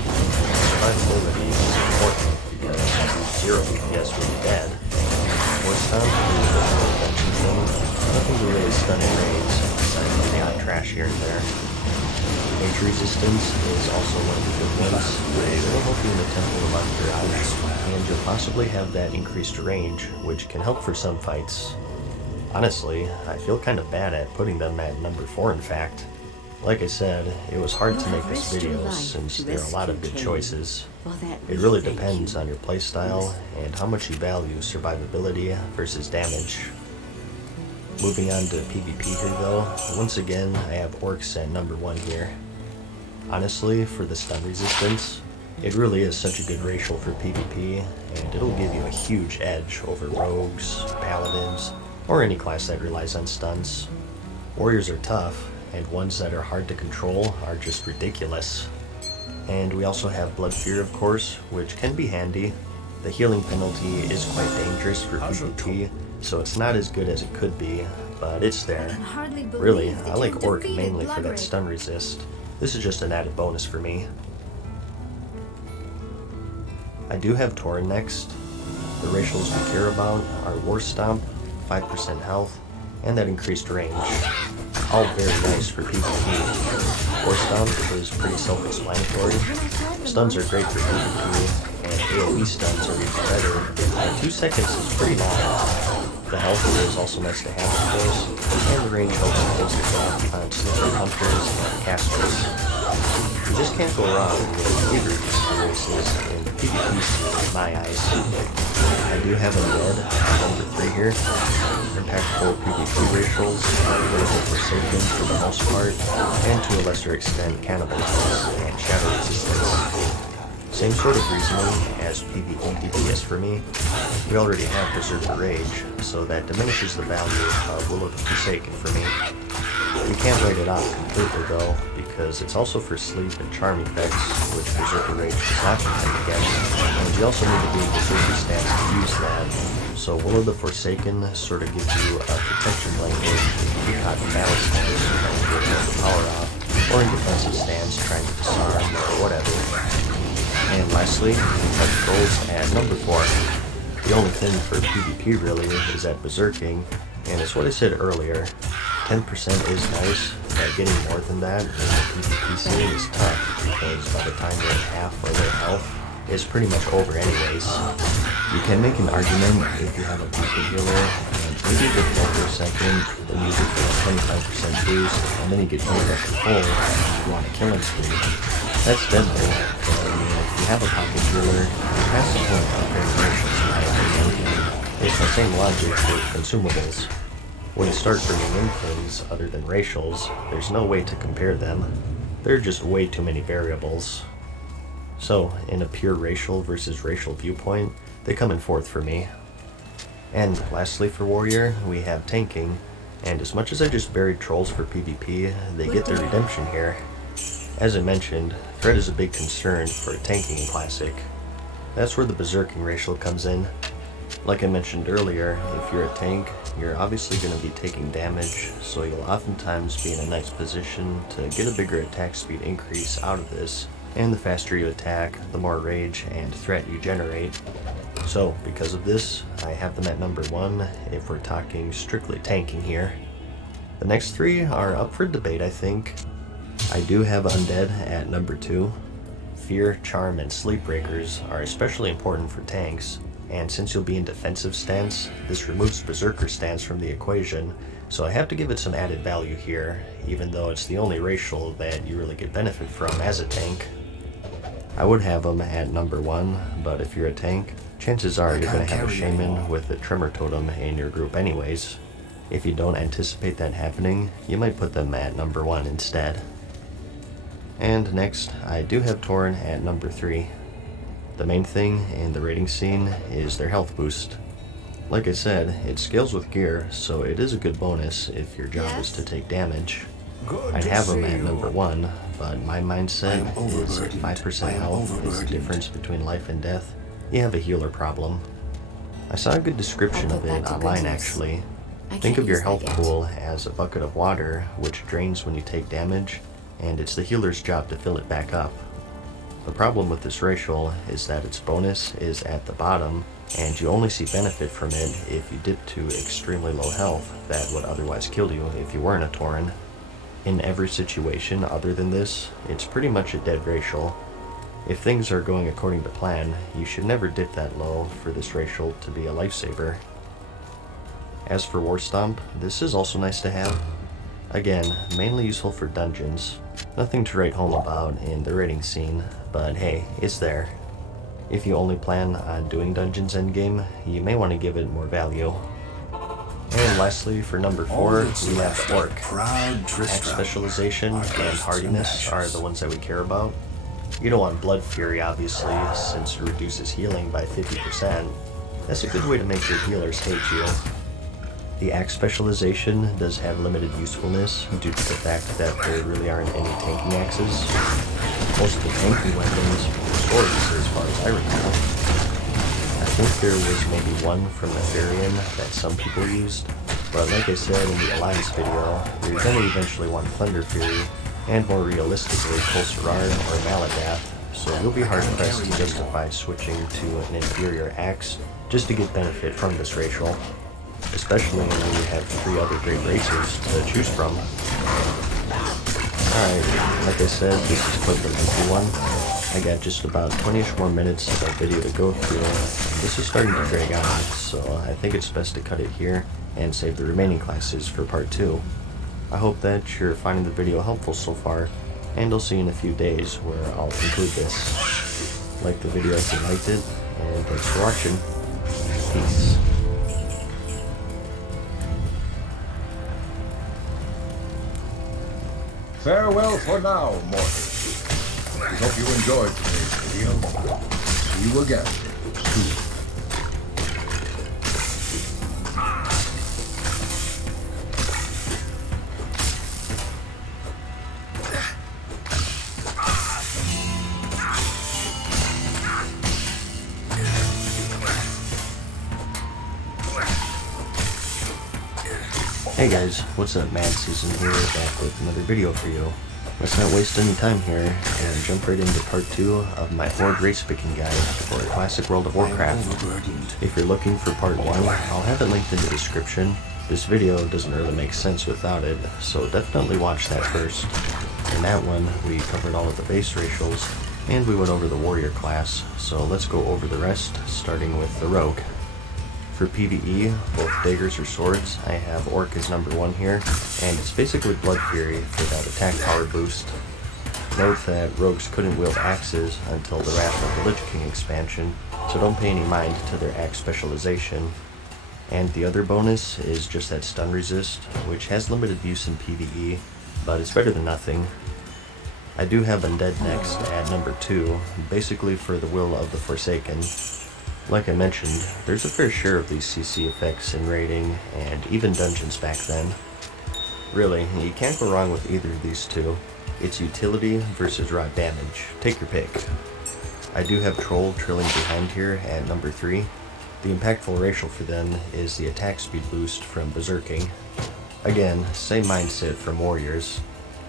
Survivability is important because you 0 DPS when you're dead. Force Stomp is a little prevention thing, nothing to really stun in raids, aside from the odd trash here and there. Mage Resistance is also one of the good ones. It'll help you in the Temple of Entourage, and you'll possibly have that increased range, which can help for some fights. Honestly, I feel kind of bad at putting them at number 4 in fact. Like I said, it was hard to make this video since there are a lot of good choices. It really depends on your playstyle and how much you value survivability versus damage. Moving on to PvP here though, once again I have Orcs at number 1 here. Honestly, for the stun resistance, it really is such a good racial for PvP, and it'll give you a huge edge over rogues, paladins, or any class that relies on stuns. Warriors are tough, and ones that are hard to control are just ridiculous. And we also have Blood Fear, of course, which can be handy. The healing penalty is quite dangerous for PvP, so it's not as good as it could be, but it's there. Really, I like Orc mainly for that stun resist. This is just an added bonus for me. I do have Tauren next. The racials we care about are War Stomp, 5% health, and that increased range. All very nice for PvP. War Stomp is pretty self-explanatory. Stuns are great for PvP, and AoE stuns are even better. 2 seconds is pretty long. The health is also nice to have, of course, and the range helps close the gap on sneaky hunters and casters. You just can't go wrong with either of these two races in the PvP scene in my eyes. I do have Undead at number 3 here. Impactful PvP racials are Critical Forsaken for the most part, and to a lesser extent Cannibalize and Shadow Resistance. Same sort of reasoning as PvE DPS for me. We already have Berserker Rage, so that diminishes the value of Will of the Forsaken for me. We can't write it out completely though, because it's also for sleep and charm effects, which Berserker Rage does not contend against, and you also need to be in Berserker stance to use that. So Will of the Forsaken sort of gives you a protection blanket if you get caught in battle stance trying to get the power off, or in defensive stance trying to disarm or whatever. And lastly, we have Trolls at number 4. The only thing for PvP really is at Berserking, and it's what I said earlier, 10% is nice, but getting more than that in the PvP scene is tough, because by the time they're at half or their health, it's pretty much over anyways. You can make an argument if you have a pocket healer, and maybe with one for a second, then use it for a 25% boost, and then you get 20 extra full, and you want a killing spree. That's deadly, but I mean, if you have a pocket healer, you're past the point of comparing racials in my opinion. It's the same logic with consumables. When you start bringing in things other than racials, there's no way to compare them. There are just way too many variables. So, in a pure racial versus racial viewpoint, they come in 4th for me. And lastly for Warrior, we have Tanking, and as much as I just buried Trolls for PvP, they get their redemption here. As I mentioned, threat is a big concern for tanking in Classic. That's where the Berserking racial comes in. Like I mentioned earlier, if you're a tank, you're obviously going to be taking damage, so you'll oftentimes be in a nice position to get a bigger attack speed increase out of this, and the faster you attack, the more rage and threat you generate. So, because of this, I have them at number 1 if we're talking strictly tanking here. The next 3 are up for debate, I think. I do have Undead at number 2. Fear, Charm, and Sleep Breakers are especially important for tanks, and since you'll be in defensive stance, this removes Berserker stance from the equation, so I have to give it some added value here, even though it's the only racial that you really get benefit from as a tank. I would have them at number 1, but if you're a tank, chances are you're going to have a Shaman with a Tremor Totem in your group anyways. If you don't anticipate that happening, you might put them at number 1 instead. And next, I do have Tauren at number 3. The main thing in the raiding scene is their health boost. Like I said, it scales with gear, so it is a good bonus if your job is to take damage. I'd have them at number 1, but my mindset is if 5% health is the difference between life and death, you have a healer problem. I saw a good description of it online actually. Think of your health pool as a bucket of water which drains when you take damage, and it's the healer's job to fill it back up. The problem with this racial is that its bonus is at the bottom, and you only see benefit from it if you dip to extremely low health that would otherwise kill you if you weren't a Tauren. In every situation other than this, it's pretty much a dead racial. If things are going according to plan, you should never dip that low for this racial to be a lifesaver. As for War Stomp, this is also nice to have. Again, mainly useful for dungeons. Nothing to write home about in the raiding scene, but hey, it's there. If you only plan on doing dungeons endgame, you may want to give it more value. And lastly, for number 4, we have the Orc. Axe Specialization and Hardiness are the ones that we care about. You don't want Blood Fury obviously, since it reduces healing by 50%. That's a good way to make your healers hate you. The Axe Specialization does have limited usefulness due to the fact that there really aren't any tanking axes. Most of the tanking weapons were swords as far as I recall. I think there was maybe one from Nefarian that some people used, but like I said in the Alliance video, you're going to eventually want Thunder Fury, and more realistically Kul Sirarn or Maladath, so you'll be hard pressed to justify switching to an inferior axe just to get benefit from this racial. Especially when you have 3 other great races to choose from. Alright, like I said, this is quite the lengthy one. I got just about 20ish more minutes of video to go through. This is starting to drag on, so I think it's best to cut it here and save the remaining classes for part 2. I hope that you're finding the video helpful so far, and I'll see you in a few days where I'll conclude this. Like the video if you liked it, and thanks for watching. Peace. Farewell for now, mortals. We hope you enjoyed today's video. See you again soon. Hey guys, what's up? Mad Season here, back with another video for you. Let's not waste any time here and jump right into part 2 of my Horde race picking guide for Classic World of Warcraft. If you're looking for part 1, I'll have it linked in the description. This video doesn't really make sense without it, so definitely watch that first. In that one, we covered all of the base racials, and we went over the warrior class, so let's go over the rest, starting with the rogue. For PvE, both daggers or swords, I have Orc as number 1 here, and it's basically Blood Fury for that attack power boost. Note that rogues couldn't wield axes until the Wrath of the Lich King expansion, so don't pay any mind to their axe specialization. And the other bonus is just that stun resist, which has limited use in PvE, but it's better than nothing. I do have Undead next at number 2, basically for the will of the Forsaken. Like I mentioned, there's a fair share of these CC effects in raiding, and even dungeons back then. Really, you can't go wrong with either of these two. It's utility versus raw damage. Take your pick. I do have Troll trailing behind here at number 3. The impactful racial for them is the attack speed boost from Berserking. Again, same mindset from warriors.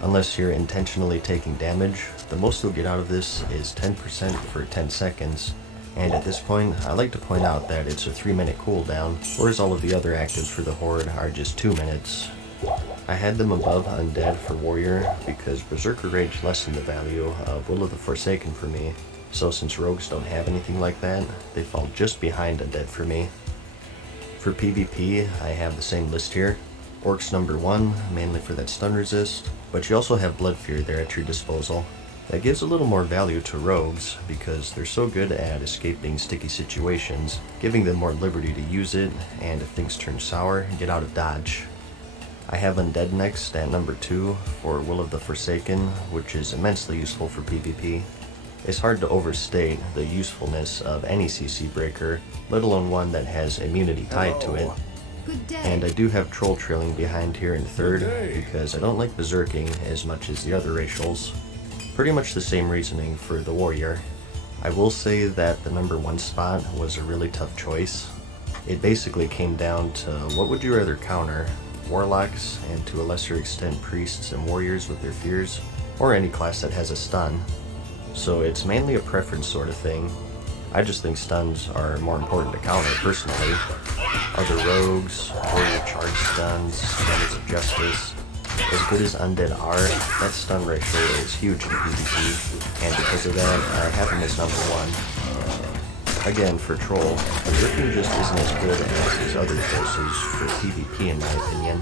Unless you're intentionally taking damage, the most you'll get out of this is 10% for 10 seconds. And at this point, I like to point out that it's a 3-minute cooldown, whereas all of the other actives for the Horde are just 2 minutes. I had them above Undead for Warrior because Berserker Rage lessened the value of Will of the Forsaken for me, so since rogues don't have anything like that, they fall just behind Undead for me. For PvP, I have the same list here. Orcs number 1, mainly for that stun resist, but you also have Blood Fury there at your disposal. That gives a little more value to rogues because they're so good at escaping sticky situations, giving them more liberty to use it, and if things turn sour, get out of dodge. I have Undead next at number 2 for Will of the Forsaken, which is immensely useful for PvP. It's hard to overstate the usefulness of any CC breaker, let alone one that has immunity tied to it. And I do have Troll trailing behind here in third because I don't like berserking as much as the other racials. Pretty much the same reasoning for the Warrior. I will say that the number 1 spot was a really tough choice. It basically came down to what would you rather counter, Warlocks and to a lesser extent Priests and Warriors with their fears, or any class that has a stun. So it's mainly a preference sort of thing. I just think stuns are more important to counter personally. Other rogues, warrior charge stuns, standards of justice. As good as Undead are, that stun ratio is huge in PvP, and because of that, I have him as number 1. Again, for Troll, berserking just isn't as good as his other choices for PvP in my opinion.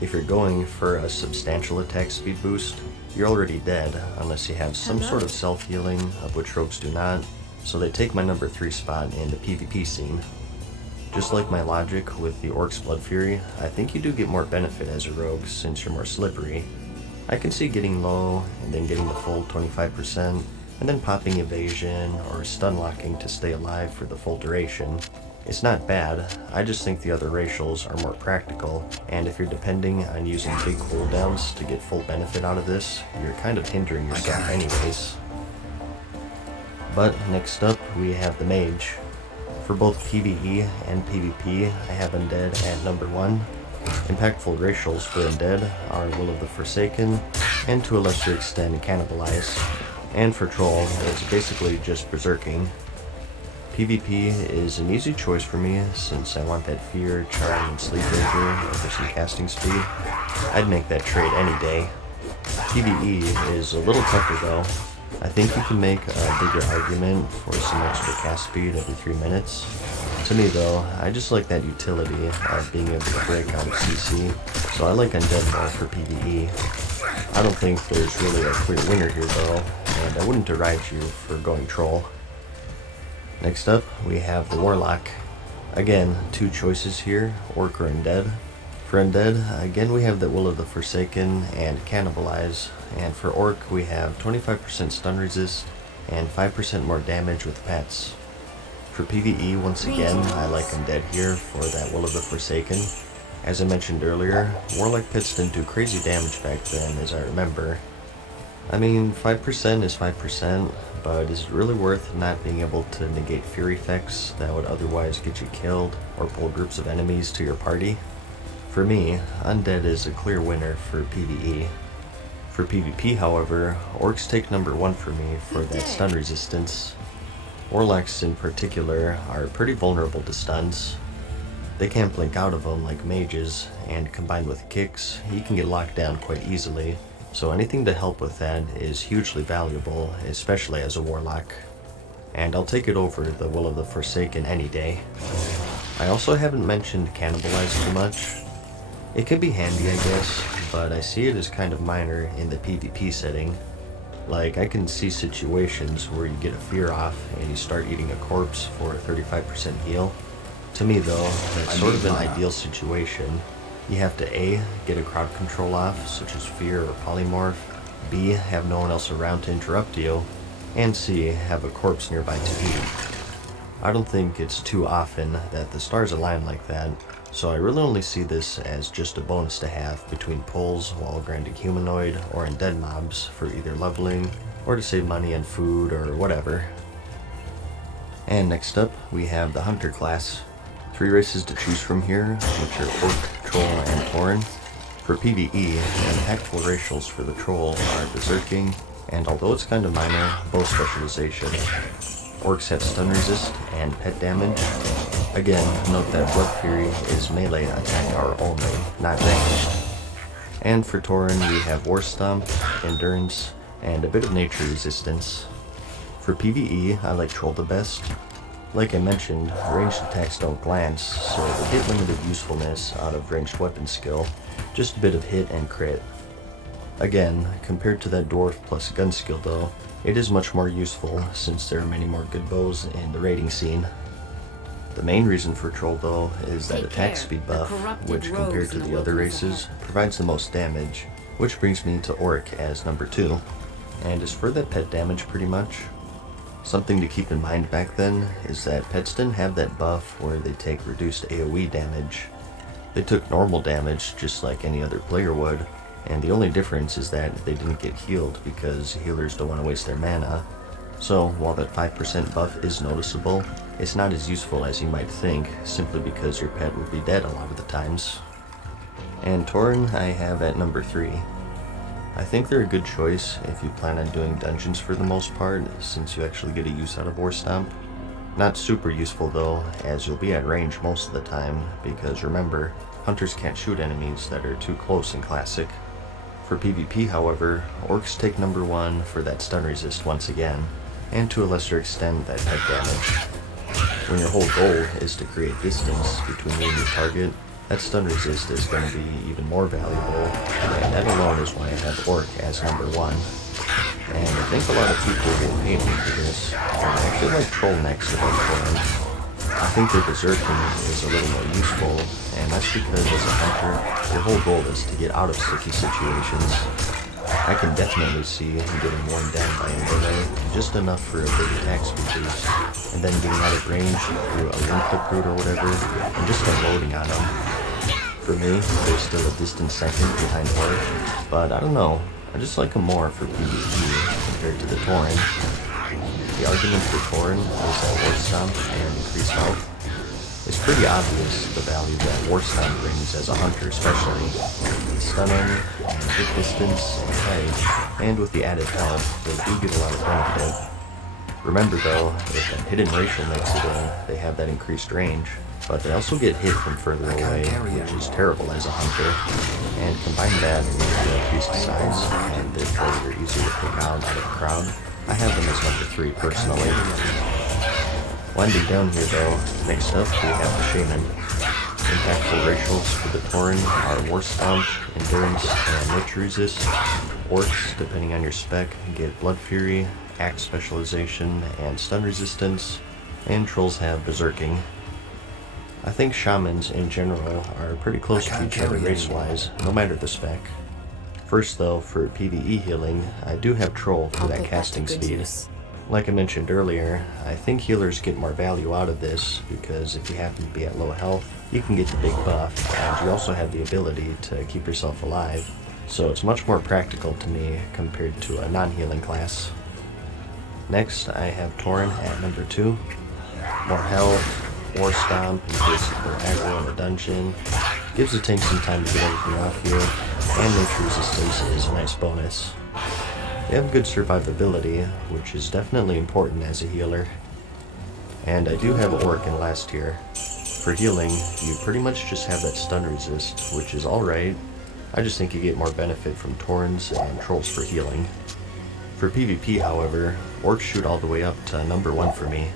If you're going for a substantial attack speed boost, you're already dead unless you have some sort of self-healing, of which rogues do not, so they take my number 3 spot in the PvP scene. Just like my logic with the Orcs Blood Fury, I think you do get more benefit as a rogue since you're more slippery. I can see getting low, and then getting the full 25%, and then popping evasion or stun locking to stay alive for the full duration. It's not bad, I just think the other racials are more practical, and if you're depending on using big cooldowns to get full benefit out of this, you're kind of hindering yourself anyways. But next up, we have the Mage. For both PvE and PvP, I have Undead at number 1. Impactful racials for Undead are Will of the Forsaken, and to a lesser extent Cannibalize. And for Troll, it's basically just berserking. PvP is an easy choice for me since I want that fear, charm, and sleep ranger over some casting speed. I'd make that trade any day. PvE is a little tougher though. I think you can make a bigger argument for some extra cast speed every 3 minutes. To me though, I just like that utility of being able to break out of CC, so I like Undead more for PvE. I don't think there's really a clear winner here though, and I wouldn't deride you for going Troll. Next up, we have the Warlock. Again, 2 choices here, Orc or Undead. For Undead, again we have the Will of the Forsaken and Cannibalize, and for Orc we have 25% stun resist and 5% more damage with pets. For PvE, once again, I like Undead here for that Will of the Forsaken. As I mentioned earlier, Warlock pets didn't do crazy damage back then as I remember. I mean, 5% is 5%, but is it really worth not being able to negate fear effects that would otherwise get you killed or pull groups of enemies to your party? For me, Undead is a clear winner for PvE. For PvP, however, Orcs take number 1 for me for that stun resistance. Warlocks in particular are pretty vulnerable to stuns. They can't blink out of them like mages, and combined with kicks, you can get locked down quite easily. So anything to help with that is hugely valuable, especially as a Warlock. And I'll take it over the Will of the Forsaken any day. I also haven't mentioned Cannibalize too much. It can be handy, I guess, but I see it as kind of minor in the PvP setting. Like, I can see situations where you get a fear off and you start eating a corpse for a 35% heal. To me though, that's sort of an ideal situation. You have to A, get a crowd control off, such as fear or polymorph, B, have no one else around to interrupt you, and C, have a corpse nearby to eat. I don't think it's too often that the stars align like that, so I really only see this as just a bonus to have between pulls while grinding humanoid or undead mobs for either leveling or to save money on food or whatever. And next up, we have the Hunter class. 3 races to choose from here, which are Orc, Troll, and Tauren. For PvE, the impactful racials for the Troll are Berserking, and although it's kind of minor, both specialization. Orcs have stun resist and pet damage. Again, note that Blood Fury is melee attack power only, not ranged. And for Tauren, we have War Stomp, Endurance, and a bit of Nature Resistance. For PvE, I like Troll the best. Like I mentioned, ranged attacks don't glance, so they get limited usefulness out of ranged weapon skill, just a bit of hit and crit. Again, compared to that Dwarf plus gun skill though, it is much more useful since there are many more good bows in the raiding scene. The main reason for Troll though is that attack speed buff, which compared to the other races, provides the most damage, which brings me to Orc as number 2, and is for that pet damage pretty much. Something to keep in mind back then is that pets didn't have that buff where they take reduced AoE damage. They took normal damage just like any other player would, and the only difference is that they didn't get healed because healers don't want to waste their mana. So while that 5% buff is noticeable, it's not as useful as you might think, simply because your pet will be dead a lot of the times. And Tauren I have at number 3. I think they're a good choice if you plan on doing dungeons for the most part, since you actually get a use out of War Stomp. Not super useful though, as you'll be at range most of the time, because remember, hunters can't shoot enemies that are too close in Classic. For PvP however, Orcs take number 1 for that stun resist once again, and to a lesser extent that pet damage. When your whole goal is to create distance between you and your target, that stun resist is going to be even more valuable, and that alone is why I have Orc as number 1. And I think a lot of people will hate me for this, but I actually like Troll next above Tauren. I think their Berserking is a little more useful, and that's because as a hunter, your whole goal is to get out of sticky situations. I can definitely see getting worn down by a melee, just enough for a big attack speed boost, and then getting out of range through a limb clip route or whatever, and just unloading on them. For me, there's still a distant second behind Orc, but I don't know, I just like them more for PvP compared to the Tauren. The argument for Tauren is that War Stomp and increased health. It's pretty obvious the value that War Stomp brings as a hunter especially. Stunning, hit distance, and height, and with the added health, they do get a lot of benefit. Remember though, if that hidden racial makes it in, they have that increased range, but they also get hit from further away, which is terrible as a hunter. And combine that with the increased size, and therefore they're easier to pick out of the crowd. I have them as number 3 personally. Winding down here though, next up we have the Shaman. Impactful racials for the Tauren are War Stomp, Endurance, and Nature Resist. Orcs, depending on your spec, get Blood Fury, Axe Specialization, and Stun Resistance, and Trolls have Berserking. I think Shamans in general are pretty close to each other race-wise, no matter the spec. First though, for PvE healing, I do have Troll for that casting speed. Like I mentioned earlier, I think healers get more value out of this, because if you happen to be at low health, you can get the big buff, and you also have the ability to keep yourself alive, so it's much more practical to me compared to a non-healing class. Next, I have Tauren at number 2. More health, War Stomp in case for aggro in a dungeon, gives the tank some time to get everything off you, and Nature Resistance is a nice bonus. They have good survivability, which is definitely important as a healer. And I do have Orc in last tier. For healing, you pretty much just have that stun resist, which is alright. I just think you get more benefit from Taurens and Trolls for healing. For PvP, however, Orcs shoot all the way up to number 1 for me.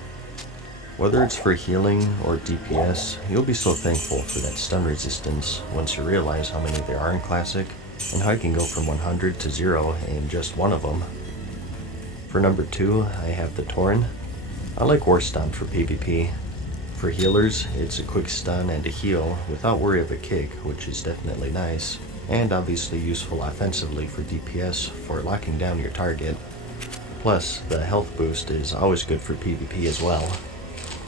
Whether it's for healing or DPS, you'll be so thankful for that stun resistance once you realize how many there are in Classic, and how you can go from 100 to 0 in just one of them. For number 2, I have the Tauren. I like War Stomp for PvP. For healers, it's a quick stun and a heal without worry of a kick, which is definitely nice, and obviously useful offensively for DPS for locking down your target. Plus, the health boost is always good for PvP as well.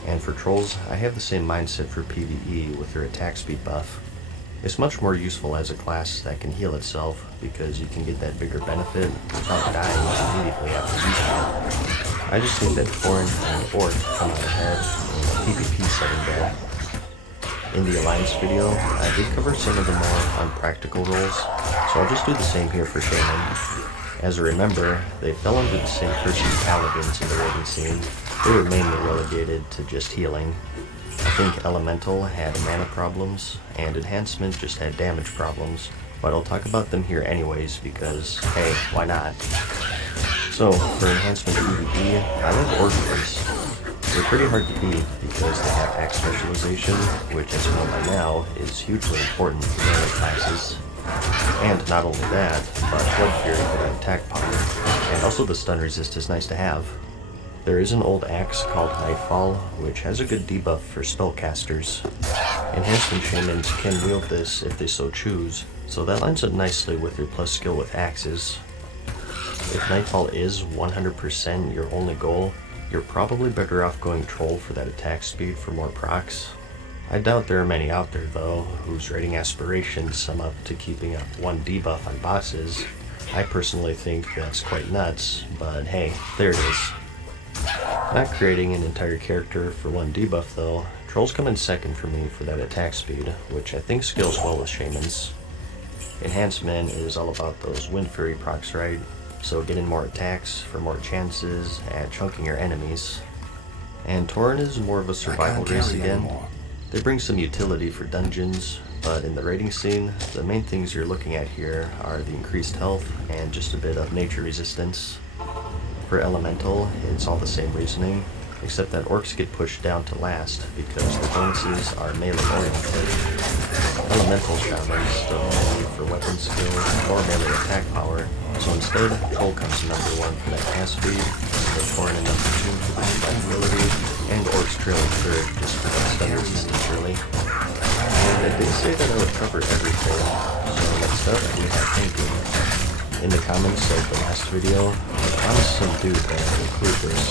And for Trolls, I have the same mindset for PvE with their attack speed buff. It's much more useful as a class that can heal itself, because you can get that bigger benefit without dying immediately after using it. I just think that Tauren and Orc come out ahead in a PvP setting though. In the Alliance video, I did cover some of the more unpractical roles, so I'll just do the same here for Shaman. As a remember, they fell under the same curse as Paladins in the raiding scene. They were mainly relegated to just healing. I think Elemental had mana problems, and Enhancement just had damage problems, but I'll talk about them here anyways because, hey, why not? So, for enhancement EVP, I like Orc Priest. They're pretty hard to beat because they have axe specialization, which as you know by now is hugely important for melee classes. And not only that, but Blood Fury for that attack power, and also the stun resist is nice to have. There is an old axe called Nightfall, which has a good debuff for spellcasters. Enhancement Shamans can wield this if they so choose, so that lines up nicely with your plus skill with axes. If Nightfall is 100% your only goal, you're probably better off going Troll for that attack speed for more procs. I doubt there are many out there though, whose rating aspirations sum up to keeping up one debuff on bosses. I personally think that's quite nuts, but hey, there it is. Not creating an entire character for one debuff though, Trolls come in second for me for that attack speed, which I think scales well with Shamans. Enhancement is all about those Wind Fury procs, right? So get in more attacks for more chances at chunking your enemies. And Tauren is more of a survival race again. They bring some utility for dungeons, but in the raiding scene, the main things you're looking at here are the increased health and just a bit of nature resistance. For Elemental, it's all the same reasoning, except that Orcs get pushed down to last because the bonuses are melee oriented. Elemental Shamans don't have need for weapon skill or melee attack power, so instead, Troll comes in number 1 for that cast speed, the Tauren in number 2 for the survivability, and Orcs trailing third just for that stun resistance really. And I did say that I would cover everything, so next up we have tanking. In the comments of the last video, I promised some dude that I would include this,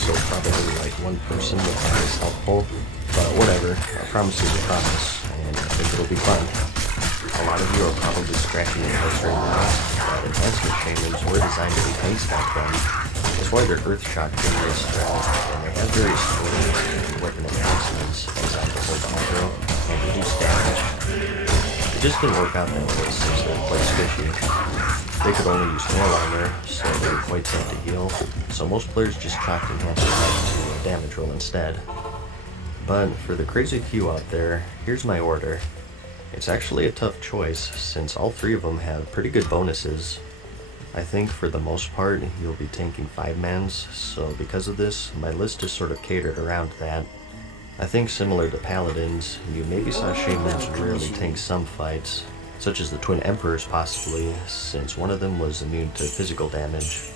so probably like one person will find this helpful, but whatever, a promise is a promise, and I think it'll be fun. A lot of you are probably scratching your heads right now, but enhancement shamans were designed to be tanks back then. That's why their earth shock generally spread, and they have various skills and weapon enhancements designed to hold aggro and reduce damage. It just didn't work out that way since they're quite squishy. They could only use more armor, so they were quite tough to heal, so most players just chalked enhancement up to a damage roll instead. But for the crazy few out there, here's my order. It's actually a tough choice, since all 3 of them have pretty good bonuses. I think for the most part, you'll be tanking 5-mans, so because of this, my list is sort of catered around that. I think similar to Paladins, you maybe saw Shamans rarely tank some fights, such as the Twin Emperors possibly, since one of them was immune to physical damage.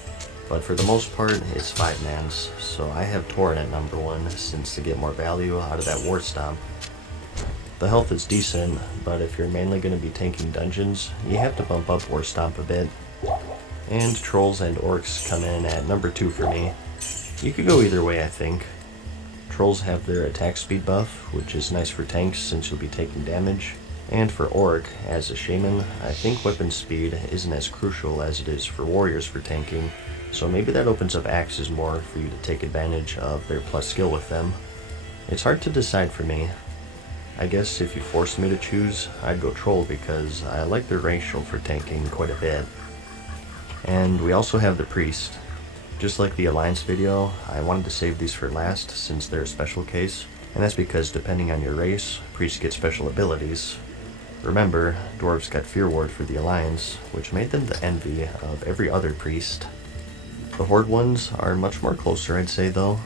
But for the most part, it's 5-mans, so I have Tauren at number 1, since to get more value out of that War Stomp. The health is decent, but if you're mainly going to be tanking dungeons, you have to bump up War Stomp a bit. And Trolls and Orcs come in at number 2 for me. You could go either way, I think. Trolls have their attack speed buff, which is nice for tanks since you'll be taking damage. And for Orc, as a Shaman, I think weapon speed isn't as crucial as it is for warriors for tanking, so maybe that opens up axes more for you to take advantage of their plus skill with them. It's hard to decide for me. I guess if you forced me to choose, I'd go Troll because I like their range shield for tanking quite a bit. And we also have the Priest. Just like the Alliance video, I wanted to save these for last since they're a special case, and that's because depending on your race, Priests get special abilities. Remember, Dwarves got Fear Ward for the Alliance, which made them the envy of every other Priest. The Horde ones are much more closer, I'd say though.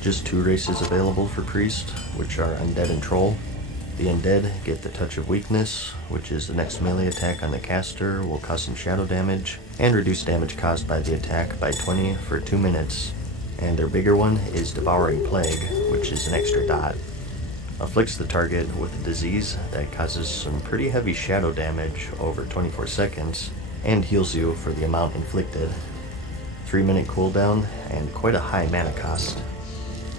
Just 2 races available for Priest, which are Undead and Troll. The Undead get the Touch of Weakness, which is the next melee attack on the caster, will cause some shadow damage, and reduce damage caused by the attack by 20 for 2 minutes. And their bigger one is Devouring Plague, which is an extra dot. Afflicts the target with a disease that causes some pretty heavy shadow damage over 24 seconds, and heals you for the amount inflicted. 3-minute cooldown, and quite a high mana cost.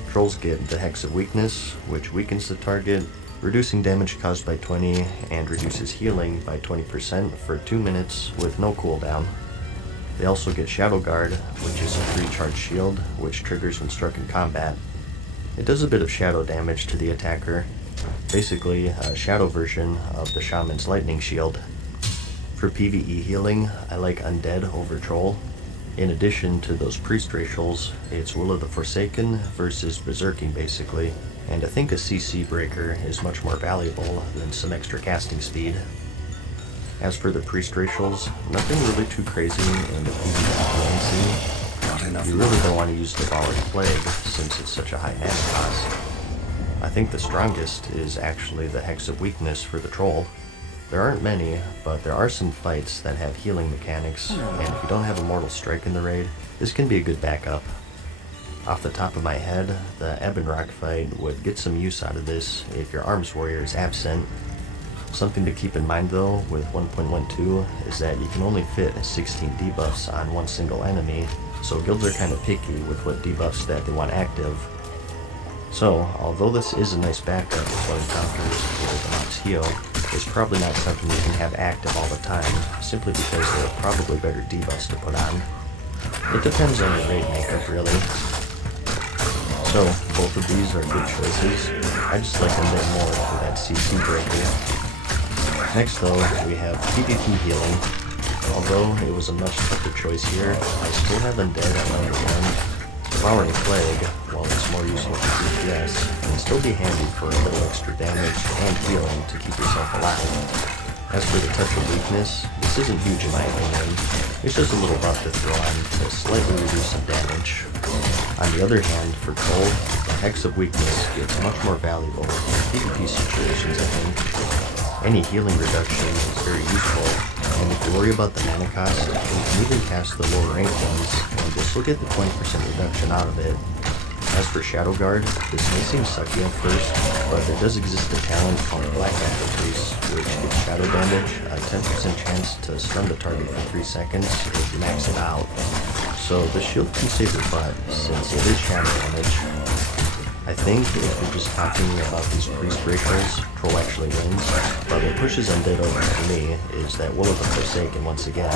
Trolls get the Hex of Weakness, which weakens the target, reducing damage caused by 20, and reduces healing by 20% for 2 minutes with no cooldown. They also get Shadow Guard, which is a 3-charge shield, which triggers when struck in combat. It does a bit of shadow damage to the attacker, basically a shadow version of the Shaman's Lightning Shield. For PvE healing, I like Undead over Troll. In addition to those Priest racials, it's Will of the Forsaken versus Berserking basically, and I think a CC breaker is much more valuable than some extra casting speed. As for the priest racials, nothing really too crazy in the PvP scene. You really don't want to use Devouring Plague since it's such a high mana cost. I think the strongest is actually the Hex of Weakness for the troll. There aren't many, but there are some fights that have healing mechanics, and if you don't have Immortal Strike in the raid, this can be a good backup. Off the top of my head, the Ebonrock fight would get some use out of this if your Arms Warrior is absent. Something to keep in mind though with 1.12 is that you can only fit 16 debuffs on one single enemy, so guilds are kind of picky with what debuffs that they want active. So, although this is a nice backup for encounters with the Mox Heal, it's probably not something you can have active all the time, simply because there are probably better debuffs to put on. It depends on your raid makeup really. So, both of these are good choices. I just like them a bit more for that CC breaker. Next though, we have PvP healing. Although it was a much tougher choice here, I still have Undead at number 1. Devouring Plague, while it's more useful for DPS, can still be handy for a little extra damage and healing to keep yourself alive. As for the Touch of Weakness, this isn't huge in my opinion. It's just a little buff to throw on to slightly reduce some damage. On the other hand, for Troll, the Hex of Weakness gets much more valuable in PvP situations, I think. Any healing reduction is very useful, and if you worry about the mana cost, you can even cast the lower ranked ones, and just look at the 20% reduction out of it. As for Shadow Guard, this may seem sucky at first, but there does exist a talent called Black Apple Priest, which gives shadow damage, a 10% chance to stun the target for 3 seconds if you max it out. So the shield can save your butt, since it is shadow damage. I think if you're just talking about these priest racials, Troll actually wins, but what pushes Undead over for me is that Will of the Forsaken once again.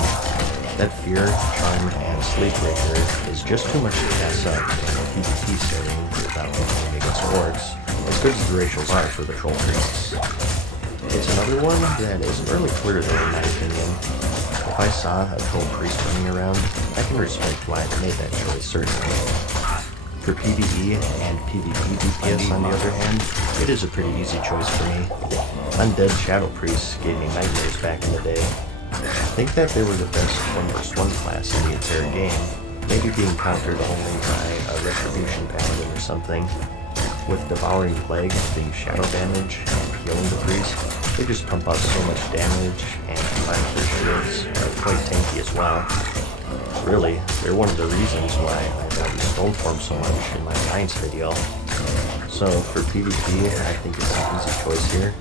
That Fear, Charm, and Sleep Breaker is just too much to pass up in a PvP setting without competing against orcs, as good as the racials are for the Troll priests. It's another one that isn't really clear though in my opinion. If I saw a Troll priest running around, I can respect why they made that choice certainly. For PvE and PvP DPS on the other hand, it is a pretty easy choice for me. Undead Shadow Priests gave me nightmares back in the day. I think that they were the best 1v1 class in the entire game, maybe being countered only by a Retribution Paladin or something. With Devouring Plague being shadow damage and healing the priest, they just pump out so much damage, and combined with their shields are quite tanky as well. Really, they're one of the reasons why I value Stoneform so much in my Alliance video. So for PvP, I think it's an easy choice here.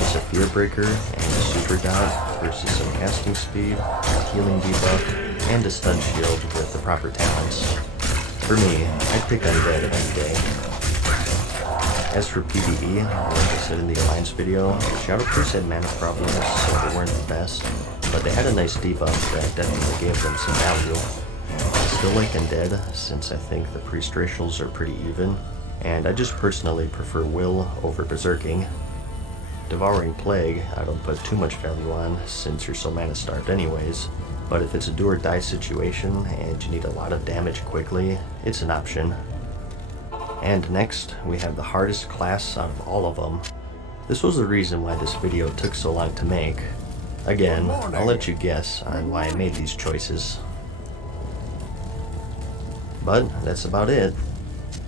It's a Fear Breaker and a Super Dot versus some casting speed, a healing debuff, and a stun shield with the proper talents. For me, I'd pick Undead any day. As for PvE, like I said in the Alliance video, Shadow Priests had mana problems, so they weren't the best, but they had a nice debuff that definitely gave them some value. I still like Undead, since I think the Priest racials are pretty even, and I just personally prefer Will over Berserking. Devouring Plague, I don't put too much value on, since you're so mana starved anyways, but if it's a do or die situation and you need a lot of damage quickly, it's an option. And next, we have the hardest class out of all of them. This was the reason why this video took so long to make. Again, I'll let you guess on why I made these choices. But that's about it.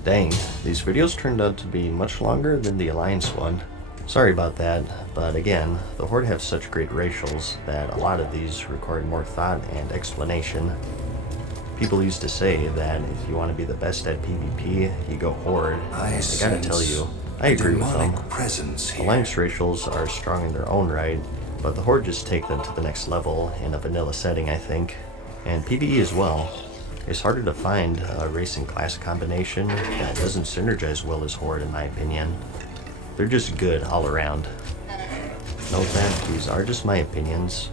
Dang, these videos turned out to be much longer than the Alliance one. Sorry about that, but again, the Horde have such great racials that a lot of these required more thought and explanation. People used to say that if you want to be the best at PvP, you go Horde. I gotta tell you, I agree with them. Alliance racials are strong in their own right, but the Horde just take them to the next level in a vanilla setting, I think. And PvE as well. It's harder to find a race and class combination that doesn't synergize well as Horde in my opinion. They're just good all around. Note that these are just my opinions.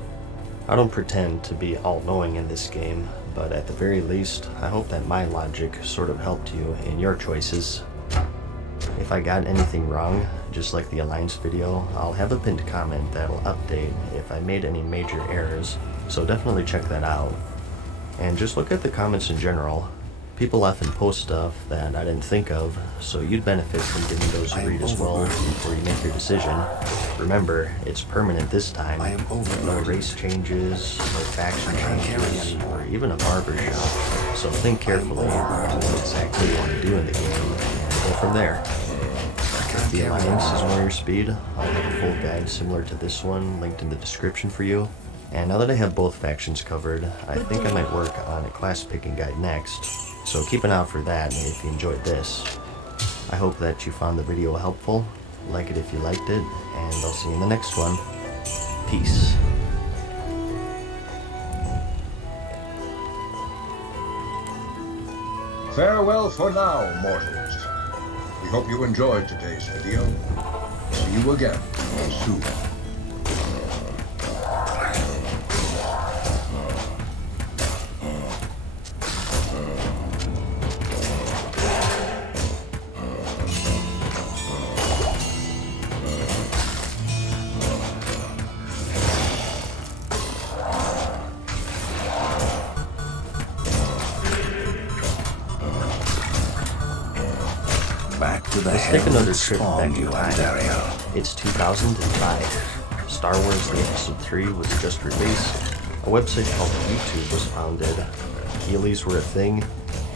I don't pretend to be all-knowing in this game, but at the very least, I hope that my logic sort of helped you in your choices. If I got anything wrong, just like the Alliance video, I'll have a pinned comment that'll update if I made any major errors, so definitely check that out. And just look at the comments in general. People often post stuff that I didn't think of, so you'd benefit from getting those read as well before you make your decision. Remember, it's permanent this time. No race changes, no faction changes, or even a barber shop. So think carefully what exactly you want to do in the game, and go from there. If the Alliance is more your speed, I'll have a full guide similar to this one linked in the description for you. And now that I have both factions covered, I think I might work on a class picking guide next. So keep an eye out for that if you enjoyed this. I hope that you found the video helpful. Like it if you liked it, and I'll see you in the next one. Peace. Farewell for now, mortals. We hope you enjoyed today's video. See you again soon. Back to the Let's take another trip back in time. It's 2005. Star Wars The Episode 3 was just released. A website called YouTube was founded. Heelys were a thing.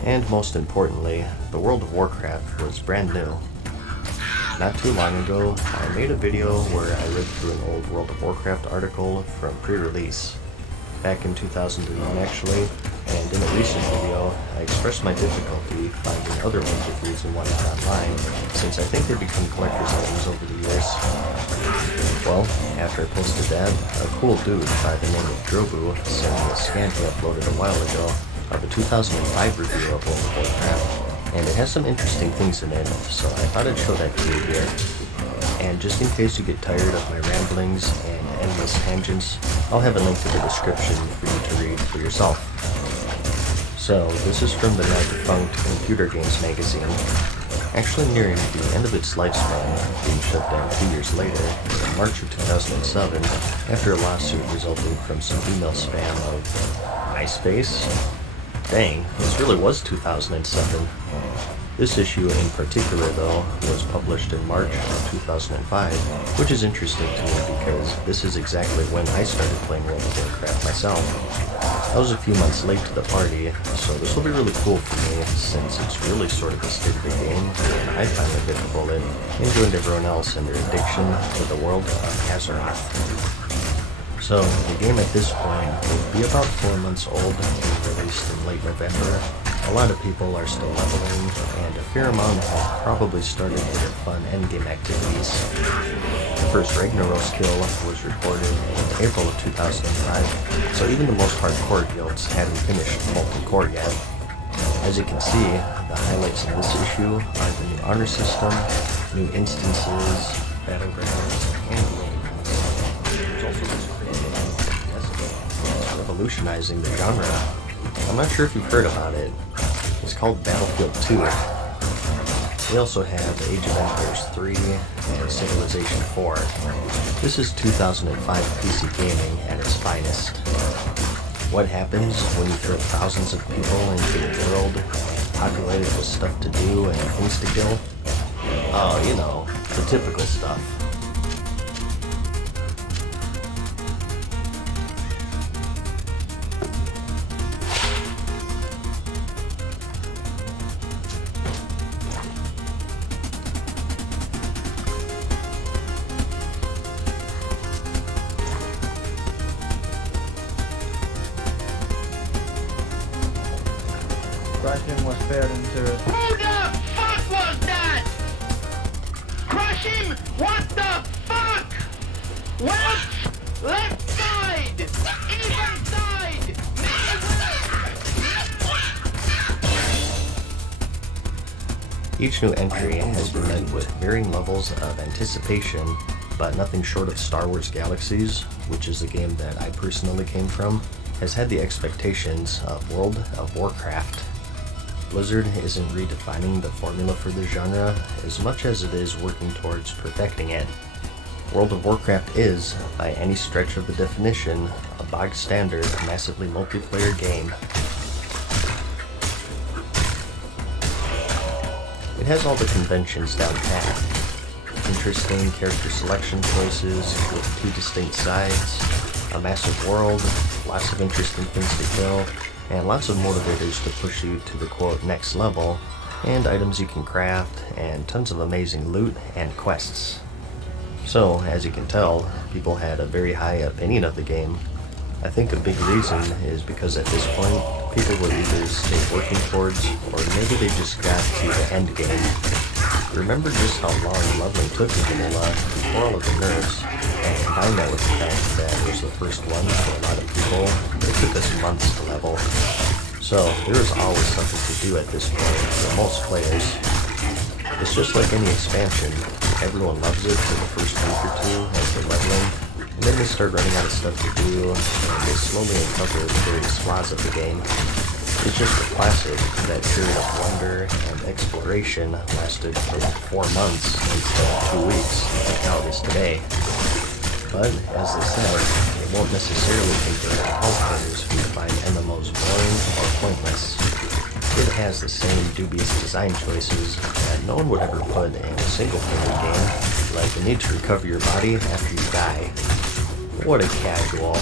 And most importantly, the World of Warcraft was brand new. Not too long ago, I made a video where I read through an old World of Warcraft article from pre-release. Back in 2001 actually. And in a recent video, I expressed my difficulty finding other Wonderfoods and whatnot online, since I think they become collector's items over the years. Well, after I posted that, a cool dude by the name of Drobu sent me a scan he uploaded a while ago of a 2005 review of World of Warcraft, and it has some interesting things in it, so I thought I'd show that to you here. And just in case you get tired of my ramblings and endless tangents, I'll have a link to the description for you to read for yourself. So, this is from the now defunct Computer Games magazine. Actually nearing the end of its lifespan, being shut down 2 years later, in March of 2007, after a lawsuit resulting from some email spam of MySpace. Dang, this really was 2007. This issue in particular, though, was published in March of 2005, which is interesting to me because this is exactly when I started playing World of Warcraft myself. I was a few months late to the party, so this will be really cool for me since it's really sort of the state of the game, and I finally bit the bullet and joined everyone else in their addiction to the world of Azeroth. So, the game at this point will be about 4 months old, being released in late November. A lot of people are still leveling, and a fair amount have probably started their fun endgame activities. The first Ragnaros kill was recorded in April of 2005, so even the most hardcore guilds hadn't finished Molten Core yet. As you can see, the highlights in this issue are the new honor system, new instances, battlegrounds, and raid. There's also this creative revolutionizing the genre. I'm not sure if you've heard about it. It's called Battlefield 2. We also have Age of Empires 3 and Civilization 4. This is 2005 PC gaming at its finest. What happens when you throw thousands of people into a world populated with stuff to do and things to kill? Oh, you know, the typical stuff. Crushing was fair into it. Who the fuck was that? Crush him? What the fuck? What? Left side! Even side! Each new entry has been met with varying levels of anticipation, but nothing short of Star Wars Galaxies, which is a game that I personally came from, has had the expectations of World of Warcraft. Blizzard isn't redefining the formula for the genre as much as it is working towards perfecting it. World of Warcraft is, by any stretch of the definition, a bog standard, massively multiplayer game. has all the conventions down pat. Interesting character selection choices with 2 distinct sides, a massive world, lots of interesting things to kill, and lots of motivators to push you to the quote next level, and items you can craft, and tons of amazing loot and quests. So, as you can tell, people had a very high opinion of the game. I think a big reason is because at this point, people would either stay working towards, or maybe they just got to the end game. Remember just how long leveling took in vanilla before all of the nerfs, and combine that with the fact that it was the first one for a lot of people, it took us months to level. So, there is always something to do at this point for most players. It's just like any expansion, everyone loves it for the first week or 2 as they're leveling, and then they start running out of stuff to do, and they slowly uncover the various flaws of the game. It's just a classic. That period of wonder and exploration lasted for 4 months instead of 2 weeks, like how it is today. But, as they said, it won't necessarily convert all players who find MMOs boring or pointless. It has the same dubious design choices that no one would ever put in a single-player game, like the need to recover your body after you die. What a casual.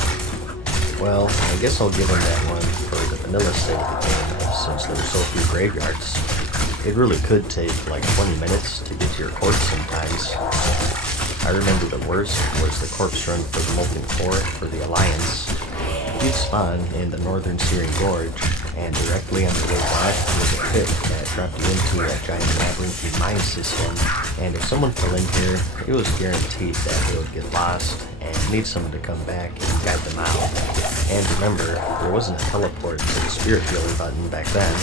Well, I guess I'll give him that one for the vanilla state of the game, since there were so few graveyards. It really could take like 20 minutes to get to your corpse sometimes. I remember the worst was the corpse run for the Molten Core for the Alliance. You'd spawn in the northern Searing Gorge, and directly on the way back was a pit that dropped you into a giant labyrinthy mine system, and if someone fell in here, it was guaranteed that they would get lost and need someone to come back and guide them out. And remember, there wasn't a teleport to the spirit healing button back then.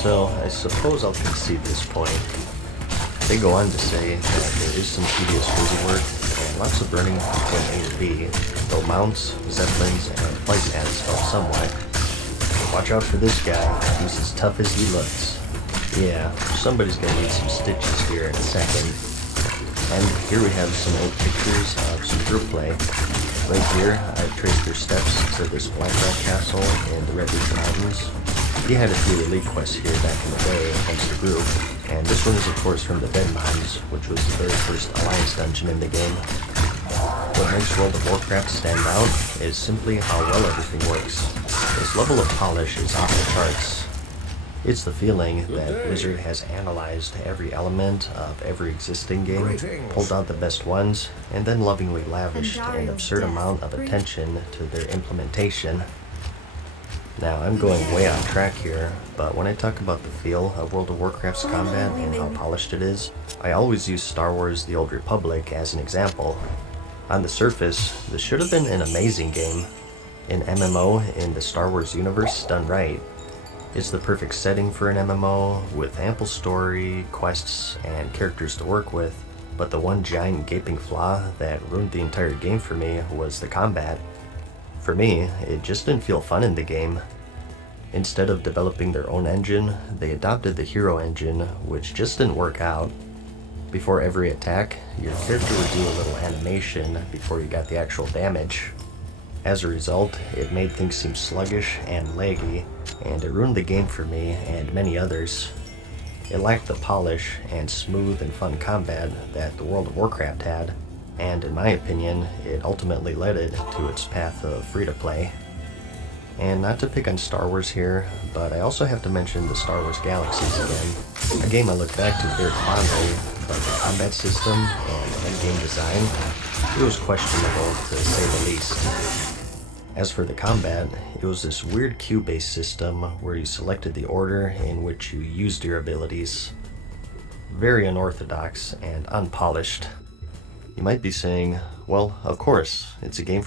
So I suppose I'll concede this point. They go on to say that there is some tedious busy work and lots of running from point A to B, though mounts, zeppelins, and flight paths help somewhat. Watch out for this guy, he's as tough as he looks. Yeah, somebody's gonna need some stitches here in a second. And here we have some old pictures of some group play. Right here, I've traced their steps to this Blackrock Castle in the Red Ridge Mountains. We had a few elite quests here back in the day against the group, and this one is of course from the Dead Mines, which was the very first Alliance dungeon in the game. What makes World of Warcraft stand out is simply how well everything works. This level of polish is off the charts. It's the feeling that Blizzard has analyzed every element of every existing game, pulled out the best ones, and then lovingly lavished an absurd amount of attention to their implementation. Now, I'm going way on track here, but when I talk about the feel of World of Warcraft's combat and how polished it is, I always use Star Wars: The Old Republic as an example. On the surface, this should have been an amazing game. An MMO in the Star Wars universe done right. It's the perfect setting for an MMO, with ample story, quests, and characters to work with, but the one giant gaping flaw that ruined the entire game for me was the combat. For me, it just didn't feel fun in the game. Instead of developing their own engine, they adopted the hero engine, which just didn't work out. Before every attack, your character would do a little animation before you got the actual damage. As a result, it made things seem sluggish and laggy, and it ruined the game for me and many others. It lacked the polish and smooth and fun combat that the World of Warcraft had, and in my opinion, it ultimately led it to its path of free-to-play. And not to pick on Star Wars here, but I also have to mention the Star Wars Galaxies again. A game I look back to very fondly, but the combat system and endgame design, it was questionable to say the least. As for the combat, it was this weird queue-based system where you selected the order in which you used your abilities. Very unorthodox and unpolished. You might be saying, well, of course, it's a game